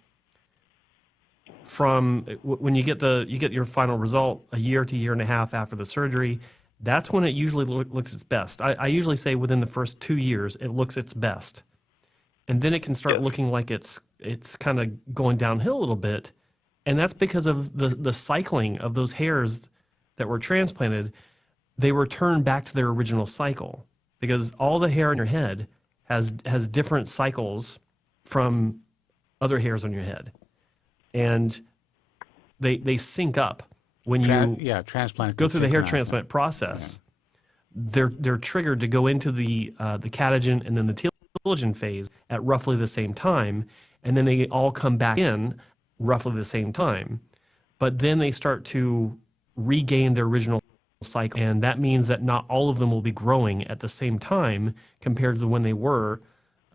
from when you get your final result a year to year and a half after the surgery. That's when it usually looks its best. I usually say within the first 2 years, it looks its best. And then it can start looking like it's kind of going downhill a little bit. And that's because of the cycling of those hairs that were transplanted. They return back to their original cycle, because all the hair on your head has different cycles from other hairs on your head. And they sync up. When you transplant go through the hair transplant process, they're triggered to go into the catagen and then the telogen phase at roughly the same time, and then they all come back in roughly the same time. But then they start to regain their original cycle, and that means that not all of them will be growing at the same time compared to when they were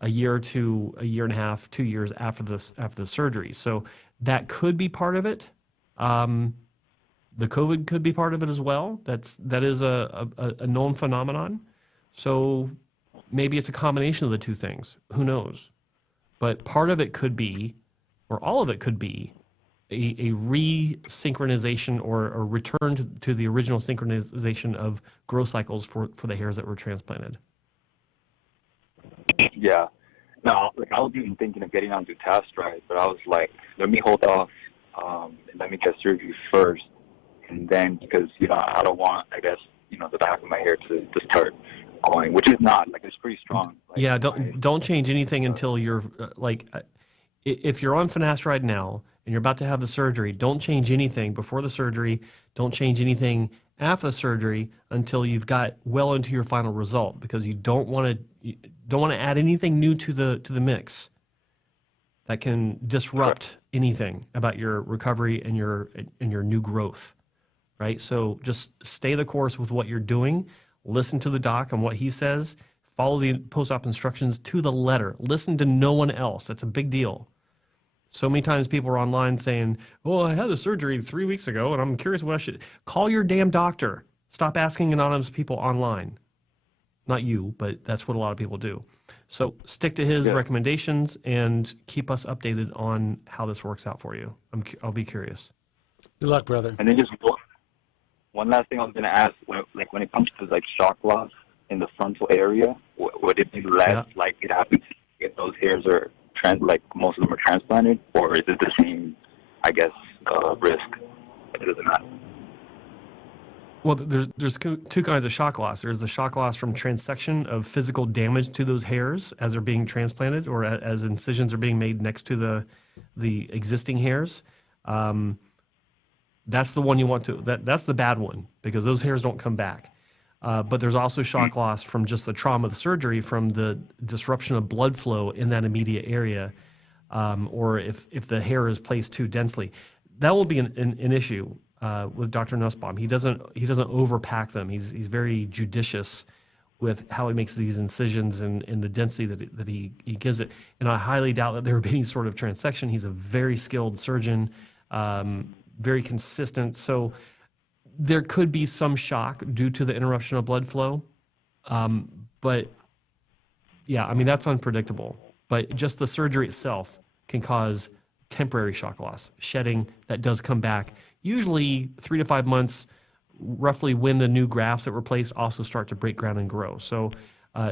a year to a year and a half, 2 years after the surgery. So that could be part of it. The COVID could be part of it as well. That is a known phenomenon. So maybe it's a combination of the two things. Who knows? But part of it could be, or all of it could be, a re-synchronization or a return to the original synchronization of growth cycles for the hairs that were transplanted. Yeah. No, like I was even thinking of getting onto finasteride, but I was like, let me hold off and let me get surgery first. And then, because, you know, I don't want, I guess, you know, the back of my hair to start going, which is not, like, it's pretty strong. Like, yeah, don't change anything until you're, if you're on finasteride now and you're about to have the surgery, don't change anything before the surgery. Don't change anything after the surgery until you've got well into your final result, because you don't want to add anything new to the mix that can disrupt anything about your recovery and your new growth. Right? So just stay the course with what you're doing. Listen to the doc on what he says. Follow the post-op instructions to the letter. Listen to no one else. That's a big deal. So many times people are online saying, "Oh, I had a surgery 3 weeks ago, and I'm curious what I should..." Call your damn doctor. Stop asking anonymous people online. Not you, but that's what a lot of people do. So stick to his recommendations and keep us updated on how this works out for you. I'll be curious. Good luck, brother. And then just one last thing I was going to ask, when it comes to like shock loss, in the frontal area, would it be less like it happens if those hairs are like most of them are transplanted, or is it the same, I guess, risk? It doesn't matter. Well, there's two kinds of shock loss. There's the shock loss from transection of physical damage to those hairs as they're being transplanted or as incisions are being made next to the existing hairs. That's the one you want to. That's the bad one because those hairs don't come back. But there's also shock loss from just the trauma of the surgery, from the disruption of blood flow in that immediate area, or if the hair is placed too densely. That will be an issue with Dr. Nussbaum. He doesn't overpack them. He's very judicious with how he makes these incisions and the density that he gives it. And I highly doubt that there would be any sort of transection. He's a very skilled surgeon, very consistent. So there could be some shock due to the interruption of blood flow. But yeah, I mean, that's unpredictable. But just the surgery itself can cause temporary shock loss, shedding that does come back. Usually 3 to 5 months, roughly when the new grafts that were placed also start to break ground and grow. So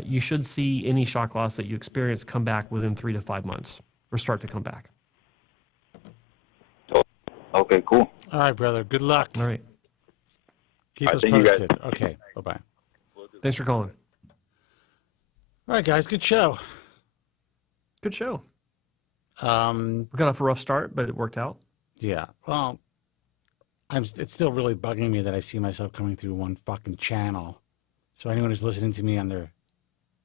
you should see any shock loss that you experience come back within 3 to 5 months or start to come back. Okay, cool. All right, brother. Good luck. All right. Keep us posted. Okay, bye-bye. Thanks for calling. All right, guys. Good show. Good show. We got off a rough start, but it worked out. Yeah. Well, it's still really bugging me that I see myself coming through one fucking channel. So anyone who's listening to me on their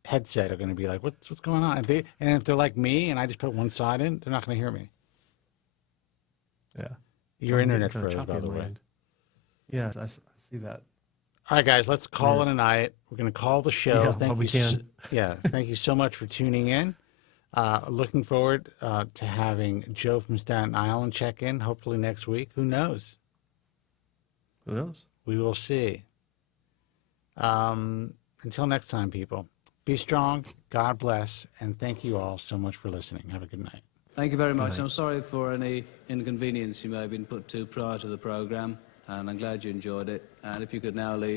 headset are going to be like, what's going on? And if they're like me and I just put one side in, they're not going to hear me. Yeah. Your internet froze, by the way. Yeah, I see that. All right, guys, let's call it a night. We're going to call the show. Yeah, thank we can. Thank you so much for tuning in. Looking forward to having Joe from Staten Island check in, hopefully next week. Who knows? Who knows? We will see. Until next time, people, be strong, God bless, and thank you all so much for listening. Have a good night. Thank you very much. I'm sorry for any inconvenience you may have been put to prior to the program, and I'm glad you enjoyed it. And if you could now leave.